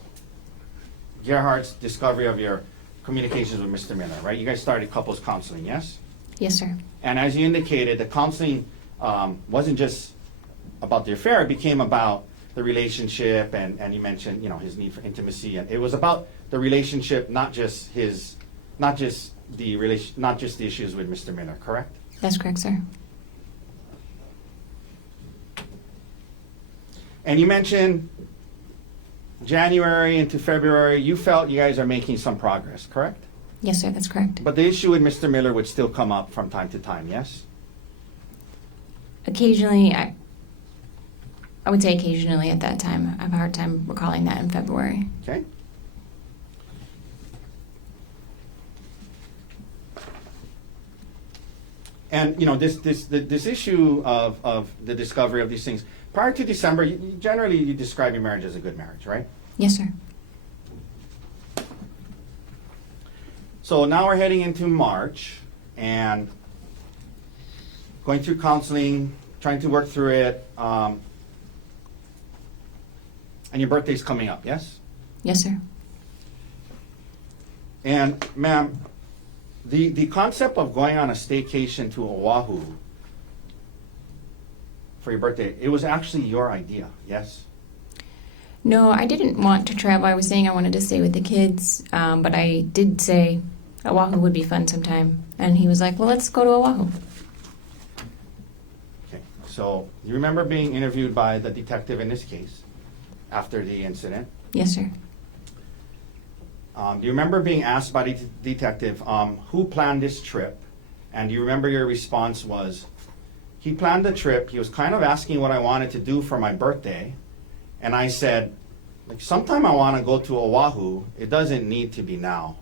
Gerhardt's discovery of your communications with Mr. Miller, right? You guys started couples counseling, yes? Yes, sir. And as you indicated, the counseling wasn't just about the affair, it became about the relationship, and you mentioned, you know, his need for intimacy, and it was about the relationship, not just the issues with Mr. Miller, correct? That's correct, sir. And you mentioned January into February, you felt you guys are making some progress, correct? Yes, sir, that's correct. But the issue with Mr. Miller would still come up from time to time, yes? Occasionally, I would say occasionally at that time. I have a hard time recalling that in February. Okay. And you know this issue of the discovery of these things prior to December, generally you describe your marriage as a good marriage, right? Yes, sir. So now we're heading into March and going through counseling, trying to work through it, and your birthday's coming up, yes? Yes, sir. And ma'am, the concept of going on a staycation to Oahu for your birthday, it was actually your idea, yes? No, I didn't want to travel. I was saying I wanted to stay with the kids, but I did say Oahu would be fun sometime. And he was like, well, let's go to Oahu. Okay, so you remember being interviewed by the detective in this case after the incident? Yes, sir. Do you remember being asked by the detective who planned this trip? And do you remember your response was, he planned the trip, he was kind of asking what I wanted to do for my birthday, and I said, like, sometime I want to go to Oahu, it doesn't need to be now.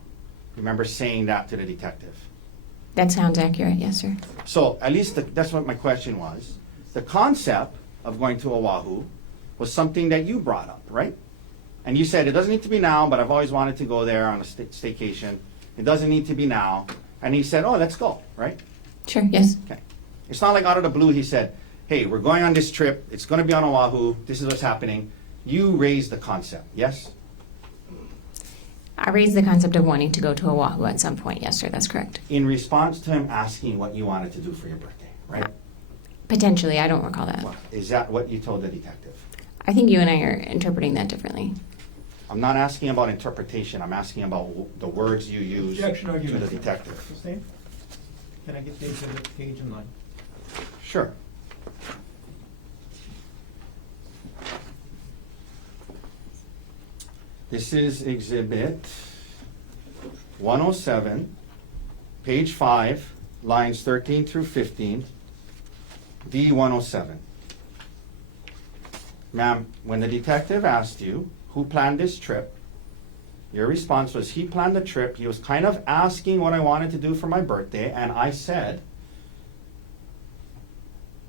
Remember saying that to the detective? That sounds accurate. Yes, sir. So at least that's what my question was. The concept of going to Oahu was something that you brought up, right? And you said, it doesn't need to be now, but I've always wanted to go there on a staycation. It doesn't need to be now. And he said, oh, let's go, right? Sure, yes. Okay. It's not like out of the blue he said, hey, we're going on this trip. It's going to be on Oahu. This is what's happening. You raised the concept, yes? I raised the concept of wanting to go to Oahu at some point. Yes, sir, that's correct. In response to him asking what you wanted to do for your birthday, right? Potentially, I don't recall that. Well, is that what you told the detective? I think you and I are interpreting that differently. I'm not asking about interpretation. I'm asking about the words you use Objection to argument. the detective. Sustained? Can I get the exhibit page and line? Sure. This is exhibit 107, page 5, lines 13 through 15, D107. Ma'am, when the detective asked you who planned this trip, your response was, he planned the trip. He was kind of asking what I wanted to do for my birthday, and I said,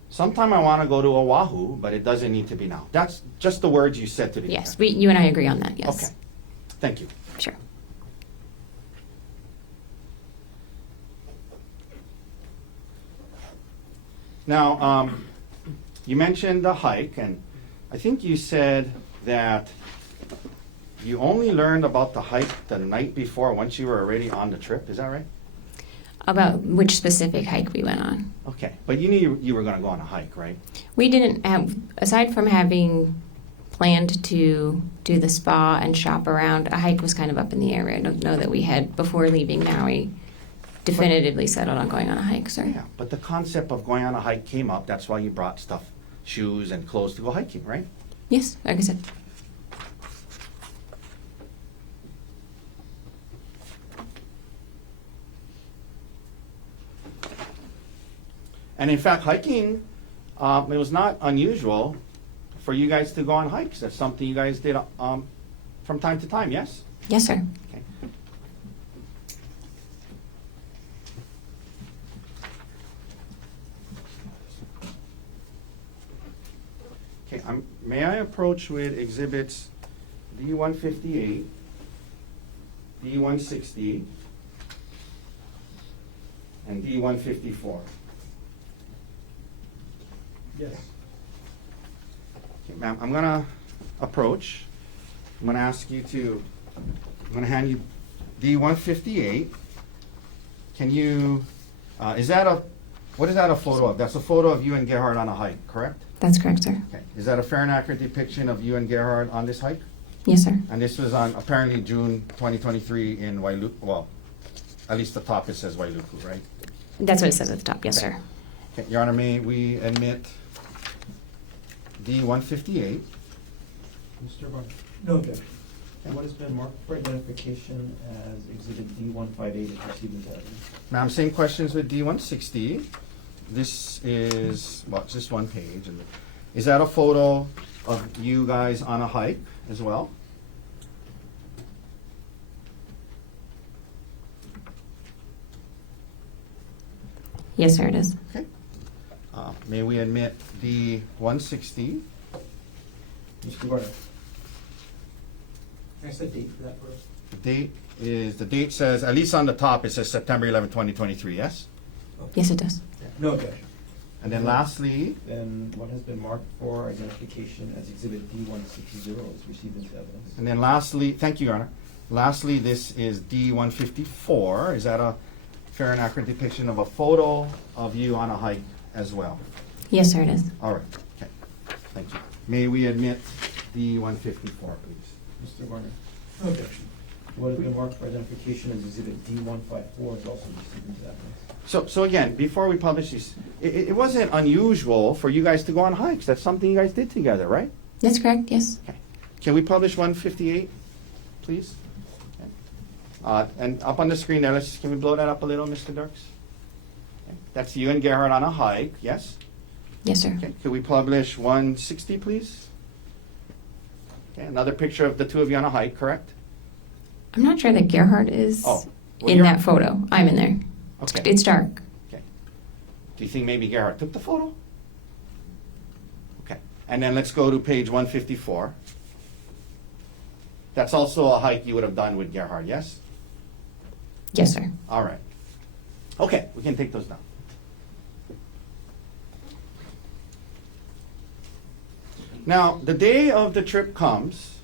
sometime I want to go to Oahu, but it doesn't need to be now. That's just the words you said to the Yes, detective. you and I agree on that, yes. Okay, thank you. Sure. Now, you mentioned the hike, and I think you said that you only learned about the hike the night before once you were already on the trip. Is that right? About which specific hike we went on. Okay, but you knew you were going to go on a hike, right? We didn't have, aside from having planned to do the spa and shop around, a hike was kind of up in the air. I don't know that we had, before leaving Maui, definitively settled on going on a hike, sir. Yeah, but the concept of going on a hike came up. That's why you brought stuff, shoes and clothes to go hiking, right? Yes, like I said. And in fact, hiking, it was not unusual for you guys to go on hikes. That's something you guys did from time to time, yes? Yes, sir. Okay. Okay, may I approach with exhibits D158, D160, and D154? Yes. Okay, ma'am, I'm gonna approach. I'm gonna ask you to, I'm gonna hand you D158. Can you What is that a photo of? That's a photo of you and Gerhardt on a hike, correct? That's correct, sir. Okay. Is that a fair and accurate depiction of you and Gerhardt on this hike? Yes, sir. And this was on apparently June 2023 in Wailuku. Well, at least the top it says Wailuku, right? That's what it says at the top. Yes, sir. Okay, Your Honor, may we admit D-158? Mr. Varner, No objection. and what has been marked for identification as Exhibit D-158 is received into evidence? Ma'am, same questions with D-160. This is, well, it's just one page. And is that a photo of you guys on a hike as well? Yes, sir, it is. Okay. May we admit D-160? Mr. Varner, Can I set a date for that photo? The date says, at least on the top, it says September 11, 2023, yes? Yes, it does. No objection. And then lastly, then what has been marked for identification as Exhibit D-160 is received into evidence? and then lastly, thank you, Your Honor. Lastly, this is D-154. Is that a fair and accurate depiction of a photo of you on a hike as well? Yes, sir, it is. All right, okay, thank you. May we admit D-154, please? Mr. Varner, No objection. what has been marked for identification as Exhibit D-154 is also received into evidence? So again, before we publish these, it wasn't unusual for you guys to go on hikes. That's something you guys did together, right? That's correct, yes. Okay. Can we publish 158, please? Okay. And up on the screen there, can we blow that up a little, Mr. Dirks? Okay. That's you and Gerhardt on a hike, yes? Yes, sir. Okay. Could we publish 160, please? Okay. Another picture of the two of you on a hike, correct? I'm not sure that Gerhardt is Oh, well, in you're- that photo. I'm in there. Okay. It's dark. Okay. Do you think maybe Gerhardt took the photo? Okay. And then let's go to page 154. That's also a hike you would have done with Gerhardt, yes? Yes, sir. All right. Okay, we can take those down. Now, the day of the trip comes,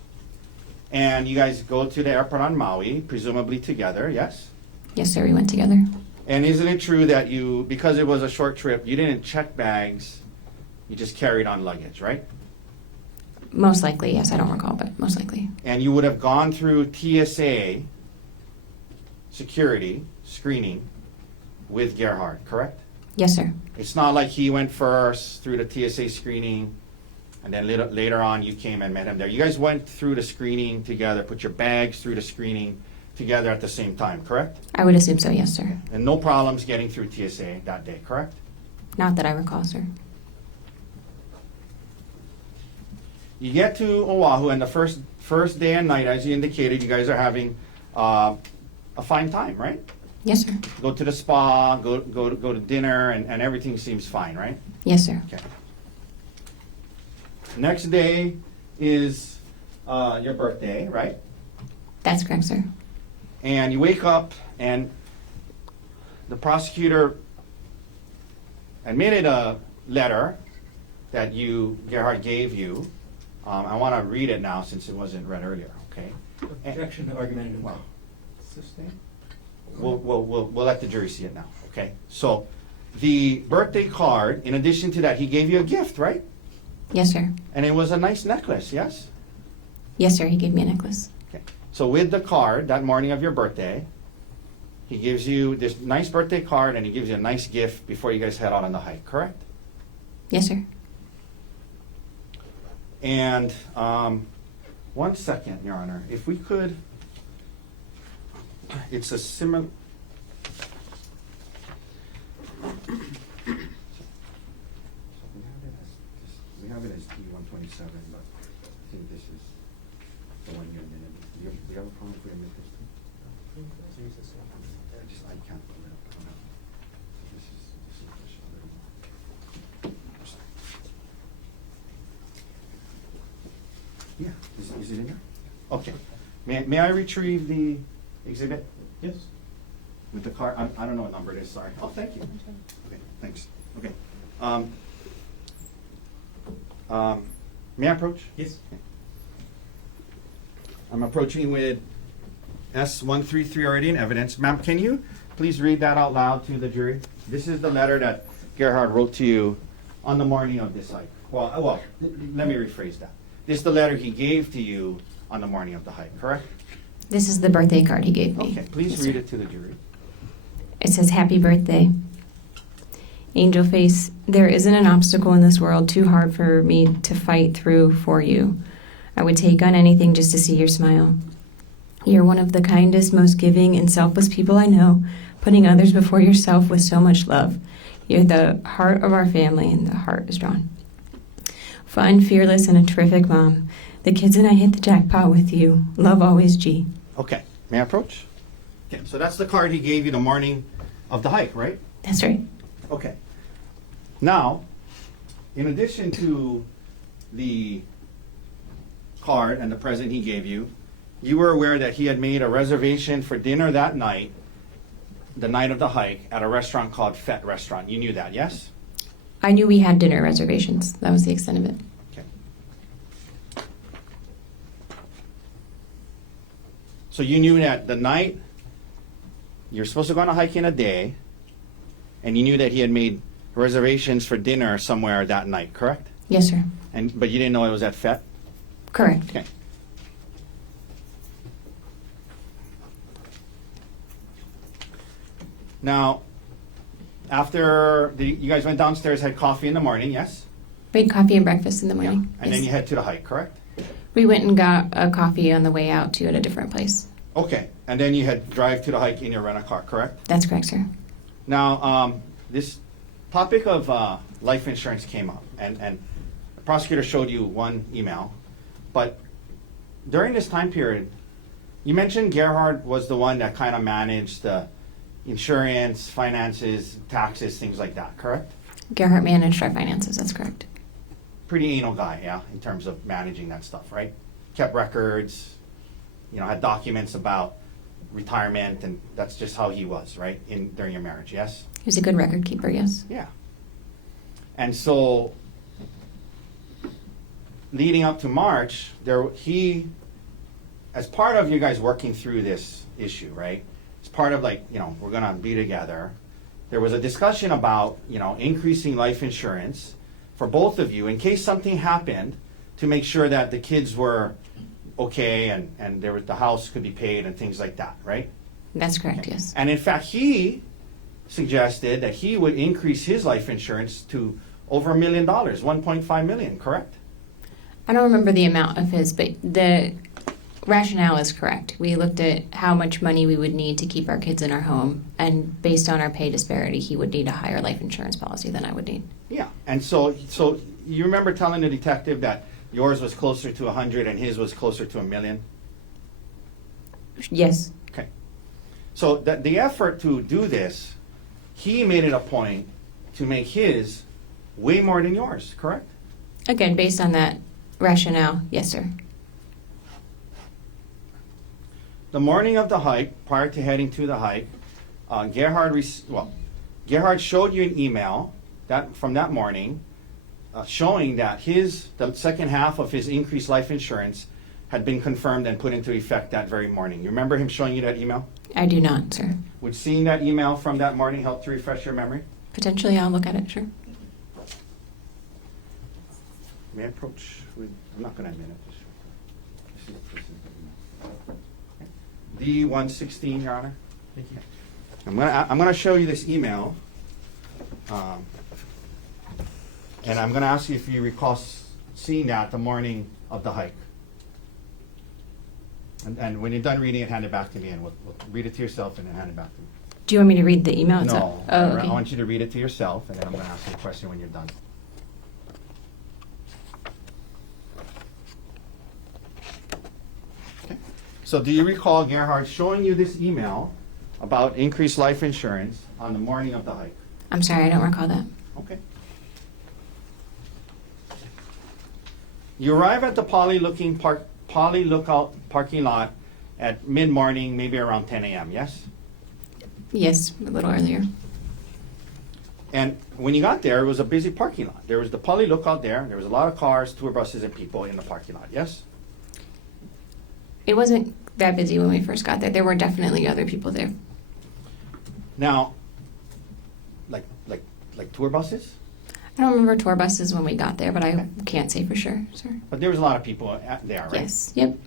and you guys go to the airport on Maui, presumably together, yes? Yes, sir, we went together. And isn't it true that you, because it was a short trip, you didn't check bags, you just carried on luggage, right? Most likely, yes. I don't recall, but most likely. And you would have gone through TSA security screening with Gerhardt, correct? Yes, sir. It's not like he went first through the TSA screening, and then later on you came and met him there. You guys went through the screening together, put your bags through the screening together at the same time, correct? I would assume so, yes, sir. And no problems getting through TSA that day, correct? Not that I recall, sir. You get to Oahu, and the first day and night, as you indicated, you guys are having a fine time, right? Yes, sir. Go to the spa, go to dinner, and everything seems fine, right? Yes, sir. Okay. Next day is your birthday, right? That's correct, sir. And you wake up, and the prosecutor admitted a letter that Gerhardt gave you. I want to read it now since it wasn't read earlier, okay? Objection to argumentative. Well, we'll let the jury see it now, okay? So, the birthday card, in addition to that, he gave you a gift, right? Yes, sir. And it was a nice necklace, yes? Yes, sir. He gave me a necklace. Okay. So with the card, that morning of your birthday, he gives you this nice birthday card and he gives you a nice gift before you guys head out on the hike, correct? Yes, sir. And 1 second, Your Honor, if we could, it's a similar. We have it as D-127, but I think this is the one you admitted. Do you have a problem if we admit this too? I can't pull it up. I don't have it. This is yeah, is it in there? Okay. May I retrieve the exhibit Yes. with the card? I don't know what number it is, sorry. Oh, thank you. Okay, thanks. Okay. May I approach? Yes. I'm approaching with S-133 already in evidence. Ma'am, can you please read that out loud to the jury? This is the letter that Gerhardt wrote to you on the morning of this hike. Well, let me rephrase that. This is the letter he gave to you on the morning of the hike, correct? This is the birthday card he gave me. Okay, please Yes, read sir. it to the jury. It says, "Happy birthday. Angel face, there isn't an obstacle in this world too hard for me to fight through for you. I would take on anything just to see your smile. You're one of the kindest, most giving, and selfless people I know, putting others before yourself with so much love. You're the heart of our family, and the heart is drawn. Fun, fearless, and a terrific mom. The kids and I hit the jackpot with you. Love always, G." Okay, may I approach? Okay, so that's the card he gave you the morning of the hike, right? That's right. Okay. Now, in addition to the card and the present he gave you, you were aware that he had made a reservation for dinner that night, the night of the hike, at a restaurant called Fett Restaurant. You knew that, yes? I knew we had dinner reservations. That was the extent of it. Okay. So you knew that the night you're supposed to go on a hike in a day, and you knew that he had made reservations for dinner somewhere that night, correct? Yes, sir. But you didn't know it was at Fett? Correct. Okay. Now, after you guys went downstairs, had coffee in the morning, yes? We had coffee and breakfast in the morning. And then Yes. you head to the hike, correct? We went and got a coffee on the way out to at a different place. Okay. And then you had drive to the hike in your rent-a-car, correct? That's correct, sir. Now, this topic of life insurance came up, and the prosecutor showed you one email, but during this time period, you mentioned Gerhardt was the one that kind of managed the insurance, finances, taxes, things like that, correct? Gerhardt managed our finances. That's correct. Pretty anal guy, yeah, in terms of managing that stuff, right? Kept records, had documents about retirement, and that's just how he was, right, during your marriage, yes? He was a good record keeper, yes. Yeah. And so, leading up to March, as part of you guys working through this issue, right? As part of we're gonna be together, there was a discussion about, increasing life insurance for both of you in case something happened, to make sure that the kids were okay and the house could be paid and things like that, right? That's correct, yes. And in fact, he suggested that he would increase his life insurance to over $1 million, 1.5 million, correct? I don't remember the amount of his, but the rationale is correct. We looked at how much money we would need to keep our kids in our home, and based on our pay disparity, he would need a higher life insurance policy than I would need. Yeah, and so you remember telling the detective that yours was closer to 100 and his was closer to $1 million? Yes. Okay. So the effort to do this, he made it a point to make his way more than yours, correct? Again, based on that rationale, yes, sir. The morning of the hike, prior to heading to the hike, Gerhardt showed you an email from that morning showing that the second half of his increased life insurance had been confirmed and put into effect that very morning. You remember him showing you that email? I do not, sir. Would seeing that email from that morning help to refresh your memory? Potentially, I'll look at it, sure. May I approach? I'm not going to admit it. This is the email. D116, Your Honor. Thank you. I'm going to show you this email, and I'm going to ask you if you recall seeing that the morning of the hike. And when you're done reading it, hand it back to me, and we'll read it to yourself and then hand it back to me. Do you want me to read the email itself? No, Oh, I okay. want you to read it to yourself, and then I'm going to ask you a question when you're done. Okay. So do you recall Gerhardt showing you this email about increased life insurance on the morning of the hike? I'm sorry, I don't recall that. Okay. You arrive at the Poly Lookout parking lot at mid-morning, maybe around 10 a.m., yes? Yes, a little earlier. And when you got there, it was a busy parking lot. There was the Poly Lookout there. There was a lot of cars, tour buses, and people in the parking lot, yes? It wasn't that busy when we first got there. There were definitely other people there. Now, like tour buses? I don't remember tour buses when we got there, but I Okay. can't say for sure, sir. But there was a lot of people there, right? Yes. Yep.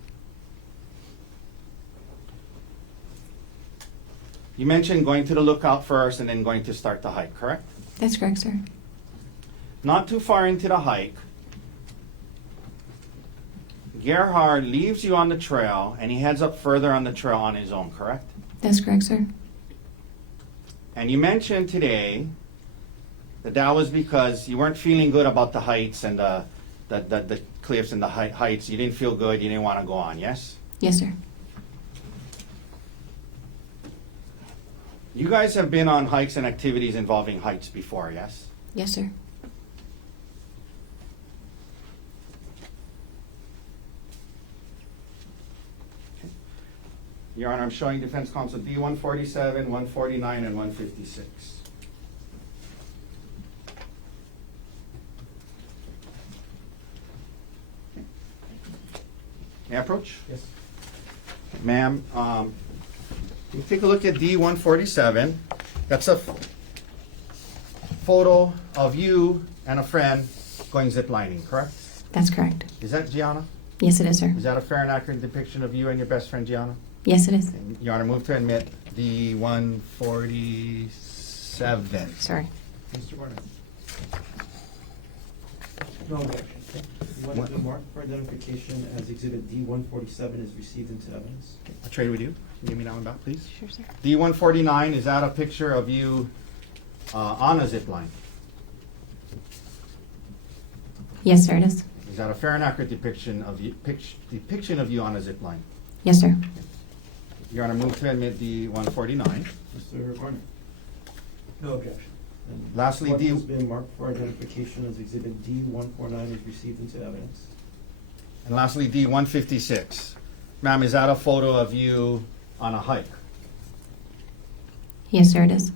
You mentioned going to the lookout first and then going to start the hike, correct? That's correct, sir. Not too far into the hike, Gerhardt leaves you on the trail and he heads up further on the trail on his own, correct? That's correct, sir. And you mentioned today that that was because you weren't feeling good about the heights and the cliffs and the heights. You didn't feel good. You didn't want to go on, yes? Yes, sir. You guys have been on hikes and activities involving heights before, yes? Yes, sir. Your Honor, I'm showing defense counsel D-147, 149, and 156. May I approach? Yes. Ma'am, you take a look at D-147. That's a photo of you and a friend going ziplining, correct? That's correct. Is that Gianna? Yes, it is, sir. Is that a fair and accurate depiction of you and your best friend, Gianna? Yes, it is. Your Honor, move to admit D-147. Sorry. Mr. Warner? No objection. You want to mark for identification as Exhibit D-147 is received into evidence? I'll trade with you. Can you give me that one back, please? Sure, sir. D-149, is that a picture of you on a zip line? Yes, sir, it is. Is that a fair and accurate depiction of you, on a zip line? Yes, sir. Your Honor, move to admit D-149. Mr. Warner? No objection. And Lastly, what D- has been marked for identification as Exhibit D-149 is received into evidence? And lastly, D-156. Ma'am, is that a photo of you on a hike? Yes, sir, it is.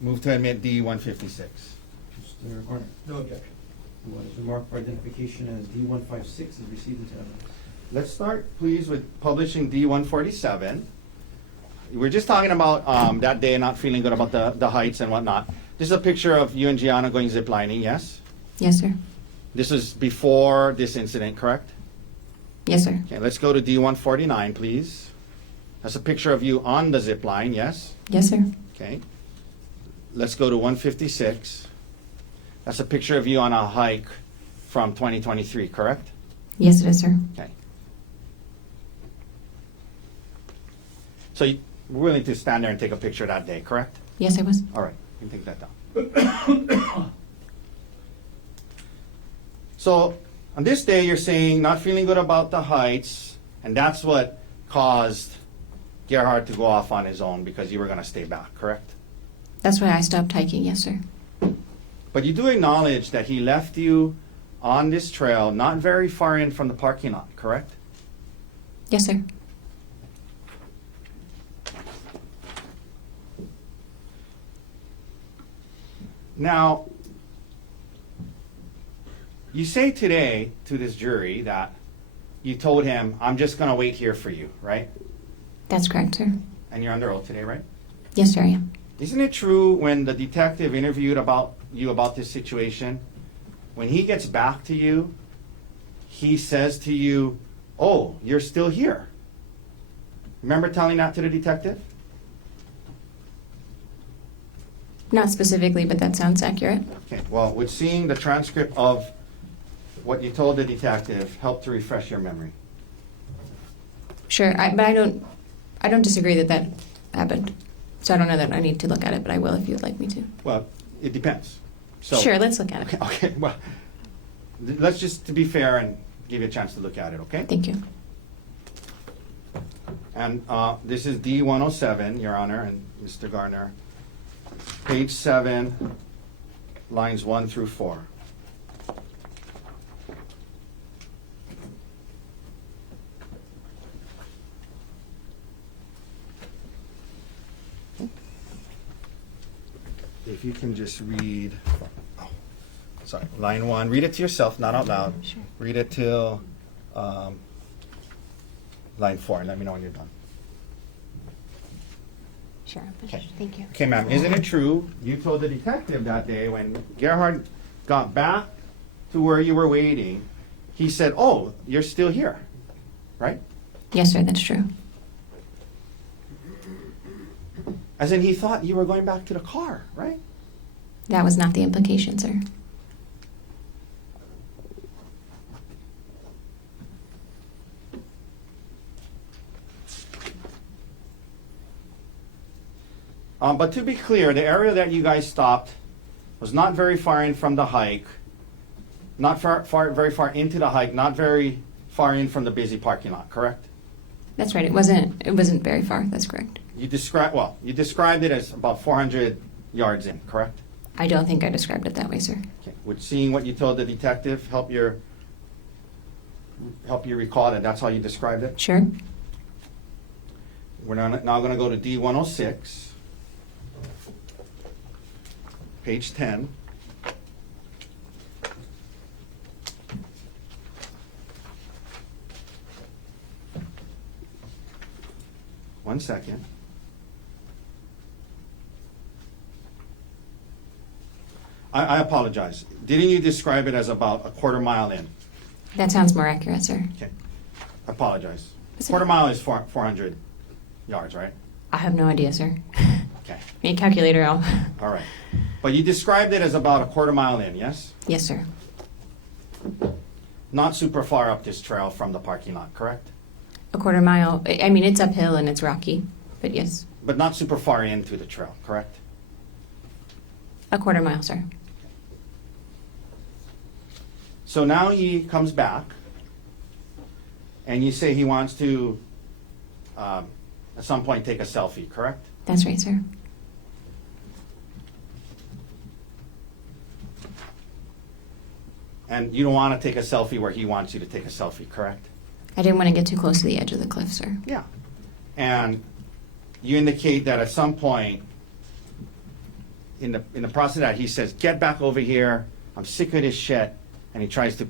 Move to admit D-156. Mr. Warner? No objection. What has been marked for identification as D-156 is received into evidence? Let's start, please, with publishing D-147. We're just talking about that day not feeling good about the heights and whatnot. This is a picture of you and Gianna going ziplining, yes? Yes, sir. This is before this incident, correct? Yes, sir. Okay, let's go to D-149, please. That's a picture of you on the zip line, yes? Yes, sir. Okay. Let's go to 156. That's a picture of you on a hike from 2023, correct? Yes, it is, sir. Okay. So you were willing to stand there and take a picture that day, correct? Yes, I was. All right, you can take that down. So on this day, you're saying not feeling good about the heights, and that's what caused Gerhardt to go off on his own because you were going to stay back, correct? That's why I stopped hiking. Yes, sir. But you do acknowledge that he left you on this trail not very far in from the parking lot, correct? Yes, sir. Now, you say today to this jury that you told him, I'm just going to wait here for you, right? That's correct, sir. And you're under oath today, right? Yes, sir, I am. Isn't it true when the detective interviewed about this situation, when he gets back to you, he says to you, oh, you're still here? Remember telling that to the detective? Not specifically, but that sounds accurate. Okay, well, would seeing the transcript of what you told the detective help to refresh your memory? Sure, but I don't disagree that happened. So I don't know that I need to look at it, but I will if you'd like me to. Well, it depends. So, Sure, let's look at it. Okay, well, let's just, to be fair, and give you a chance to look at it, okay? Thank you. And this is D-107, Your Honor, and Mr. Garner. Page 7, lines 1 through 4. If you can just read, oh, sorry, line 1. Read it to yourself, not out loud. Sure. Read it till line 4, and let me know when you're done. Sure. Okay. Thank you. Okay, ma'am, isn't it true, you told the detective that day when Gerhardt got back to where you were waiting, he said, oh, you're still here, right? Yes, sir, that's true. As in, he thought you were going back to the car, right? That was not the implication, sir. But to be clear, the area that you guys stopped was not very far in from the hike, not very far into the hike, not very far in from the busy parking lot, correct? That's right. It wasn't very far. That's correct. You described it as about 400 yards in, correct? I don't think I described it that way, sir. Okay. Would seeing what you told the detective help you recall that that's how you described it? Sure. We're now going to go to D106, page 10. One second. I apologize. Didn't you describe it as about a quarter mile in? That sounds more accurate, sir. Okay. I apologize. Is it- Quarter mile is 400 yards, right? I have no idea, sir. Okay. Need a calculator out. All right. But you described it as about a quarter mile in, yes? Yes, sir. Not super far up this trail from the parking lot, correct? A quarter mile. I mean, it's uphill and it's rocky, but yes, But not super far into the trail, correct? a quarter mile, sir. So now he comes back, and you say he wants to, at some point, take a selfie, correct? That's right, sir. And you don't want to take a selfie where he wants you to take a selfie, correct? I didn't want to get too close to the edge of the cliff, sir. Yeah. And you indicate that at some point in the process of that, he says, get back over here, I'm sick of this shit, and he tries to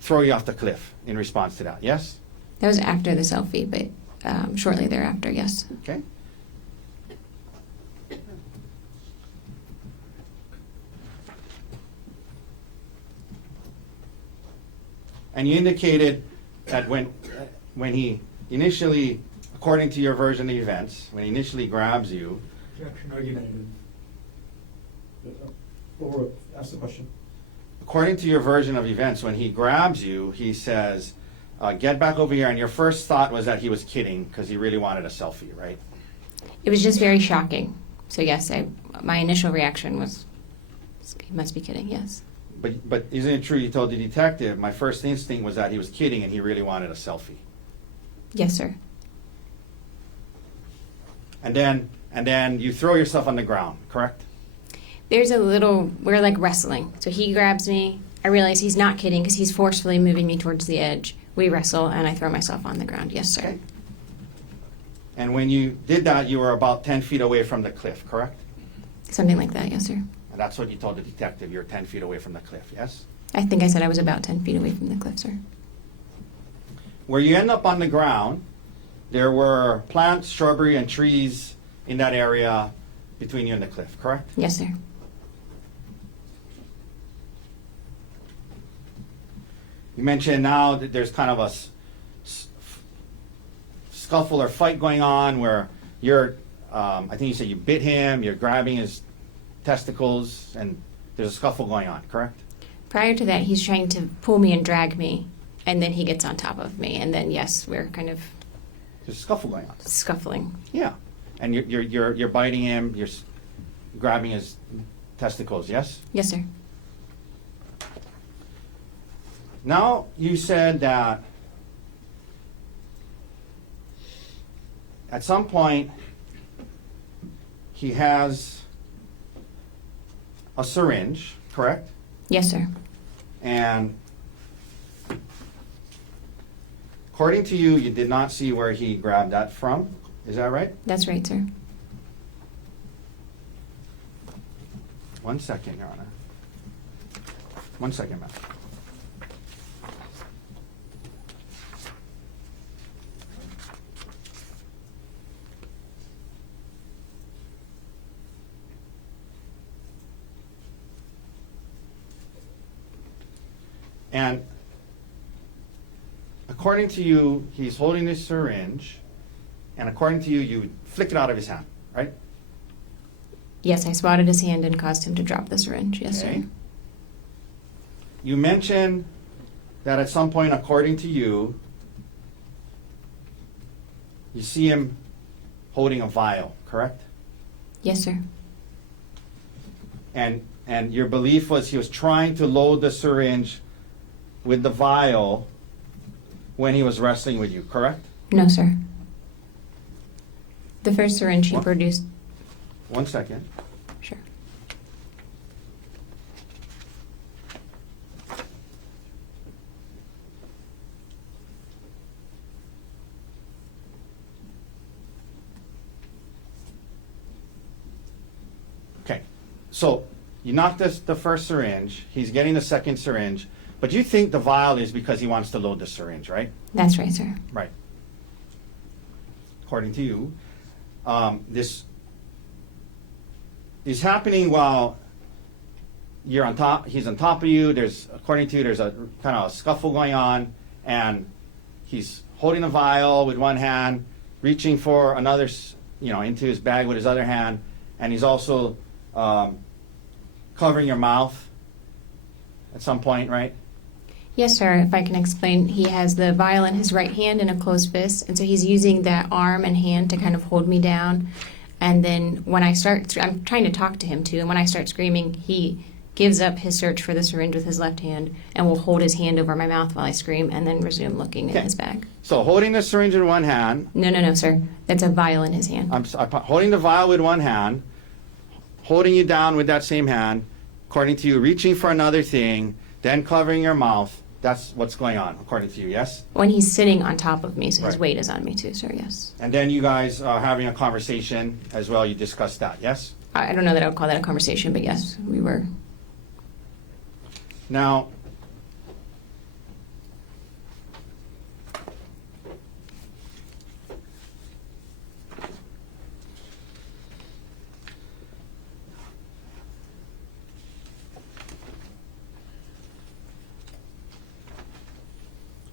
throw you off the cliff in response to that, yes? That was after the selfie, but shortly thereafter, yes. Okay. And you indicated that when he initially, according to your version of events, when he initially grabs you, Objection argumentative. Ask the question. according to your version of events, when he grabs you, he says, get back over here, and your first thought was that he was kidding because he really wanted a selfie, right? It was just very shocking. So yes, my initial reaction was, he must be kidding, yes. But isn't it true you told the detective, my first instinct was that he was kidding and he really wanted a selfie? Yes, sir. And then you throw yourself on the ground, correct? We're like wrestling. So he grabs me. I realize he's not kidding because he's forcefully moving me towards the edge. We wrestle and I throw myself on the ground. Yes, sir. Okay. And when you did that, you were about 10 feet away from the cliff, correct? Something like that, yes, sir. And that's what you told the detective, you're 10 feet away from the cliff, yes? I think I said I was about 10 feet away from the cliff, sir. Where you end up on the ground, there were plants, shrubbery, and trees in that area between you and the cliff, correct? Yes, sir. You mentioned now that there's kind of a scuffle or fight going on where you're, I think you said you bit him, you're grabbing his testicles, and there's a scuffle going on, correct? Prior to that, he's trying to pull me and drag me, and then he gets on top of me, and then yes, we're kind of There's a scuffle going on. scuffling. Yeah. And you're biting him, you're grabbing his testicles, yes? Yes, sir. Now, you said that at some point he has a syringe, correct? Yes, sir. And according to you, you did not see where he grabbed that from. Is that right? That's right, sir. 1 second, Your Honor. 1 second, ma'am. And according to you, he's holding this syringe, and according to you, you flick it out of his hand, right? Yes, I swatted his hand and caused him to drop the syringe. Yes, Okay. sir. You mentioned that at some point, according to you, you see him holding a vial, correct? Yes, sir. And your belief was he was trying to load the syringe with the vial when he was wrestling with you, correct? No, sir. The first syringe he What? produced. 1 second. Sure. Okay. So you knocked the first syringe. He's getting the second syringe. But you think the vial is because he wants to load the syringe, right? That's right, sir. Right. According to you, this is happening while you're on top. He's on top of you. According to you, there's a kind of a scuffle going on, and he's holding a vial with one hand, reaching for another, into his bag with his other hand, and he's also covering your mouth at some point, right? Yes, sir. If I can explain, he has the vial in his right hand in a closed fist, and so he's using that arm and hand to kind of hold me down. And then when I'm trying to talk to him too, and when I start screaming, he gives up his search for the syringe with his left hand and will hold his hand over my mouth while I scream and then resume looking Okay. in his bag. So holding the syringe in one hand, No, sir. That's a vial in his hand. I'm holding the vial with one hand, holding you down with that same hand, according to you, reaching for another thing, then covering your mouth. That's what's going on, according to you, yes? When he's sitting on top of me, so his Right. weight is on me too, sir, yes. And then you guys are having a conversation as well. You discussed that, yes? I don't know that I would call that a conversation, but yes, we were. Now,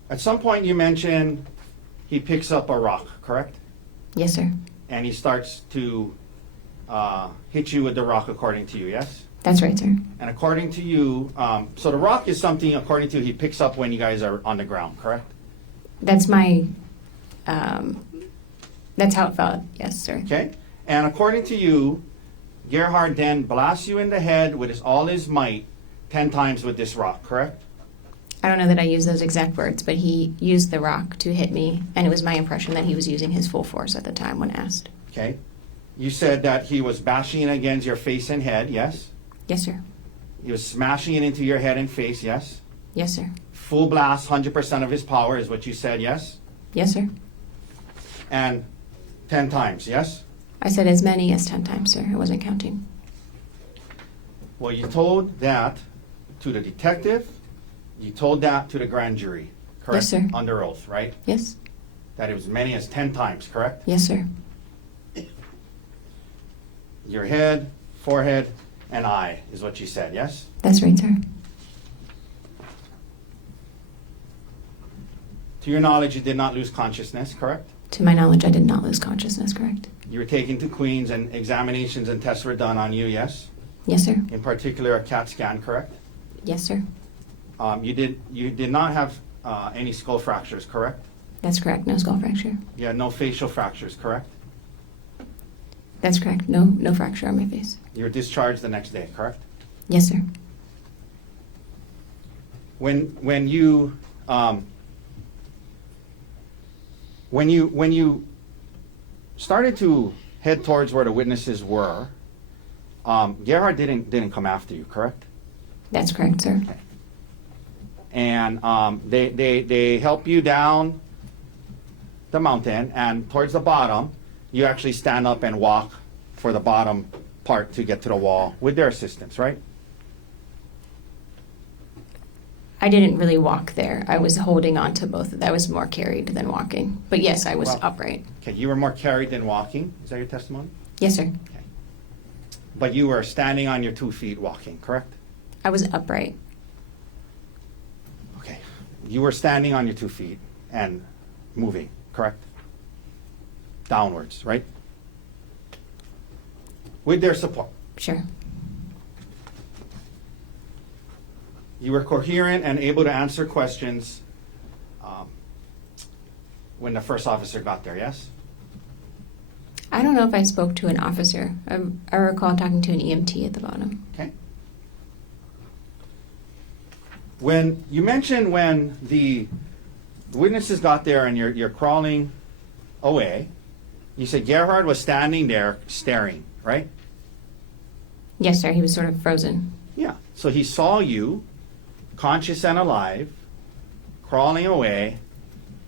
at some point you mentioned he picks up a rock, correct? Yes, sir. And he starts to hit you with the rock, according to you, yes? That's right, sir. And according to you, so the rock is something, according to you, he picks up when you guys are on the ground, correct? That's my, that's how it felt. Yes, sir. Okay? And according to you, Gerhardt then blasts you in the head with all his might 10 times with this rock, correct? I don't know that I used those exact words, but he used the rock to hit me, and it was my impression that he was using his full force at the time when asked. Okay? You said that he was bashing it against your face and head, yes? Yes, sir. He was smashing it into your head and face, yes? Yes, sir. Full blast, 100% of his power is what you said, yes? Yes, sir. And 10 times, yes? I said as many as 10 times, sir. I wasn't counting. Well, you told that to the detective, you told that to the grand jury, correct? Yes, sir. Under oath, right? Yes? That it was as many as 10 times, correct? Yes, sir. Your head, forehead, and eye is what you said, yes? That's right, sir. To your knowledge, you did not lose consciousness, correct? To my knowledge, I did not lose consciousness, correct? You were taken to Queens and examinations and tests were done on you, yes? Yes, sir. In particular, a CAT scan, correct? Yes, sir. You did not have any skull fractures, correct? That's correct. No skull fracture. You had no facial fractures, correct? That's correct. No fracture on my face. You were discharged the next day, correct? Yes, sir. When you started to head towards where the witnesses were, Gerhardt didn't come after you, correct? That's correct, sir. And they help you down the mountain, and towards the bottom, you actually stand up and walk for the bottom part to get to the wall with their assistance, right? I didn't really walk there. I was holding on to both. I was more carried than walking. But yes, I was Well- upright. Okay, you were more carried than walking. Is that your testimony? Yes, sir. But you were standing on your 2 feet walking, correct? I was upright. you were standing on your 2 feet and moving, correct? Downwards, right? With their support. Sure. You were coherent and able to answer questions when the first officer got there, yes? I don't know if I spoke to an officer. I recall talking to an EMT at the bottom. Okay. When you mentioned when the witnesses got there and you're crawling away, you said Gerhardt was standing there staring, right? Yes, sir. He was sort of frozen. Yeah. So he saw you, conscious and alive, crawling away,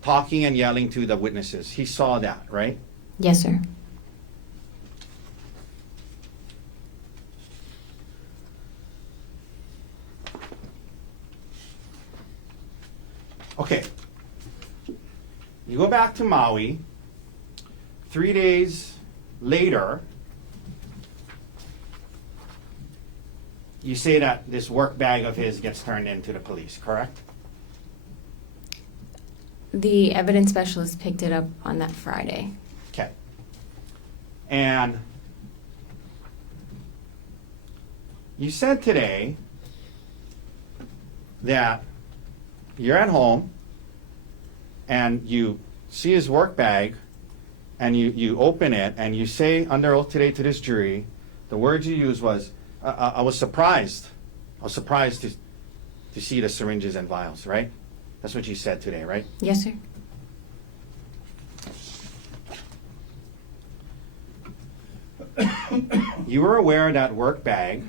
talking and yelling to the witnesses. He saw that, right? Yes, sir. Okay. You go back to Maui. 3 days later, you say that this work bag of his gets turned in to the police, correct? The evidence specialist picked it up on that Friday. Okay. And you said today that you're at home and you see his work bag and you open it and you say under oath today to this jury, the words you used was, I was surprised. I was surprised to see the syringes and vials, right? That's what you said today, right? Yes, sir. You were aware that work bag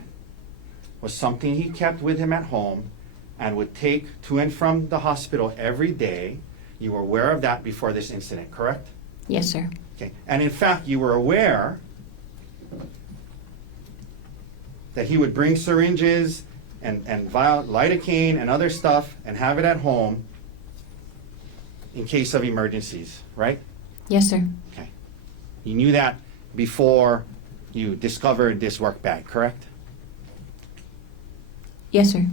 was something he kept with him at home and would take to and from the hospital every day. You were aware of that before this incident, correct? Yes, sir. Okay. And in fact, you were aware that he would bring syringes and vial, lidocaine and other stuff and have it at home in case of emergencies, right? Yes, sir. Okay. You knew that before you discovered this work bag, correct? Yes, sir.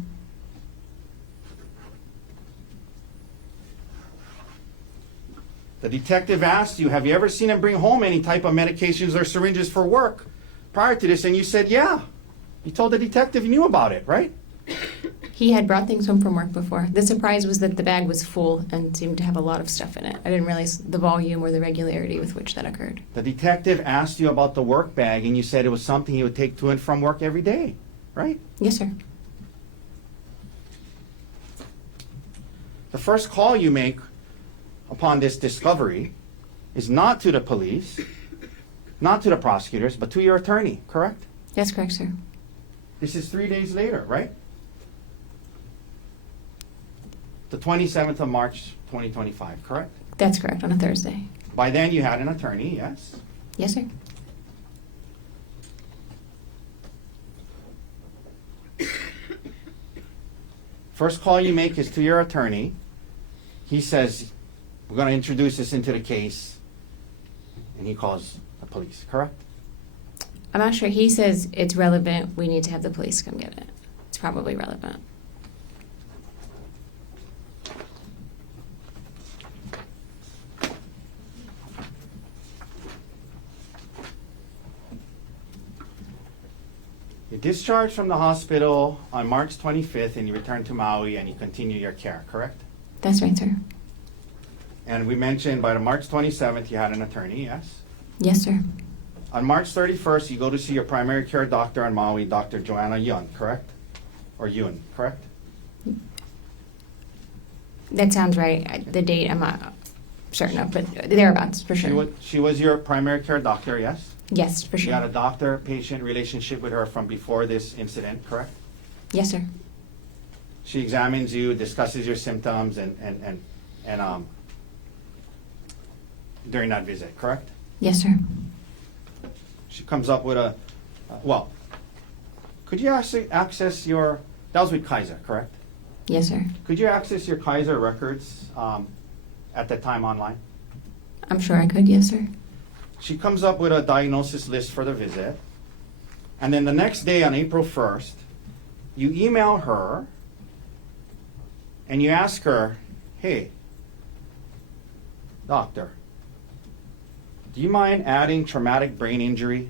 The detective asked you, have you ever seen him bring home any type of medications or syringes for work prior to this? And you said, yeah. You told the detective you knew about it, right? He had brought things home from work before. The surprise was that the bag was full and seemed to have a lot of stuff in it. I didn't realize the volume or the regularity with which that occurred. The detective asked you about the work bag and you said it was something he would take to and from work every day, right? Yes, sir. The first call you make upon this discovery is not to the police, not to the prosecutors, but to your attorney, correct? That's correct, sir. This is 3 days later, right? The 27th of March, 2025, correct? That's correct, on a Thursday. By then you had an attorney, yes? Yes, sir. First call you make is to your attorney. He says, we're going to introduce this into the case, and he calls the police, correct? I'm not sure. He says it's relevant. We need to have the police come get it. It's probably relevant. You're discharged from the hospital on March 25th, and you return to Maui, and you continue your care, correct? That's right, sir. And we mentioned by the March 27th, you had an attorney, yes? Yes, sir. On March 31st, you go to see your primary care doctor on Maui, Dr. Joanna Yun, correct? Or Yun, correct? That sounds right. The date I'm not certain of, but thereabouts, for sure. She was your primary care doctor, yes? Yes, for You had a sure. doctor-patient relationship with her from before this incident, correct? Yes, sir. She examines you, discusses your symptoms, and during that visit, correct? Yes, sir. She comes up with a, well, could you actually access your, that was with Kaiser, correct? Yes, sir. Could you access your Kaiser records at that time online? I'm sure I could. Yes, sir. She comes up with a diagnosis list for the visit. And then the next day on April 1st, you email her and you ask her, hey, doctor, do you mind adding traumatic brain injury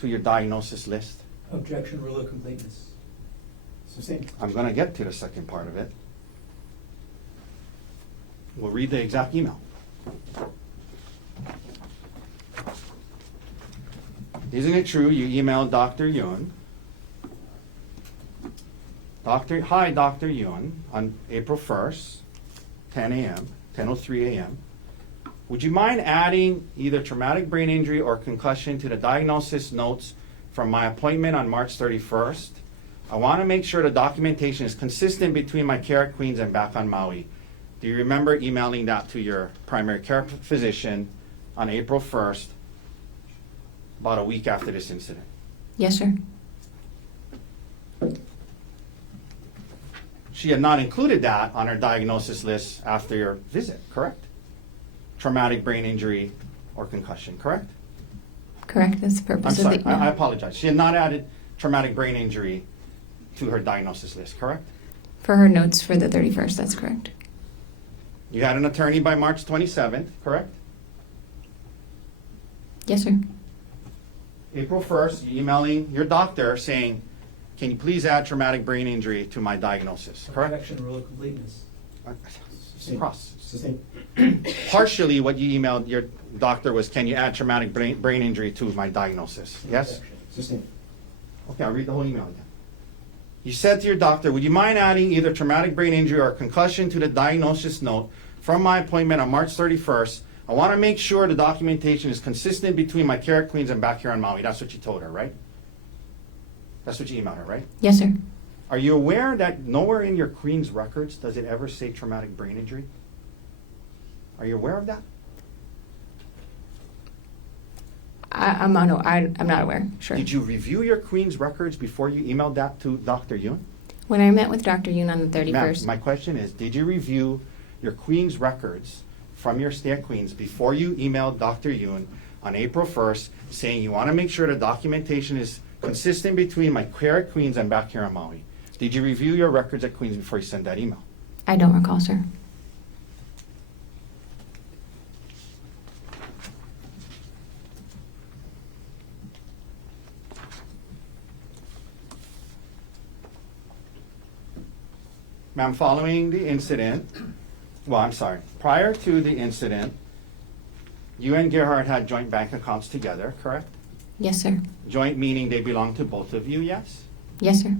to your diagnosis list? Objection, rule of completeness. Sustained. I'm going to get to the second part of it. We'll read the exact email. Isn't it true you emailed Dr. Yun? Hi, Dr. Yun, on April 1st, 10 a.m., 10:03 a.m. Would you mind adding either traumatic brain injury or concussion to the diagnosis notes from my appointment on March 31st? I want to make sure the documentation is consistent between my care at Queens and back on Maui. Do you remember emailing that to your primary care physician on April 1st, about a week after this incident? Yes, sir. She had not included that on her diagnosis list after your visit, correct? Traumatic brain injury or concussion, correct? Correct. That's the I'm purpose sorry, of the I apologize. She had not added traumatic brain injury to her diagnosis list, correct? For her notes for the 31st, that's correct. You had an attorney by March 27th, correct? Yes, sir. April 1st, you emailing your doctor saying, can you please add traumatic brain injury to my diagnosis, correct? Objection, rule of completeness. Cross. Sustained. Partially, what you emailed your doctor was, can you add traumatic brain injury to my diagnosis? Yes? Objection. Sustained. Okay, I'll read the whole email again. You said to your doctor, would you mind adding either traumatic brain injury or concussion to the diagnosis note from my appointment on March 31st? I want to make sure the documentation is consistent between my care at Queens and back here on Maui. That's what you told her, right? That's what you emailed her, right? Yes, sir. Are you aware that nowhere in your Queens records does it ever say traumatic brain injury? Are you aware of that? I'm not aware. Sure. Did you review your Queens records before you emailed that to Dr. Yun? When I met with Dr. Yoon on the Ma'am, 31st, my question is, did you review your Queens records from your stay at Queens before you emailed Dr. Yun on April 1st saying you want to make sure the documentation is consistent between my care at Queens and back here on Maui? Did you review your records at Queens before you sent that email? I don't recall, sir. Ma'am, following the incident, prior to the incident, you and Gerhardt had joint bank accounts together, correct? Yes, sir. Joint meaning they belong to both of you, yes? Yes, sir.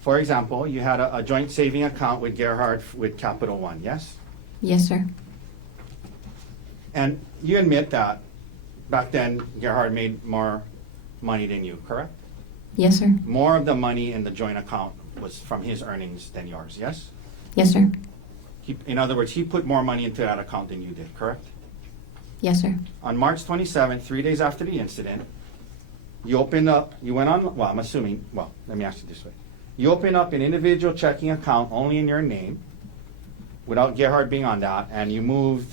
For example, you had a joint saving account with Gerhardt with Capital One, yes? Yes, sir. And you admit that back then Gerhardt made more money than you, correct? Yes, sir. More of the money in the joint account was from his earnings than yours, yes? Yes, sir. In other words, he put more money into that account than you did, correct? Yes, sir. On March 27th, 3 days after the incident, you opened up, you went on, let me ask you this way. You opened up an individual checking account only in your name, without Gerhardt being on that, and you moved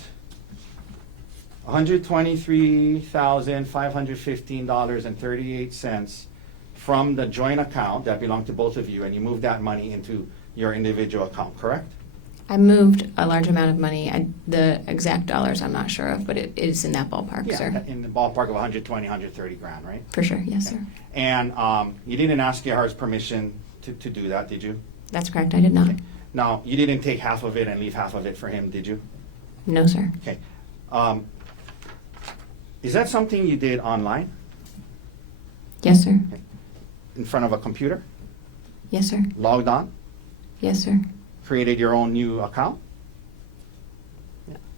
$123,515.38 from the joint account that belonged to both of you, and you moved that money into your individual account, correct? I moved a large amount of money. The exact dollars I'm not sure of, but it is in that ballpark, sir. In the ballpark of 120, 130 grand, right? For sure. Yes, sir. And you didn't ask Gerhardt's permission to do that, did you? That's correct. I did not. Okay. Now, you didn't take half of it and leave half of it for him, did you? No, sir. Okay. Is that something you did online, Yes, sir. in front of a computer, Yes, sir. logged on, Yes, sir. created your own new account?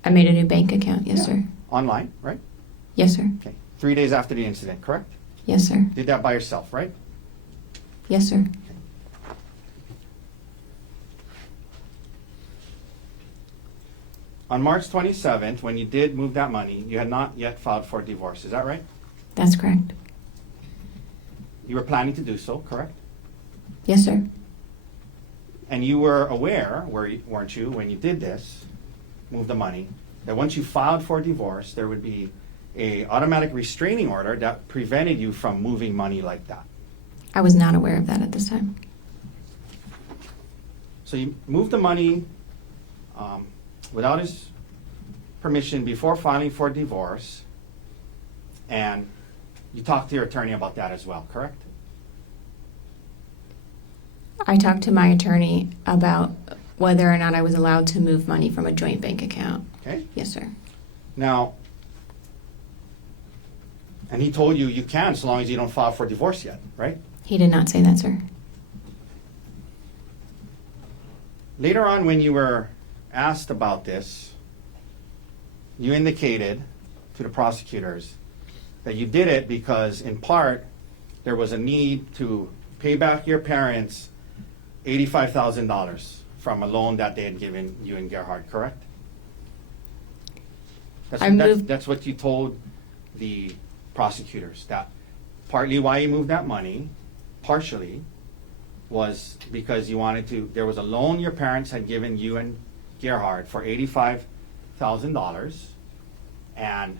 I made a new bank account. Yes, Yeah. sir. Online, right? Yes, sir. Okay. 3 days after the incident, correct? Yes, sir. Did that by yourself, right? Yes, sir. On March 27th, when you did move that money, you had not yet filed for divorce, is that right? That's correct. You were planning to do so, correct? Yes, sir. And you were aware, weren't you, when you did this, move the money, that once you filed for divorce, there would be a automatic restraining order that prevented you from moving money like that. I was not aware of that at this time. So you moved the money without his permission before filing for divorce, and you talked to your attorney about that as well, correct? I talked to my attorney about whether or not I was allowed to move money from a joint bank account. Okay. Yes, sir. Now, and he told you you can so long as you don't file for divorce yet, right? He did not say that, sir. Later on, when you were asked about this, you indicated to the prosecutors that you did it because, in part, there was a need to pay back your parents $85,000 from a loan that they had given you and Gerhardt, correct? That's what you told the prosecutors, that partly why you moved that money, partially, was because you wanted to, there was a loan your parents had given you and Gerhardt for $85,000, and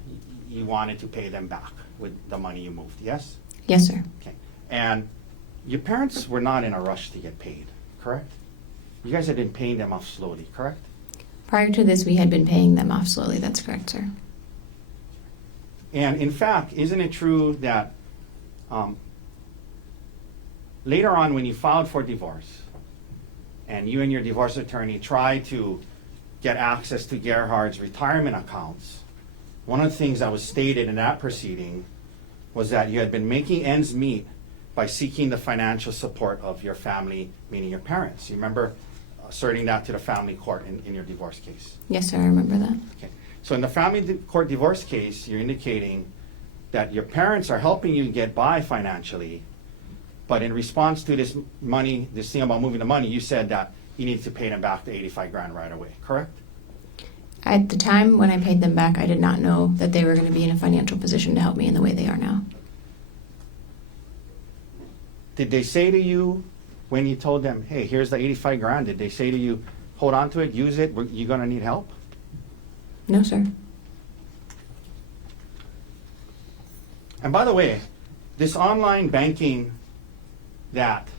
you wanted to pay them back with the money you moved, yes? Yes, sir. Okay. And your parents were not in a rush to get paid, correct? You guys had been paying them off slowly, correct? Prior to this, we had been paying them off slowly. That's correct, sir. And in fact, isn't it true that later on when you filed for divorce and you and your divorce attorney tried to get access to Gerhardt's retirement accounts, one of the things that was stated in that proceeding was that you had been making ends meet by seeking the financial support of your family, meaning your parents. You remember asserting that to the family court in your divorce case? Yes, sir. I remember that. Okay. So in the family court divorce case, you're indicating that your parents are helping you get by financially, but in response to this money, this thing about moving the money, you said that you need to pay them back the 85 grand right away, correct? At the time when I paid them back, I did not know that they were going to be in a financial position to help me in the way they are now. Did they say to you when you told them, hey, here's the 85 grand, did they say to you, hold on to it, use it, you're going to need help? No, sir. And by the way, this online banking that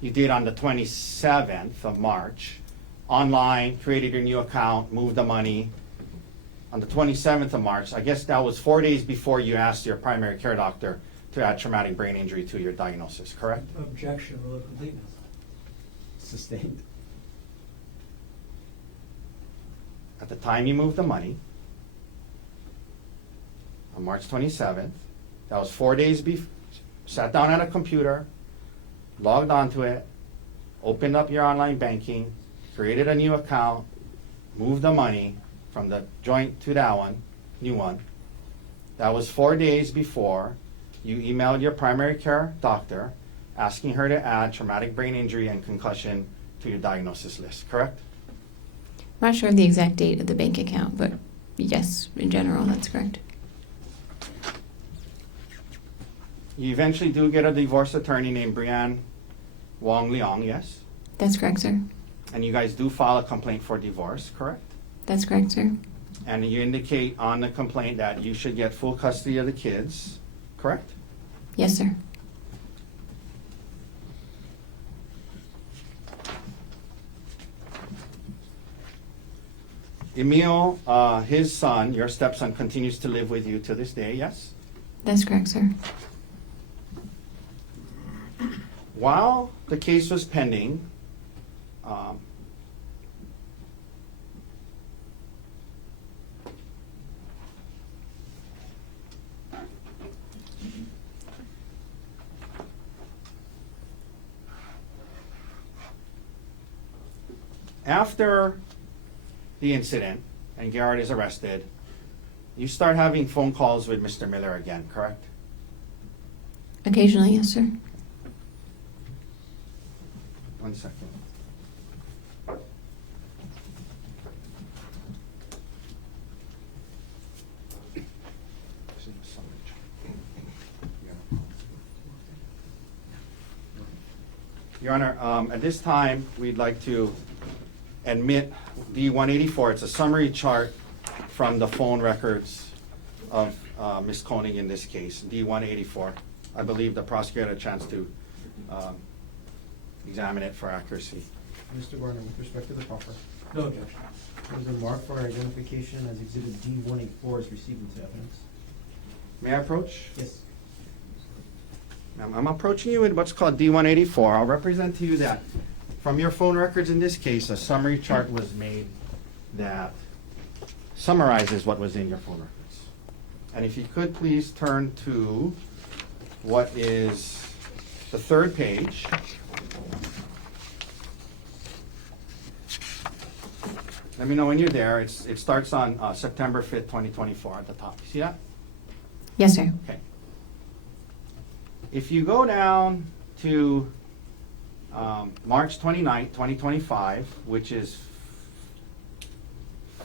you did on the 27th of March, online, created your new account, moved the money. On the 27th of March, I guess that was 4 days before you asked your primary care doctor to add traumatic brain injury to your diagnosis, correct? Objection, rule of completeness. Sustained. At the time you moved the money, on March 27th, that was 4 days before, sat down at a computer, logged onto it, opened up your online banking, created a new account, moved the money from the joint to that one, new one. That was 4 days before you emailed your primary care doctor asking her to add traumatic brain injury and concussion to your diagnosis list, correct? I'm not sure of the exact date of the bank account, but yes, in general, that's correct. You eventually do get a divorce attorney named Brianne Wong Leong, yes? That's correct, sir. And you guys do file a complaint for divorce, correct? That's correct, sir. And you indicate on the complaint that you should get full custody of the kids, correct? Yes, sir. Emil, his son, your stepson, continues to live with you to this day, yes? That's correct, sir. While the case was pending, after the incident and Gerhardt is arrested, you start having phone calls with Mr. Miller again, correct? Occasionally, yes, sir. 1 second. Your Honor, at this time, we'd like to admit D-184. It's a summary chart from the phone records of Ms. Konig in this case, D-184. I believe the prosecutor had a chance to examine it for accuracy. Mr. Gardner, with respect to the proffer, No objection. was the mark for identification as exhibit D-184 is received into evidence? May I approach? Yes. I'm approaching you with what's called D-184. I'll represent to you that from your phone records in this case, a summary chart was made that summarizes what was in your phone records. And if you could please turn to what is the third page. Let me know when you're there. It starts on September 5th, 2024 at the top. You see that? Yes, sir. Okay. If you go down to March 29th, 2025, which is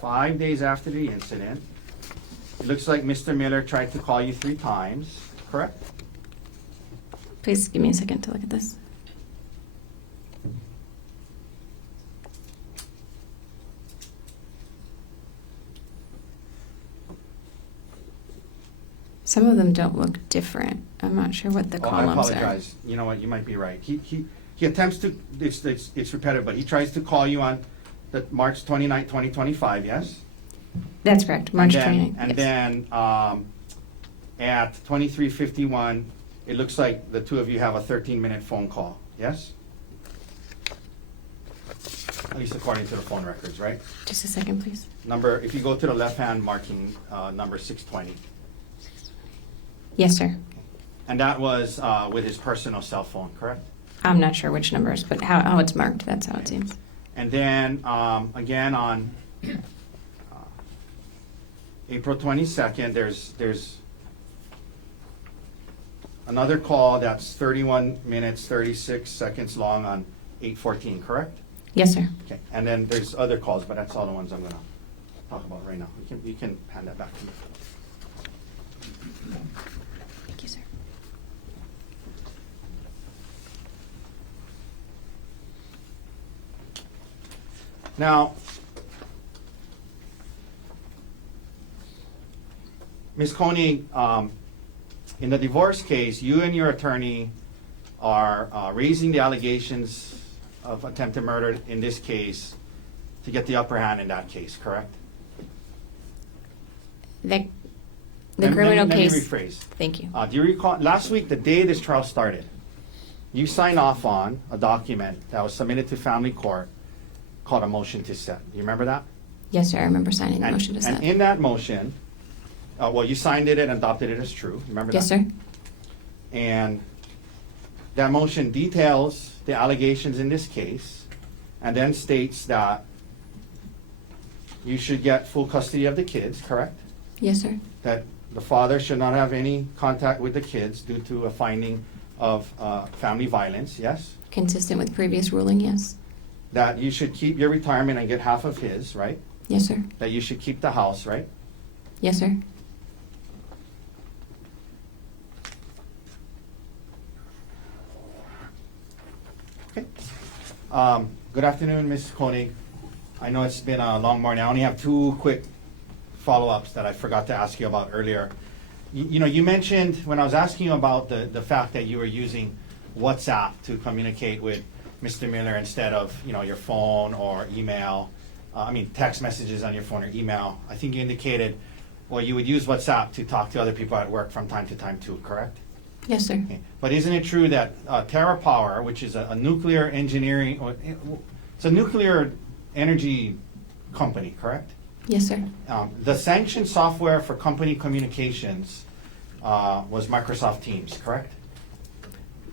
5 days after the incident, it looks like Mr. Miller tried to call you 3 times, correct? Please give me a second to look at this. Some of them don't look different. I'm not sure what the Oh, I columns are. apologize. You know what? You might be right. He attempts to, it's repetitive, but he tries to call you on the March 29th, 2025, yes? That's correct, March And then- 29th. And yes. then at 23:51, it looks like the two of you have a 13-minute phone call, yes? At least according to the phone records, right? Just a second, please. Number, if you go to the left-hand marking, number 620. Yes, sir. And that was with his personal cell phone, correct? I'm not sure which numbers, but how it's marked, that's how it seems. And then, again, on April 22nd, there's another call that's 31 minutes, 36 seconds long on 8:14, correct? Yes, sir. Okay, and then there's other calls, but that's all the ones I'm gonna talk about right now. You can hand that back to me. Thank you, sir. Now, Ms. Konig, in the divorce case, you and your attorney are raising the allegations of attempted murder in this case to get the upper hand in that case, correct? The Let criminal me case. rephrase. Thank you. Do you recall, last week, the day this trial started, you signed off on a document that was submitted to family court called a motion to set. Do you remember that? Yes, sir. I remember signing the And- motion to set. And in that motion, well, you signed it and adopted it as true. Remember that? Yes, sir. And that motion details the allegations in this case and then states that you should get full custody of the kids, correct? Yes, sir. That the father should not have any contact with the kids due to a finding of family violence, yes? Consistent with previous ruling, yes. That you should keep your retirement and get half of his, right? Yes, sir. That you should keep the house, right? Yes, sir. Okay. Good afternoon, Ms. Konig. I know it's been a long morning. I only have 2 quick follow-ups that I forgot to ask you about earlier. You know, you mentioned when I was asking you about the fact that you were using WhatsApp to communicate with Mr. Miller instead of, you know, your phone or email, text messages on your phone or email. I think you indicated, well, you would use WhatsApp to talk to other people at work from time to time too, correct? Yes, sir. Okay. But isn't it true that TerraPower, which is a nuclear engineering, it's a nuclear energy company, correct? Yes, sir. The sanctioned software for company communications was Microsoft Teams, correct?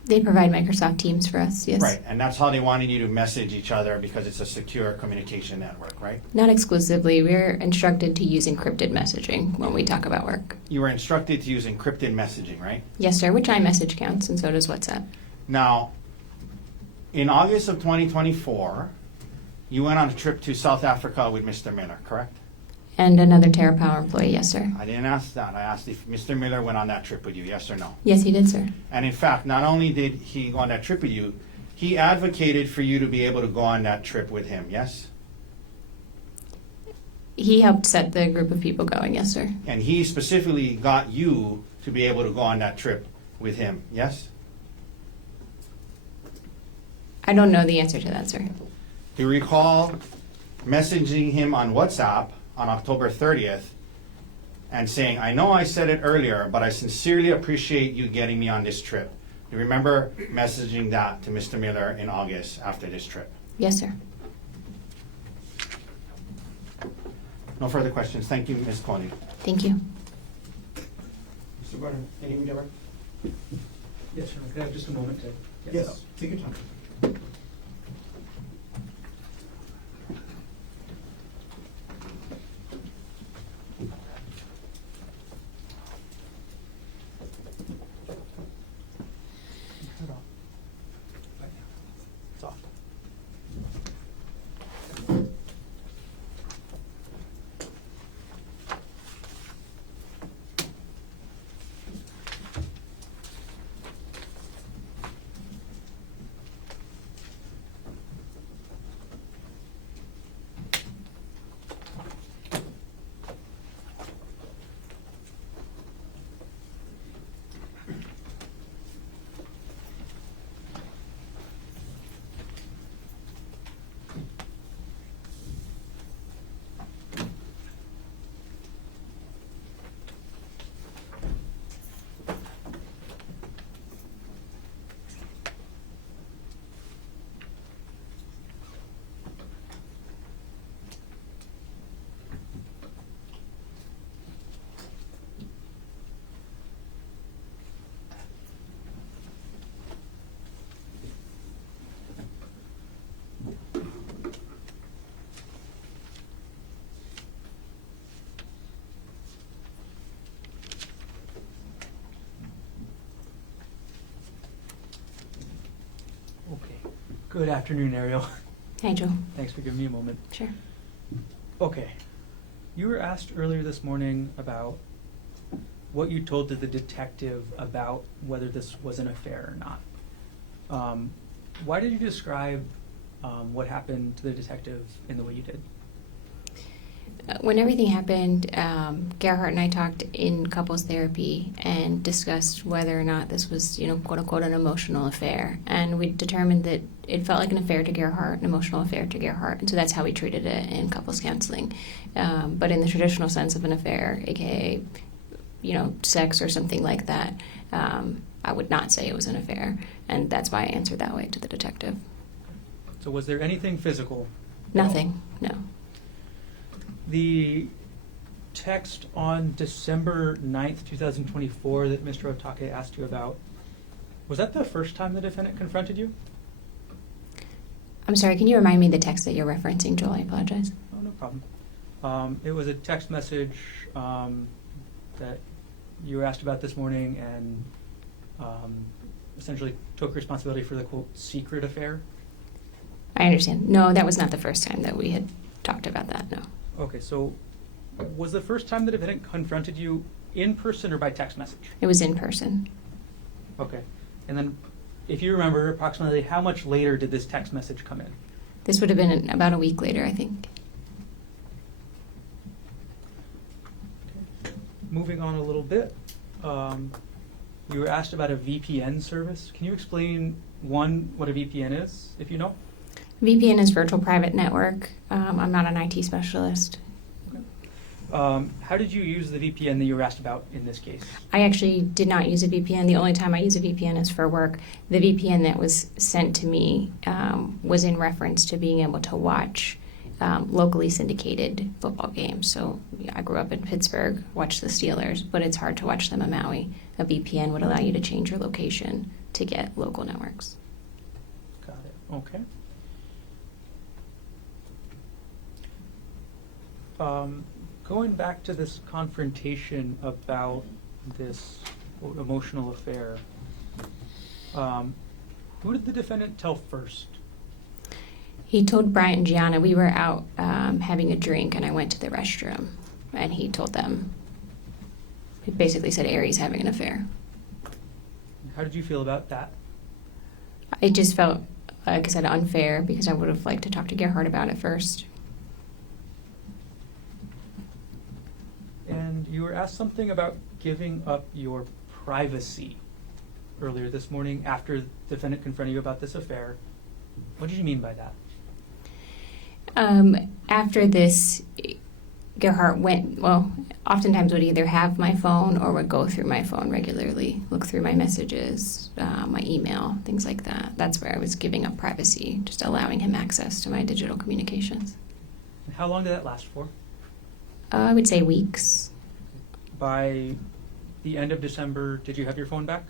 They provide Microsoft Teams for us, yes. Right, and that's how they wanted you to message each other because it's a secure communication network, right? Not exclusively. We're instructed to use encrypted messaging when we talk about work. You were instructed to use encrypted messaging, right? Yes, sir, which iMessage counts, and so does WhatsApp. Now, in August of 2024, you went on a trip to South Africa with Mr. Miller, correct? And another TerraPower employee, yes, sir. I didn't ask that. I asked if Mr. Miller went on that trip with you, yes or no? Yes, he did, sir. And in fact, not only did he go on that trip with you, he advocated for you to be able to go on that trip with him, yes? He helped set the group of people going, yes, sir. And he specifically got you to be able to go on that trip with him, yes? I don't know the answer to that, sir. Do you recall messaging him on WhatsApp on October 30th and saying, I know I said it earlier, but I sincerely appreciate you getting me on this trip? Do you remember messaging that to Mr. Miller in August after this trip? Yes, sir. No further questions. Thank you, Ms. Konig. Thank you. Mr. Gardner, any reader? Yes, sir. Could I have just a moment to get this out? Yes, take your time. Turn it off. Right now. It's off. Okay. Good afternoon, Arielle. Hi, Joe. Thanks for giving me a moment. Sure. Okay. You were asked earlier this morning about what you told to the detective about whether this was an affair or not. Why did you describe what happened to the detective in the way you did? When everything happened, Gerhardt and I talked in couples therapy and discussed whether or not this was, quote unquote, an emotional affair. And we determined that it felt like an affair to Gerhardt, an emotional affair to Gerhardt. And so that's how we treated it in couples counseling. But in the traditional sense of an affair, aka, sex or something like that, I would not say it was an affair. And that's why I answered that way to the detective. So was there anything physical? at all? Nothing, no. The text on December 9th, 2024 that Mr. Otake asked you about, was that the first time the defendant confronted you? I'm sorry, can you remind me the text that you're referencing, Joel? I apologize. Oh, no problem. It was a text message that you were asked about this morning and essentially took responsibility for the, quote, secret affair. I understand. No, that was not the first time that we had talked about that, no. Okay, so was the first time the defendant confronted you in person or by text message? It was in person. Okay. And then, if you remember, approximately how much later did this text message come in? This would have been about a week later, I think. Moving on a little bit, you were asked about a VPN service. Can you explain, one, what a VPN is, if you know? VPN is virtual private network. I'm not an IT specialist. How did you use the VPN that you were asked about in this case? I actually did not use a VPN. The only time I use a VPN is for work. The VPN that was sent to me was in reference to being able to watch locally syndicated football games. So I grew up in Pittsburgh, watched the Steelers, but it's hard to watch them in Maui. A VPN would allow you to change your location to get local networks. Got it. Okay. Going back to this confrontation about this quote, emotional affair, who did the defendant tell first? He told Bryant and Gianna we were out having a drink, and I went to the restroom, and he told them. He basically said Aries having an affair. How did you feel about that? It just felt, like I said, unfair because I would have liked to talk to Gerhardt about it first. And you were asked something about giving up your privacy earlier this morning after the defendant confronted you about this affair. What did you mean by that? After this, Gerhardt oftentimes would either have my phone or would go through my phone regularly, look through my messages, my email, things like that. That's where I was giving up privacy, just allowing him access to my digital communications. And how long did that last for? I would say weeks. By the end of December, did you have your phone back?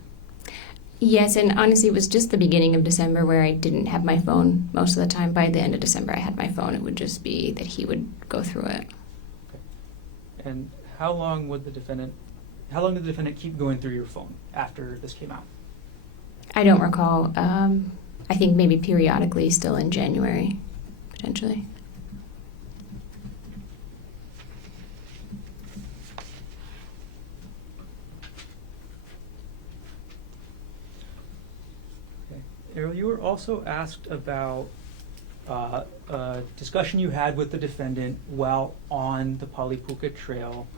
Yes, and honestly, it was just the beginning of December where I didn't have my phone most of the time. By the end of December, I had my phone. It would just be that he would go through it. And how long did the defendant keep going through your phone after this came out? I don't recall. I think maybe periodically, still in January, potentially. Arielle, you were also asked about a discussion you had with the defendant while on the Palipuka Trail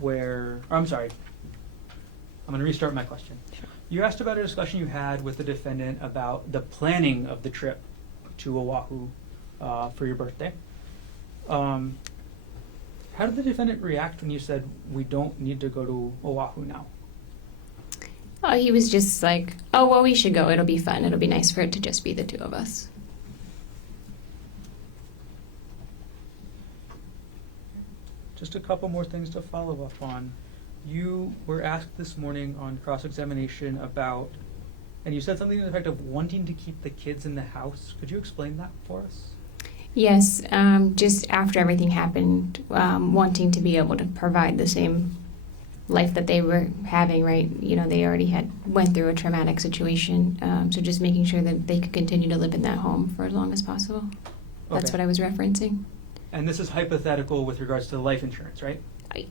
I'm going to restart my question. Sure. You asked about a discussion you had with the defendant about the planning of the trip to Oahu for your birthday. How did the defendant react when you said, we don't need to go to Oahu now? Oh, he was just like, oh, well, we should go. It'll be fun. It'll be nice for it to just be the two of us. Just a couple more things to follow up on. You were asked this morning on cross-examination about, and you said something to the effect of wanting to keep the kids in the house. Could you explain that for us? Yes, just after everything happened, wanting to be able to provide the same life that they were having, right? You know, they already went through a traumatic situation, so just making sure that they could continue to live in that home for as long as possible. That's Okay. what I was referencing. And this is hypothetical with regards to the life insurance, right?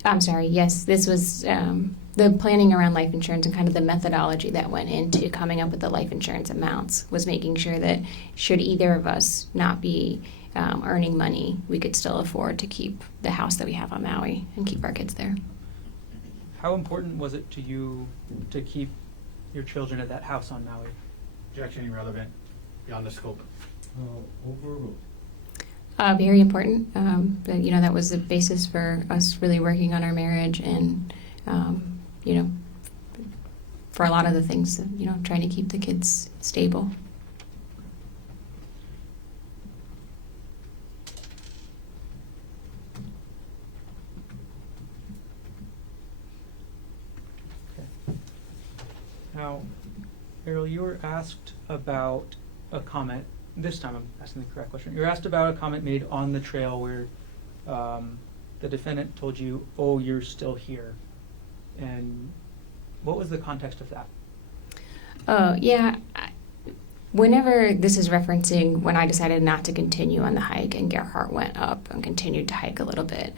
I'm sorry, yes, this was the planning around life insurance and kind of the methodology that went into coming up with the life insurance amounts was making sure that should either of us not be earning money, we could still afford to keep the house that we have on Maui and keep our kids there. How important was it to you to keep your children at that house on Maui? Objection irrelevant, beyond the scope. Overruled. Very important. But, you know, that was the basis for us really working on our marriage and, you know, for a lot of the things, you know, trying to keep the kids stable. Now, Arielle, you were asked about a comment. This time I'm asking the correct question. You were asked about a comment made on the trail where the defendant told you, oh, you're still here. And what was the context of that? Yeah. Whenever this is referencing when I decided not to continue on the hike and Gerhardt went up and continued to hike a little bit,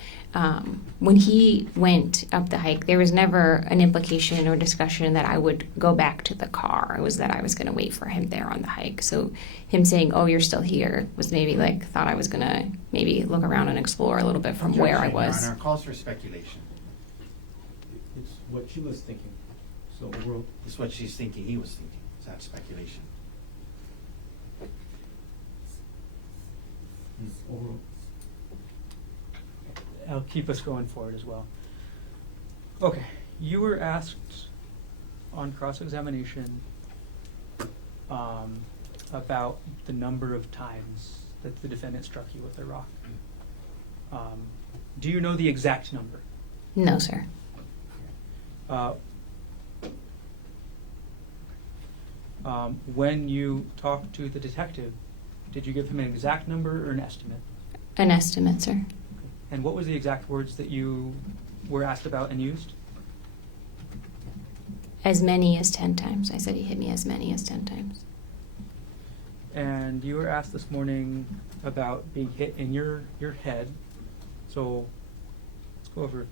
when he went up the hike, there was never an implication or discussion that I would go back to the car. It was that I was going to wait for him there on the hike. So him saying, oh, you're still here, was maybe like, thought I was going to maybe look around and explore a little bit from where I was. Objection, Your Honor, calls for speculation. It's what she was thinking. So overruled. It's what she's thinking, he was thinking. Is that speculation? Overruled. I'll keep us going forward as well. Okay, you were asked on cross-examination about the number of times that the defendant struck you with a rock. Do you know the exact number? No, sir. When you talked to the detective, did you give him an exact number or an estimate? An estimate, sir. And what was the exact words that you were asked about and used? As many as 10 times. I said he hit me as many as 10 times. And you were asked this morning about being hit in your head. So let's go over.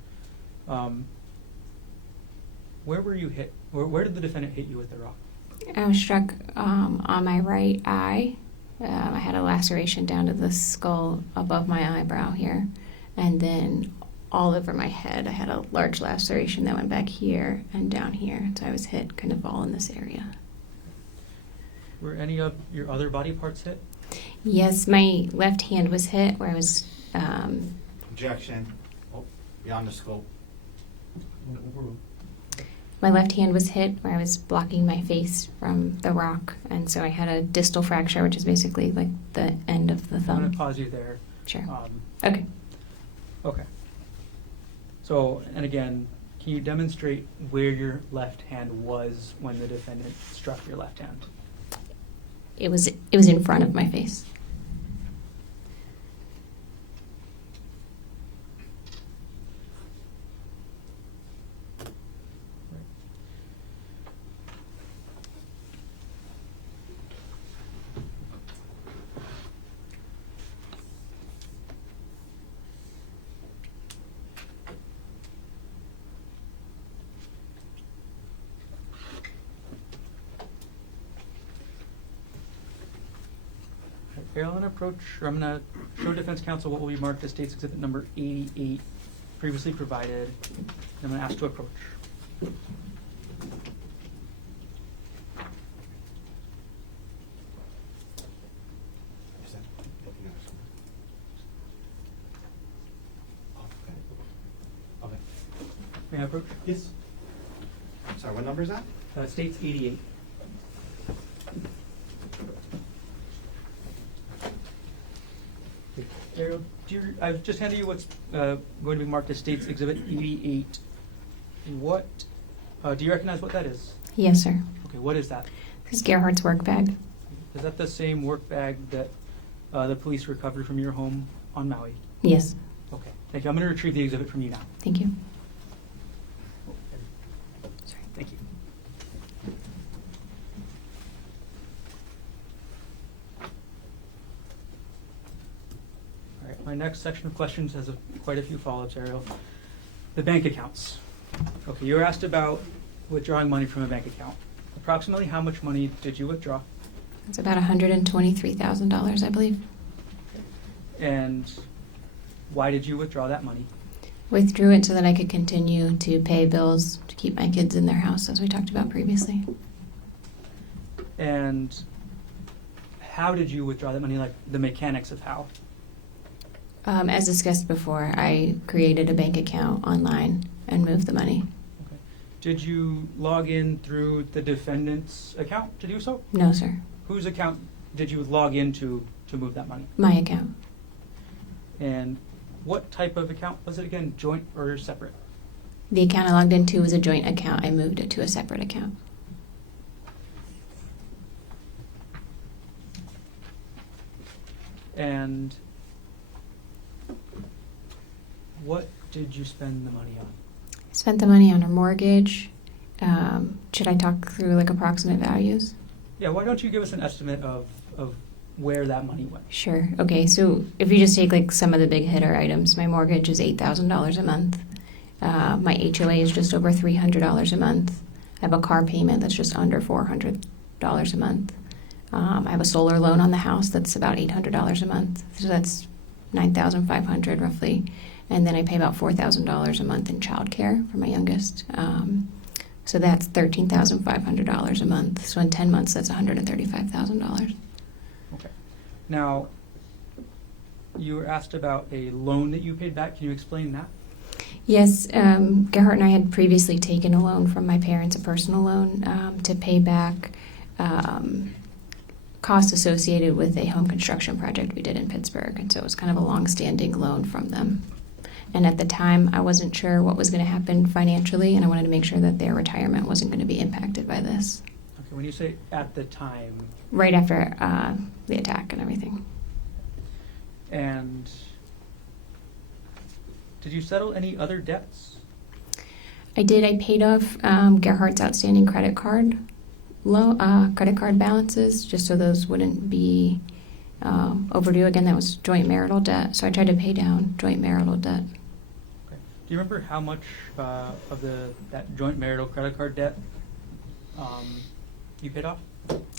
Where were you hit? Where did the defendant hit you with the rock? I was struck on my right eye. I had a laceration down to the skull above my eyebrow here. And then all over my head, I had a large laceration that went back here and down here. So I was hit kind of all in this area. Were any of your other body parts hit? Yes, my left hand was hit where I was, Objection. Oh, beyond the scope. Overruled. my left hand was hit where I was blocking my face from the rock, and so I had a distal fracture, which is basically like the end of the I'm going thumb. to pause you there. Sure. Um, Okay. Okay. So, and again, can you demonstrate where your left hand was when the defendant struck your left hand? It was in front of my face. Arielle, I'm going to show defense counsel what will be marked as state's exhibit number 88, previously provided. I'm going to ask to approach. Is that looking at us? Oh, okay. Okay. May I approach? Yes. Sorry, what number is that? State's 88. Arielle, I've just handed you what's going to be marked as state's exhibit 88. What, do you recognize what that is? Yes, sir. Okay, what is that? This is Gerhardt's work bag. Is that the same work bag that the police recovered from your home on Maui? Yes. Okay, thank you. I'm going to retrieve the exhibit from you now. Thank you. Sorry, thank you. All right, my next section of questions has quite a few follow-ups, Arielle. The bank accounts. Okay, you were asked about withdrawing money from a bank account. Approximately how much money did you withdraw? It's about $123,000, I believe. And why did you withdraw that money? Withdrew it so that I could continue to pay bills to keep my kids in their house, as we talked about previously. And how did you withdraw that money, like the mechanics of how? As discussed before, I created a bank account online and moved the money. Okay. Did you log in through the defendant's account to do so? No, sir. Whose account did you log into to move that money? My account. And what type of account was it again, joint or separate? The account I logged into was a joint account. I moved it to a separate account. And what did you spend the money on? I spent the money on a mortgage. Should I talk through like approximate values? Yeah, why don't you give us an estimate of where that money went? Sure. Okay, so if you just take like some of the big hitter items, my mortgage is $8,000 a month. My HOA is just over $300 a month. I have a car payment that's just under $400 a month. I have a solar loan on the house that's about $800 a month. So that's $9,500 roughly. And then I pay about $4,000 a month in childcare for my youngest. So that's $13,500 a month. So in 10 months, that's $135,000. Okay. Now, you were asked about a loan that you paid back. Can you explain that? Yes, Gerhardt and I had previously taken a loan from my parents, a personal loan, to pay back costs associated with a home construction project we did in Pittsburgh. And so it was kind of a long-standing loan from them. And at the time, I wasn't sure what was going to happen financially, and I wanted to make sure that their retirement wasn't going to be impacted by this. Okay, when you say at the time. Right after the attack and everything. And did you settle any other debts? I did. I paid off Gerhardt's outstanding credit card balances, just so those wouldn't be overdue. Again, that was joint marital debt, so I tried to pay down joint marital debt. Okay. Do you remember how much of that joint marital credit card debt you paid off?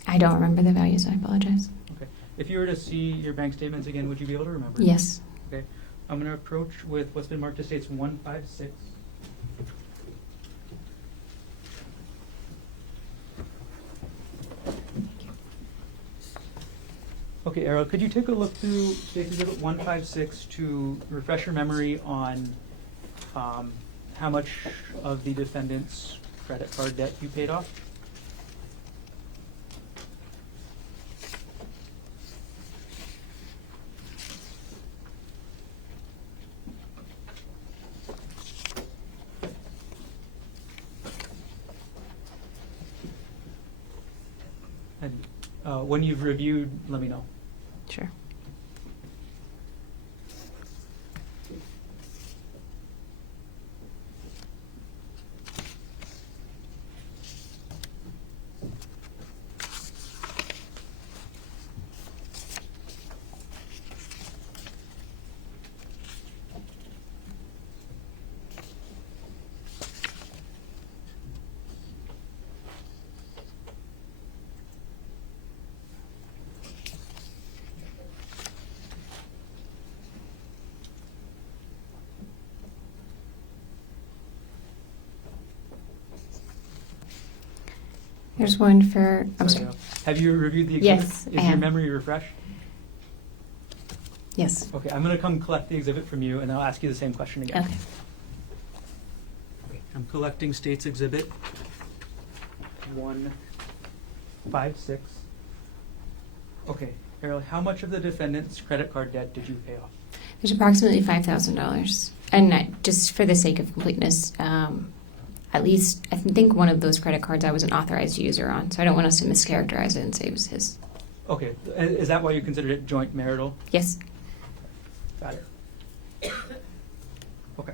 I don't remember the values. I apologize. Okay. If you were to see your bank statements again, would you be able to remember? Yes. Okay. I'm going to approach with what's been marked as states 156. Okay, Arielle, could you take a look through State's Exhibit 156 to refresh your memory on how much of the defendant's credit card debt you paid off? And when you've reviewed, let me know. Sure. There's one for, I'm sorry. Have you reviewed the exhibit? Yes, I Is your have. memory refreshed? Yes. Okay, I'm going to come collect the exhibit from you, and I'll ask you the same question again. Okay. I'm collecting State's Exhibit 156. Okay, Arielle, how much of the defendant's credit card debt did you pay off? There's approximately $5,000. And just for the sake of completeness, at least I think one of those credit cards I was an authorized user on, so I don't want us to mischaracterize it and say it was his. Okay, is that why you considered it joint marital? Yes. Got it. Okay.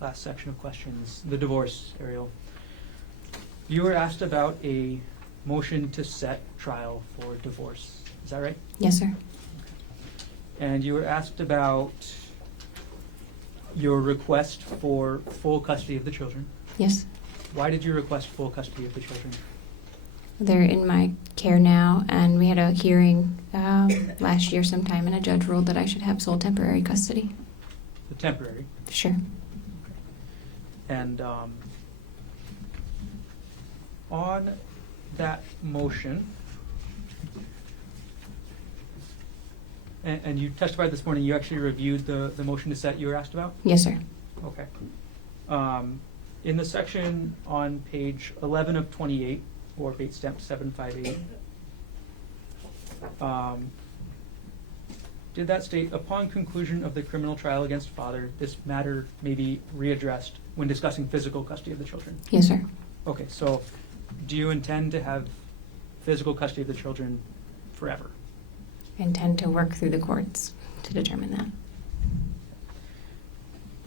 Last section of questions. The divorce, Arielle. You were asked about a motion to set trial for divorce. Is that right? Yes, sir. And you were asked about your request for full custody of the children. Yes. Why did you request full custody of the children? They're in my care now, and we had a hearing last year sometime, and a judge ruled that I should have sole temporary custody. The temporary. Sure. And on that motion, and you testified this morning, you actually reviewed the motion to set you were asked about? Yes, sir. Okay. In the section on page 11 of 28, or bait stamp 758, did that state, upon conclusion of the criminal trial against father, this matter may be readdressed when discussing physical custody of the children? Yes, sir. Okay, so do you intend to have physical custody of the children forever? I intend to work through the courts to determine that.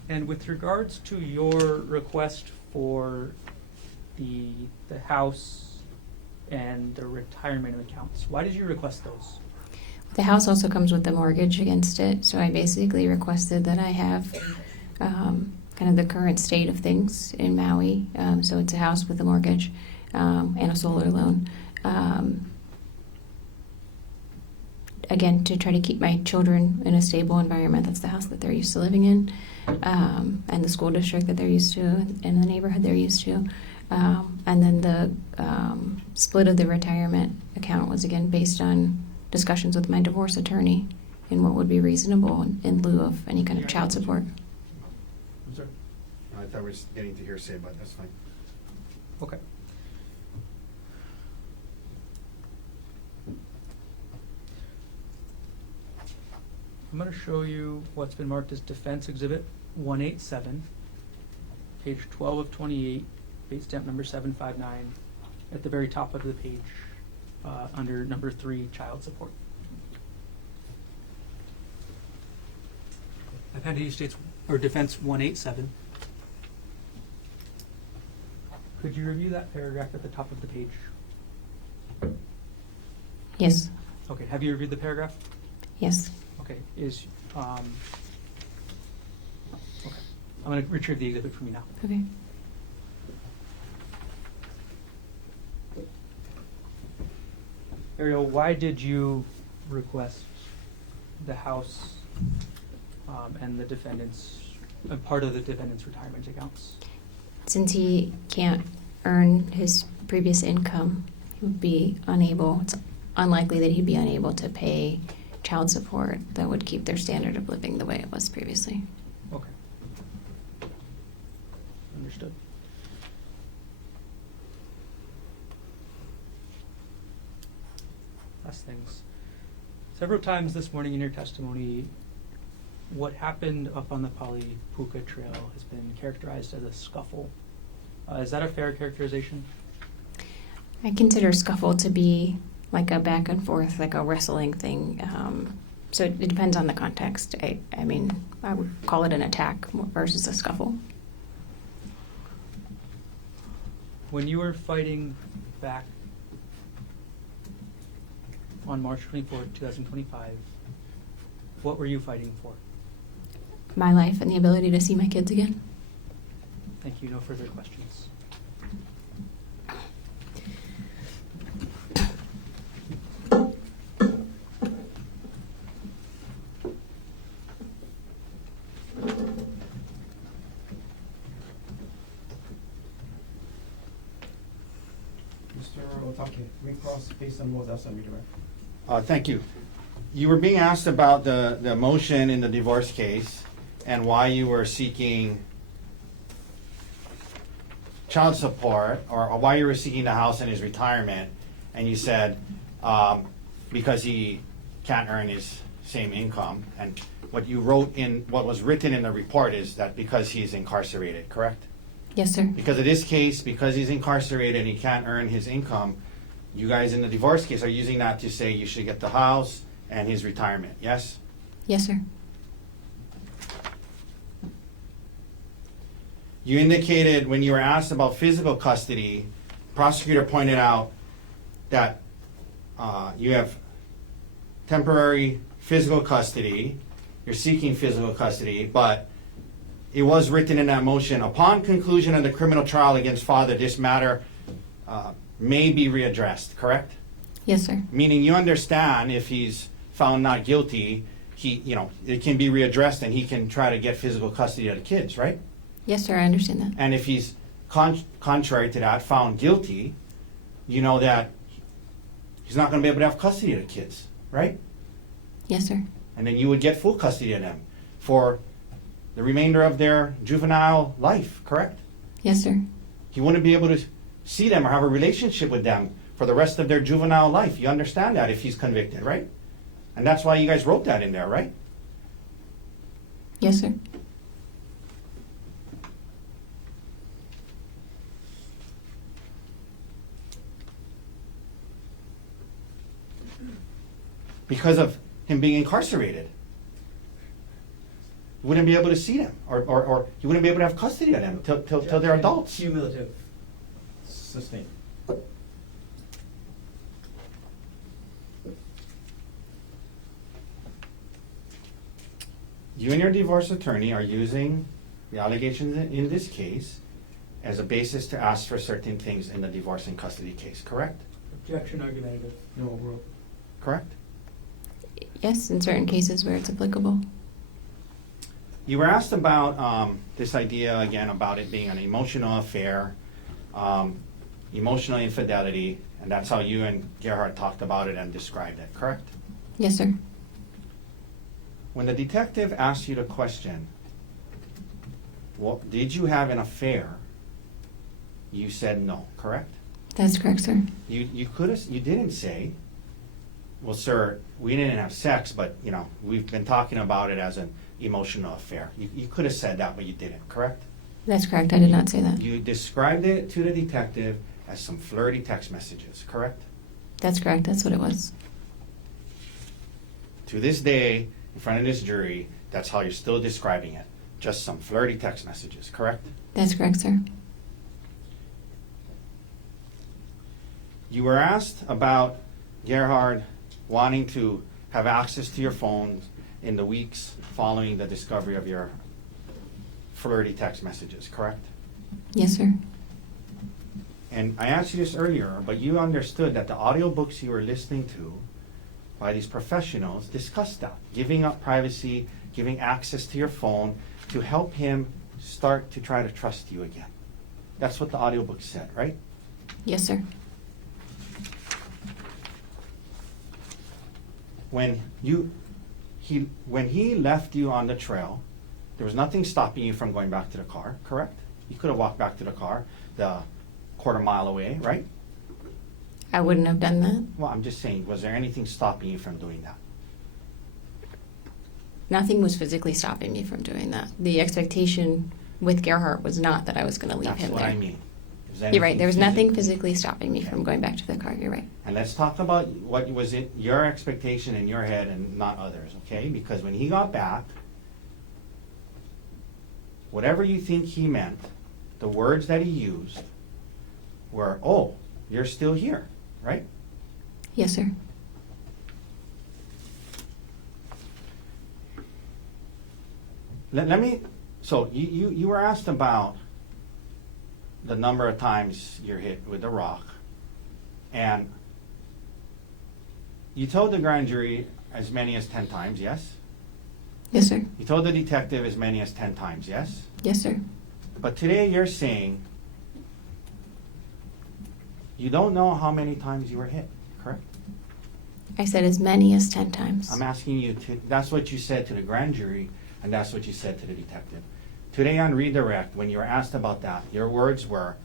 And with regards to your request for the house and the retirement accounts, why did you request those? The house also comes with a mortgage against it, so I basically requested that I have kind of the current state of things in Maui. So it's a house with a mortgage and a solar loan. Again, to try to keep my children in a stable environment. That's the house that they're used to living in, and the school district that they're used to, and the neighborhood they're used to. And then the split of the retirement account was, again, based on discussions with my divorce attorney and what would be reasonable in lieu of any kind of child support. I'm sorry? I thought we were getting to hearsay, but that's fine. Okay. I'm going to show you what's been marked as Defense Exhibit 187, page 12 of 28, base stamp number 759, at the very top of the page, under number 3, child support. I've had to use states or Defense 187. Could you review that paragraph at the top of the page? Yes. Okay, have you reviewed the paragraph? Yes. Okay, okay, I'm going to retrieve the exhibit from you now. Okay. Arielle, why did you request the house and the defendant's, part of the defendant's retirement accounts? Since he can't earn his previous income, would be unable, it's unlikely that he'd be unable to pay child support that would keep their standard of living the way it was previously. Okay. Understood. Last things. Several times this morning in your testimony, what happened up on the Pali-Puka Trail has been characterized as a scuffle. Is that a fair characterization? I consider scuffle to be like a back and forth, like a wrestling thing. So it depends on the context. I mean, I would call it an attack versus a scuffle. When you were fighting back on March 24, 2025, what were you fighting for? My life and the ability to see my kids again. Thank you. No further questions. Mr. Otake, recross based on what else on redirect. Thank you. You were being asked about the motion in the divorce case and why you were seeking child support, or why you were seeking the house in his retirement, and you said because he can't earn his same income. And what you wrote in, what was written in the report is that because he's incarcerated, correct? Yes, sir. Because of this case, because he's incarcerated and he can't earn his income, you guys in the divorce case are using that to say you should get the house and his retirement, yes? Yes, sir. You indicated when you were asked about physical custody, prosecutor pointed out that you have temporary physical custody, you're seeking physical custody, but it was written in that motion, upon conclusion of the criminal trial against father, this matter may be readdressed, correct? Yes, sir. Meaning you understand if he's found not guilty, it can be readdressed and he can try to get physical custody of the kids, right? Yes, sir. I understand that. And if he's contrary to that, found guilty, you know that he's not going to be able to have custody of the kids, right? Yes, sir. And then you would get full custody of them for the remainder of their juvenile life, correct? Yes, sir. He wouldn't be able to see them or have a relationship with them for the rest of their juvenile life. You understand that if he's convicted, right? And that's why you guys wrote that in there, right? Yes, sir. Because of him being incarcerated. You wouldn't be able to see them, or you wouldn't be able to have custody of them till they're adults. Cumulative. Sustained. You and your divorce attorney are using the allegations in this case as a basis to ask for certain things in the divorce and custody case, correct? Objection argumentative. No overrule. Correct? Yes, in certain cases where it's applicable. You were asked about this idea again about it being an emotional affair, emotional infidelity, and that's how you and Gerhardt talked about it and described it, correct? Yes, sir. When the detective asked you the question, well, did you have an affair? You said no, correct? That's correct, sir. You didn't say, well, sir, we didn't have sex, but we've been talking about it as an emotional affair. You could have said that, but you didn't, correct? That's correct. I did not say that. You described it to the detective as some flirty text messages, correct? That's correct. That's what it was. To this day, in front of this jury, that's how you're still describing it. Just some flirty text messages, correct? That's correct, sir. You were asked about Gerhardt wanting to have access to your phone in the weeks following the discovery of your flirty text messages, correct? Yes, sir. And I asked you this earlier, but you understood that the audiobooks you were listening to by these professionals discussed that, giving up privacy, giving access to your phone to help him start to try to trust you again. That's what the audiobook said, right? Yes, sir. when he left you on the trail, there was nothing stopping you from going back to the car, correct? You could have walked back to the car, the quarter mile away, right? I wouldn't have done that. Well, I'm just saying, was there anything stopping you from doing that? Nothing was physically stopping me from doing that. The expectation with Gerhardt was not that I was going to leave That's him what there. I mean. You're right. There was nothing physical. physically stopping me from going back to the car. You're right. And let's talk about what was in your expectation in your head and not others, okay? Because when he got back, whatever you think he meant, the words that he used were, "Oh, you're still here," right? Yes, sir. Let me, so you were asked about the number of times you're hit with a rock, and you told the grand jury as many as 10 times, yes? Yes, sir. You told the detective as many as 10 times, yes? Yes, sir. But today you're saying you don't know how many times you were hit, correct? I said as many as 10 times. I'm asking you to, that's what you said to the grand jury, and that's what you said to the detective. Today on redirect, when you were asked about that, your words were,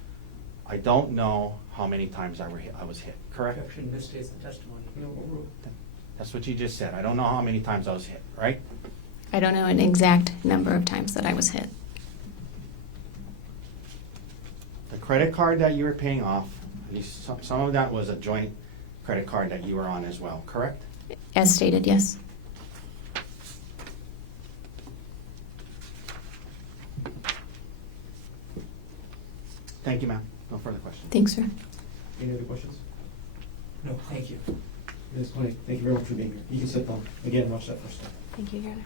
"I don't know how many times I was hit," correct? Objection, misstates the testimony. No, overruled. That's what you just said. I don't know how many times I was hit, right? I don't know an exact number of times that I was hit. The credit card that you were paying off, at least some of that was a joint credit card that you were on as well, correct? As stated, yes. Thank you, ma'am. No further questions. Thanks, sir. Any other questions? No, thank you. Ms. Konig, thank you very much for being here. You can sit down. Again, watch that first time. Thank you, Your Honor.